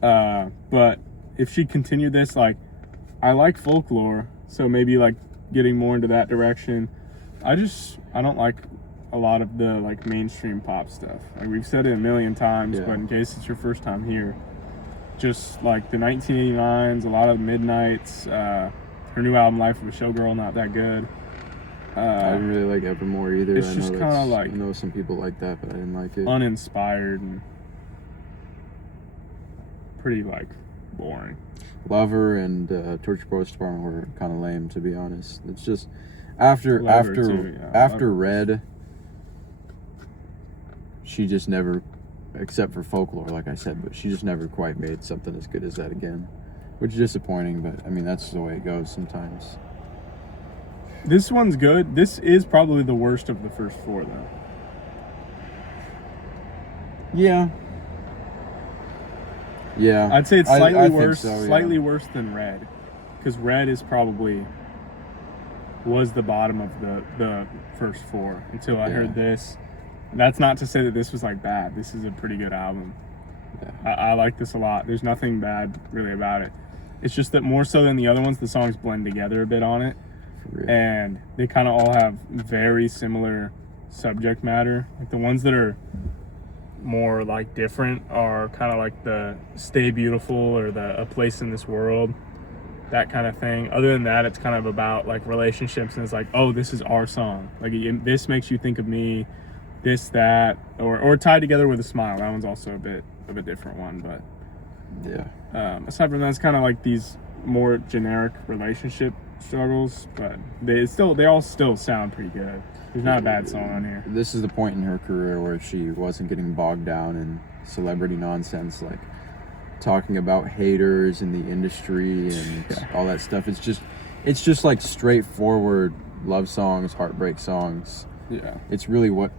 But if she continued this, like, I like Folklore, so maybe like getting more into that direction. I don't like a lot of the like mainstream pop stuff. Like we've said it a million times, Yeah. but in case it's your first time here, just like the 1989s, a lot of Midnights, her new album Life of a Showgirl, not that good. I didn't really like Evermore either. It's just kinda like- I know some people like that, but I didn't like it. Uninspired and pretty like boring. Lover and Torture Post Department were kind of lame, to be honest. It's just after Lover too, yeah. after Lover. Red, she just never, except for Folklore, like I said, but she just never quite made something as good as that again, which is disappointing. But I mean, that's the way it goes sometimes. This one's good. This is probably the worst of the first four, though. Yeah. Yeah. I'd say it's I slightly think worse. so, yeah. Slightly worse than Red, because Red is probably was the bottom of the first four until I heard this. That's not to say that this was like bad. This is a pretty good album. Yeah. I like this a lot. There's nothing bad really about it. It's just that more so than the other ones, the songs blend together a bit on it. For real. And they kind of all have very similar subject matter. Like the ones that are more like different are kind of like the Stay Beautiful or the A Place in This World, that kind of thing. Other than that, it's kind of about like relationships, and it's like, oh, this is our song. Like this makes you think of me, this, that, or tied together with a smile. That one's also a bit of a different one, but Yeah. aside from that, it's kind of like these more generic relationship struggles, but they all still sound pretty good. There's not a bad song on here. This is the point in her career where she wasn't getting bogged down in celebrity nonsense, like talking about haters in the industry and all that stuff. It's just like straightforward love songs, heartbreak songs. Yeah. It's really what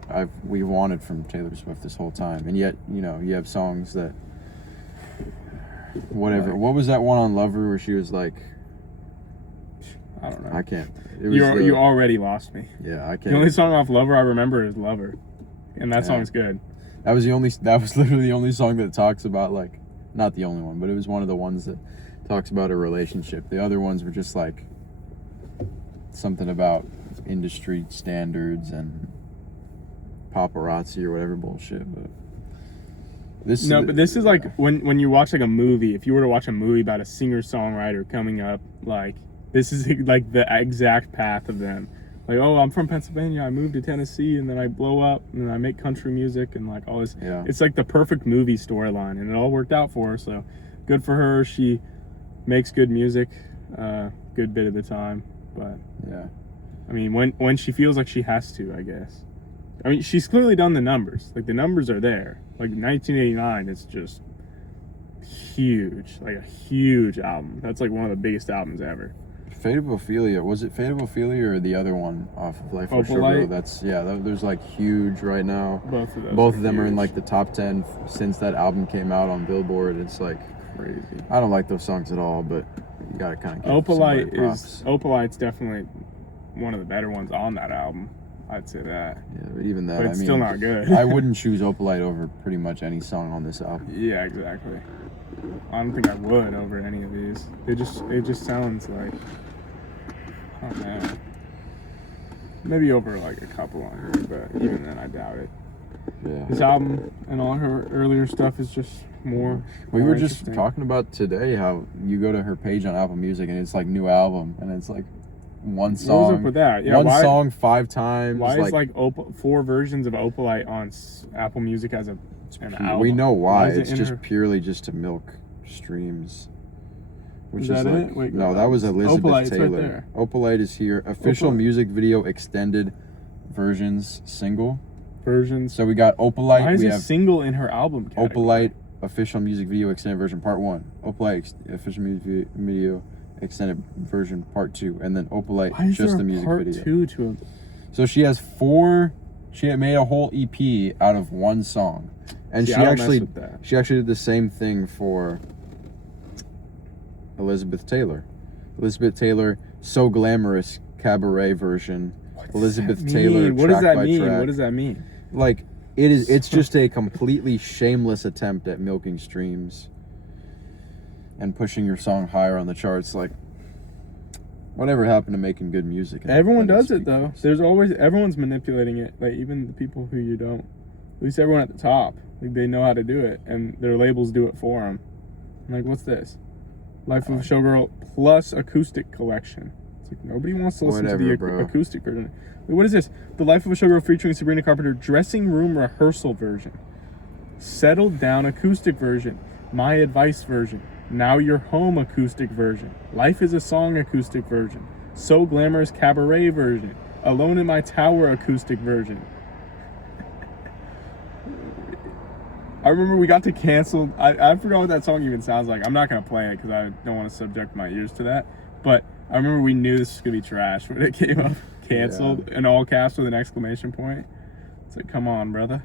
we wanted from Taylor Swift this whole time. And yet, you know, you have songs that whatever. Like- What was that one on Lover where she was like, I don't know. I can't. It was You already lost me. yeah, I The only can't. song off Lover I remember is Lover, and that Yeah. song's good. That was literally the only song that talks about, like, not the only one, but it was one of the ones that talks about a relationship. The other ones were just like something about industry standards and paparazzi or whatever bullshit. But this But this is like when you watch like a movie. If you were to watch a movie about a singer-songwriter coming up, like this is like the exact path of them, like, oh, I'm from Pennsylvania, I moved to Tennessee, and then I blow up, and then I make country music, and like all this. Yeah. It's like the perfect movie storyline, and it all worked out for her. So good for her. She makes good music, good bit of the time. But Yeah. I mean, when she feels like she has to, I guess. I mean, she's clearly done the numbers. Like the numbers are there. Like 1989 is just huge, like a huge album. That's like one of the biggest albums ever. Fate of Ophelia, was it Fate of Ophelia or the other one off of Life of Opalite? Showgirl? That's there's like huge right now. Both of them are in huge. like the top 10 since that album came out on Billboard. It's like Crazy. I don't like those songs at all, but you gotta kind of give somebody props. Opalite's definitely one of the better ones on that album. I'd say that. Yeah, but even that, But it's I mean, still not good. I wouldn't choose Opalite over pretty much any song on this album. Yeah, exactly. I don't think I would over any of these. It just sounds like, oh man, maybe over like a couple on here, but even then I doubt it. Yeah. This album and all her earlier stuff is just more. We more were just interesting. talking about today how you go to her page on Apple Music and it's like new album and it's like one song. What was up with that? Yeah, one why, song 5 times. Why is like 4 versions of Opalite on Apple Music as an album? We know why. is it It's in just her- purely just to milk streams. Which Is is that like it? Wait, no, that was Elizabeth Opalite's right Taylor. there. Opalite is here. Official Opalite. music video extended versions single. versions. So we got Opalite. Why is we it have single in her album category? Opalite official music video extended version part 1. Opalite official music video extended version part 2, and then Opalite Why is just there the a music part video. 2 to it? So she has 4. She had made a whole EP out of one song, and See, she I don't mess actually with that. did the same thing for Elizabeth Taylor. Elizabeth Taylor, So Glamorous cabaret version. Elizabeth Taylor, What does track that by mean? track. What does that mean? Like it's just a completely shameless attempt at milking streams and pushing your song higher on the charts. Like, whatever happened to making good music? Everyone Letting does it speak though. for us? There's always everyone's manipulating it. Like even the people who you don't. At least everyone at the top. Like they know how to do it, and their labels do it for them. Like what's this? Life of a Showgirl plus acoustic collection. It's like nobody wants to listen to the Whatever, bro. acoustic version. Wait, what is this? The Life of a Showgirl featuring Sabrina Carpenter dressing room rehearsal version. Settled down acoustic version. My advice version. Now You're Home acoustic version. Life is a Song acoustic version. So Glamorous cabaret version. Alone in My Tower acoustic version. I remember we got to cancel. I forgot what that song even sounds like. I'm not going to play it because I don't want to subject my ears to that. But I remember we knew this was going to be trash when it came up. Canceled in all caps with an exclamation point. It's like, come on, brother.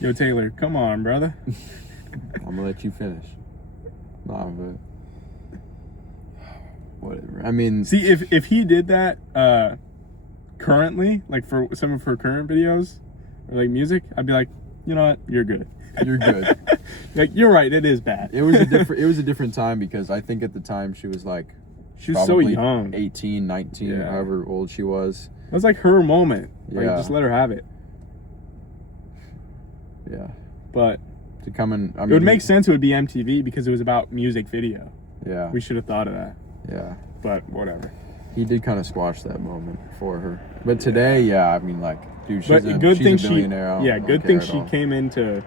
Yo, Taylor, come on, brother. I'm gonna let you finish. Nah, but whatever. I mean, See, if he did that currently, like for some of her current videos or like music, I'd be like, you know what, you're good. you're good. Like you're right, it is bad. It was a different time because I think at the time she was like She was so probably young. 18, 19, Yeah. however old she was. That was like her moment. Like Yeah. just let her have it. Yeah. But To come in, I mean, it would make sense it would be MTV because it was about music video. Yeah. We should have thought of that. Yeah. But whatever. He did kind of squash that moment for her. But today, yeah, I mean, like, dude, she's But a good thing billionaire. I don't good care thing at she all. came into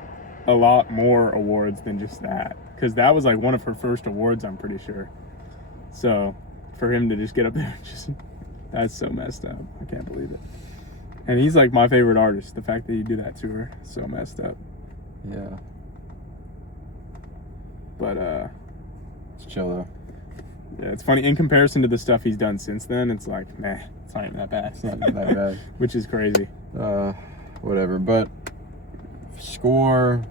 a lot more awards than just that, because that was like one of her first awards, I'm pretty sure. So for him to just get up there, just that's so messed up. I can't believe it. And he's like my favorite artist. The fact that you do that to her, so messed up. Yeah. But It's chill, though. yeah, it's funny in comparison to the stuff he's done since then. It's like, meh, it's not even that bad. It's not that bad. Which is crazy. Whatever. But score.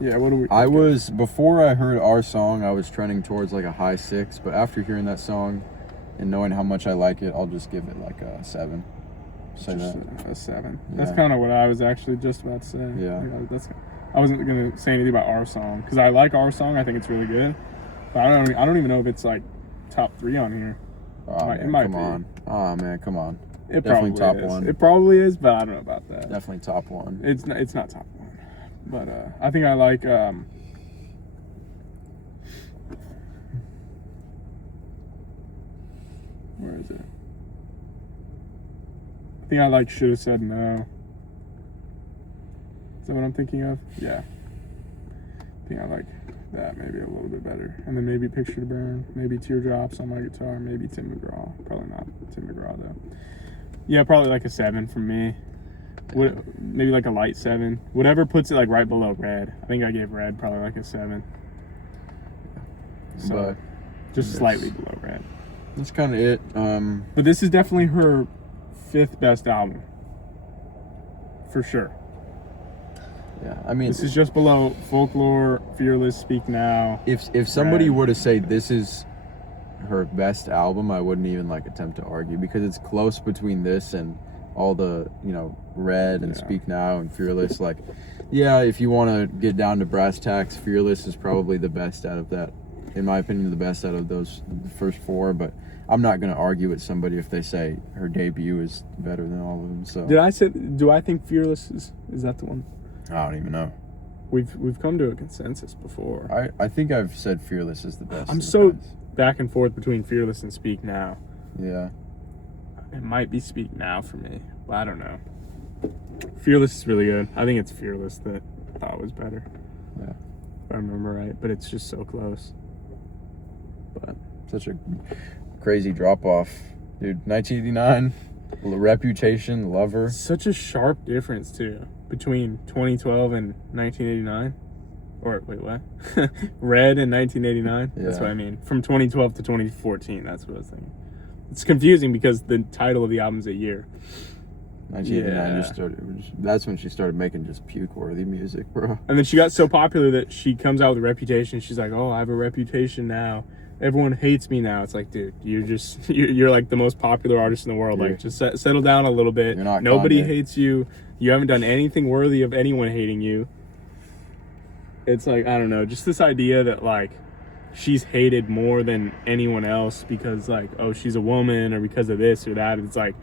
Yeah, what do we? I was, before I heard our song, I was trending towards like a high 6. But after hearing that song and knowing how much I like it, I'll just give it like a 7. Say Just that. a 7. That's Yeah. kind of what I was actually just about to say. Yeah. I wasn't gonna say anything about our song because I like our song. I think it's really good, but I don't even know if it's like top 3 on here. Oh, It man, might come be. on. Oh, man, come on. It Definitely probably top is. 1. It probably is, but I don't know about that. Definitely top 1. It's not top 1, but I think I like where is it? I think I like Should Have Said No. Is that what I'm thinking of? Yeah. I think I like that maybe a little bit better. And then maybe Picture to Burn, maybe Teardrops on my guitar, maybe Tim McGraw. Probably not Tim McGraw though. Yeah, probably like a 7 from me. Maybe like a light 7. Whatever puts it like right below Red. I think I gave Red probably like a 7. So But just slightly below Red. that's kind of it. But this is definitely her 5th best album. For sure. Yeah, I mean, This is just below Folklore, Fearless, Speak Now. if somebody Red. were to say this is her best album, I wouldn't even like attempt to argue, because it's close between this and all the, you know, Red and Speak Now and Fearless. Like, yeah, if you want to get down to brass tacks, Fearless is probably the best out of that. In my opinion, the best out of those first 4, but I'm not going to argue with somebody if they say her debut is better than all of them. So Do I think Fearless is that the one? I don't even know. We've come to a consensus before. I think I've said Fearless is the best. I'm in the so past. back and forth between Fearless and Speak Now. Yeah. It might be Speak Now for me, but I don't know. Fearless is really good. I think it's Fearless that I thought was better. Yeah. If I remember right, but it's just so close. But Such a crazy drop off, dude. 1989, Reputation, Lover. such a sharp difference too between 2012 and 1989. Or wait, what? Red in 1989. That's Yeah. what I mean. From 2012 to 2014. That's what I was thinking. It's confusing because the title of the album's a year. 1989 Yeah. just started. That's when she started making just puke-worthy music, bro. And then she got so popular that she comes out with a reputation. She's like, "Oh, I have a reputation now. Everyone hates me now." It's like, dude, you're like the most popular artist in the world. Yeah. Like, just settle down a little bit. You're not Nobody Kanye. hates you. You haven't done anything worthy of anyone hating you. It's like, I don't know, just this idea that like she's hated more than anyone else because like, oh, she's a woman or because of this or that. It's like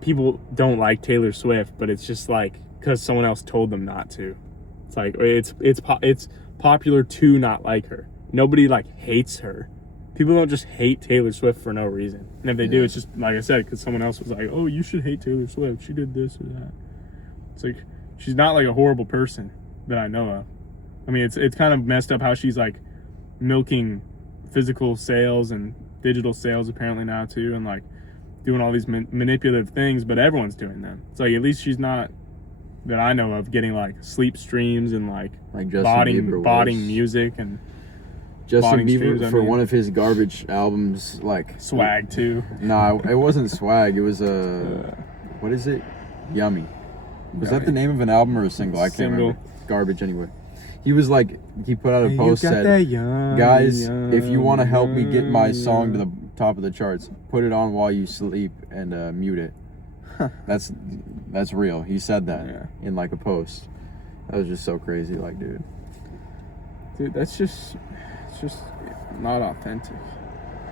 people don't like Taylor Swift, but it's just like because someone else told them not to. It's like it's popular to not like her. Nobody like hates her. People don't just hate Taylor Swift for no reason. And if they do, it's just like I said, because someone else was like, "Oh, you should hate Taylor Swift. She did this or that." It's like she's not like a horrible person that I know of. I mean, it's kind of messed up how she's like milking physical sales and digital sales apparently now too, and like doing all these manipulative things. But everyone's doing them. It's like at least she's not, that I know of, getting like sleep streams and like Justin Bieber botting was. music and Justin botting Bieber streams, I for mean. one of his garbage albums, like swag too. No, it wasn't Swag. It was what is it? Yummy. Was that the name of an album or a single? I can't remember. Garbage anyway. He was like, he put out a post said, "Guys, if you want to help me get my song to the top of the charts, put it on while you sleep and mute it." That's real. He said that in like a post. That was just so crazy. Like, dude, that's just, it's just not authentic.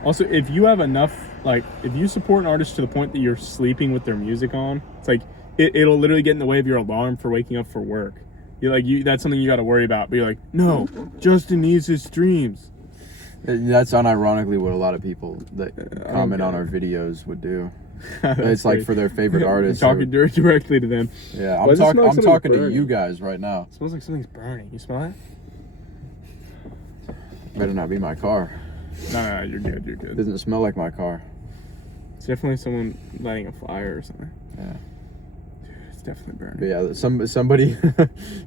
Also, if you have enough, like, if you support an artist to the point that you're sleeping with their music on, it's like it'll literally get in the way of your alarm for waking up for work. You're like, that's something you got to worry about. But you're like, no, Justin needs his streams. that's unironically what a lot of people that comment on our videos would do. It's like for their favorite artists. Talking directly to them. Yeah, Why does it smell like I'm something's talking to burning? you guys right now. It smells like something's burning. You smell it? Better not be my car. No, you're good. You're It good. doesn't smell like my car. It's definitely someone lighting a fire or something. Yeah. It's definitely burning. But yeah,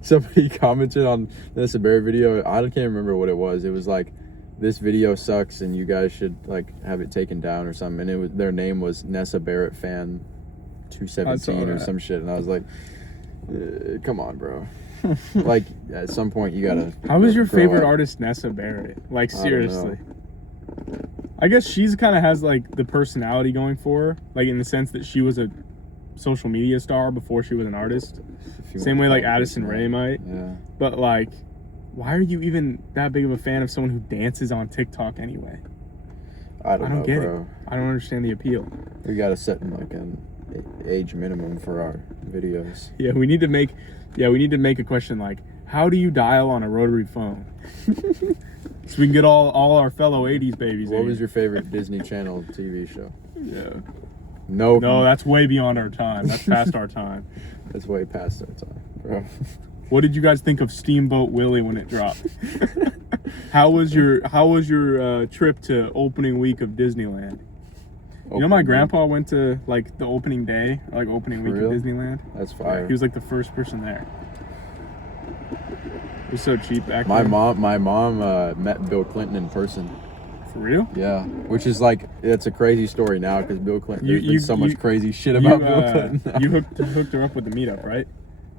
somebody commented on the Nessa Berry video. I can't remember what it was. It was like, this video sucks and you guys should like have it taken down or something. And their name was Nessa Barrett Fan 217 or some shit. And I was like, come on, bro. Like at some point you gotta. How is your grow favorite up. artist Nessa Barrett? Like I don't seriously. I guess she's kind of has like the personality going for her, like in the sense that she was a social media star before she was an artist. If you Same want way to like call it Addison Rae might. Yeah. But like, why are you even that big of a fan of someone who dances on TikTok anyway? I don't know, get bro. it. I don't understand the appeal. We gotta set like an age minimum for our videos. Yeah, we need to make a question like, how do you dial on a rotary phone? So we can get all our fellow 80s babies What in. was your favorite Disney Channel TV show? Yeah. No, No, that's way beyond our time. That's past our time. that's way past our time, bro. What did you guys think of Steamboat Willie when it dropped? How was your trip to opening week of Disneyland? You know, my grandpa went to like the opening day, like opening week real? of Disneyland. That's fire. He was like the first person there. It was so cheap back My then. mom met Bill Clinton in person. For real? Yeah, which is like, it's a crazy story now because Bill Clinton. There's You- been so much crazy shit You, about Bill Clinton. now. you hooked her up with the meetup, right?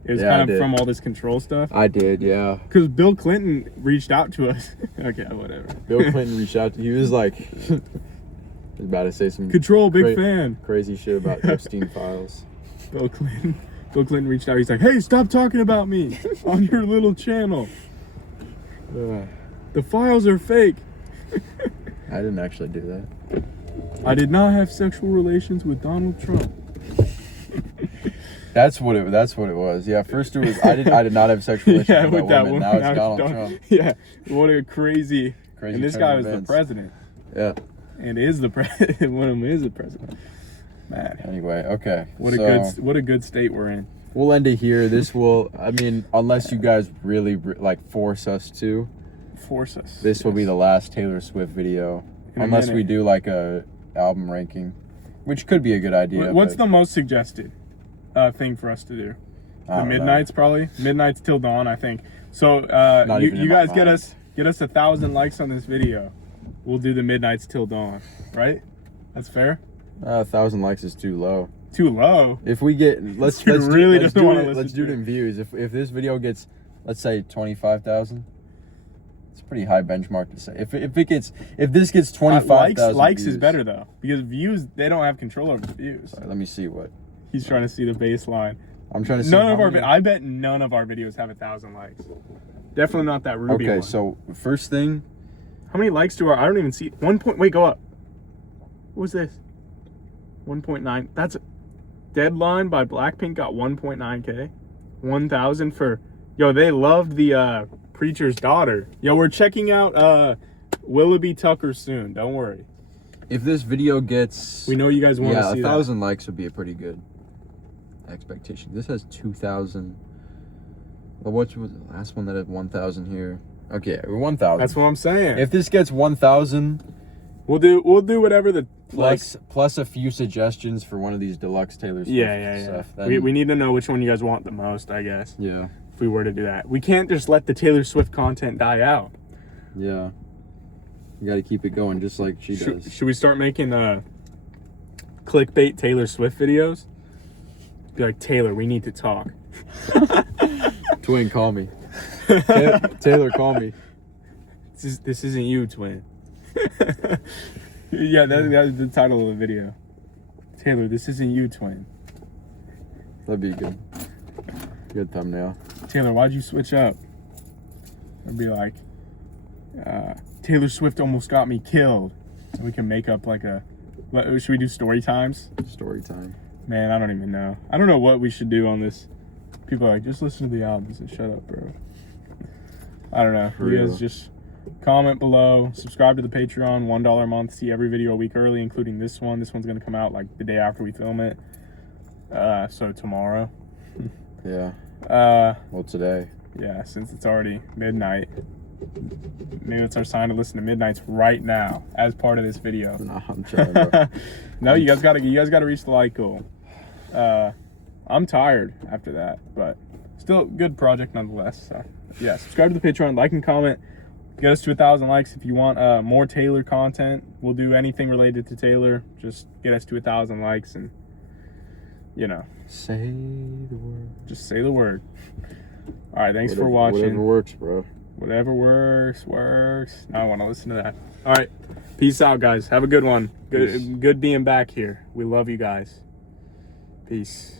It was Yeah, I kind of did. from all this control stuff. I did, yeah. Because Bill Clinton reached out to us. Okay, whatever. Bill Clinton reached out. He was like, I was about to say some Control, big fan. crazy shit about Epstein files. Bill Clinton reached out. He's like, "Hey, stop talking about me on your little channel. The files are fake. I didn't actually do that. I did not have sexual relations with Donald Trump." That's what it was. Yeah, first it was I did not have sexual relations Yeah, with with that that woman. woman. Now it's Donald Trump. Yeah, what a crazy. And this turn guy of was the events. president, Yeah. and is the president. One of them is the president. Man, Anyway, okay. what so, a good state we're in. We'll end it here. This will, I mean, unless you guys really like force us to, Force us. this will be the last Taylor Swift video. In a Unless we minute. do like a album ranking, which could be a good idea. What's but the most suggested thing for us to do? I The don't know. midnights, probably. Midnights till dawn, I think. So Not even in you my guys get mind. us 1,000 likes on this video. We'll do the midnights till dawn, right? That's fair. 1,000 likes is too low. Too low. If we get let's Dude really let's doesn't do wanna it. listen Let's do it to in views. If this video gets, let's say 25,000, it's a pretty high benchmark to say. If this gets 25,000 likes is views- better though, because views, they don't have control over the views. Sorry, let me see what He's trying to see the baseline. I'm trying to see. None how of our many- I bet none of our videos have 1,000 likes. Definitely not that Ruby Okay, one. so first thing, How many likes do our? I don't even see. 1 point. Wait, go up. What was this? 1.9. That's Deadline by Blackpink got 1.9K. 1,000 for. Yo, they loved the Preacher's Daughter. Yo, we're checking out Willoughby Tucker soon. Don't worry. if this video gets, We know you guys want to see 1,000 likes would be a pretty good expectation. This has 2,000. Well, what was the last one that had 1,000 here? Okay, 1,000. That's what I'm saying. If this gets 1,000 we'll do whatever the plus a few suggestions for one of these deluxe Taylor Swift Yeah. stuff. Then, We need to know which one you guys want the most, I guess. yeah. If we were to do that, we can't just let the Taylor Swift content die out. Yeah. You got to keep it going just like she does. Should we start making clickbait Taylor Swift videos? Be like, Taylor, we need to talk. Twin, call me. Taylor, call me. This isn't you, twin. Yeah, that's the title of the video. Taylor, this isn't you, twin. That'd be good. Good thumbnail. Taylor, why'd you switch up? I'd be like, Taylor Swift almost got me killed. So we can make up like should we do story times? Story time. Man, I don't even know. I don't know what we should do on this. People are like, just listen to the albums and shut up, bro. I don't know. For You real. guys just comment below. Subscribe to the Patreon. $1 a month. See every video a week early, including this one. This one's going to come out like the day after we film it. So tomorrow. Yeah. Well, today. Yeah, since it's already midnight. Maybe it's our sign to listen to Midnights right now as part of this video. Nah, I'm trying, bro. No, you guys gotta reach the like goal. I'm tired after that, but still good project nonetheless. So yeah, subscribe to the Patreon, like and comment. Get us to 1,000 likes if you want more Taylor content. We'll do anything related to Taylor. Just get us to 1,000 likes and Say the word. just say the word. All right, thanks for Whatever- watching. Whatever works, bro. Whatever works. Now I want to listen to that. All right. Peace out, guys. Have a good one. Peace. Good being back here. We love you guys. Peace.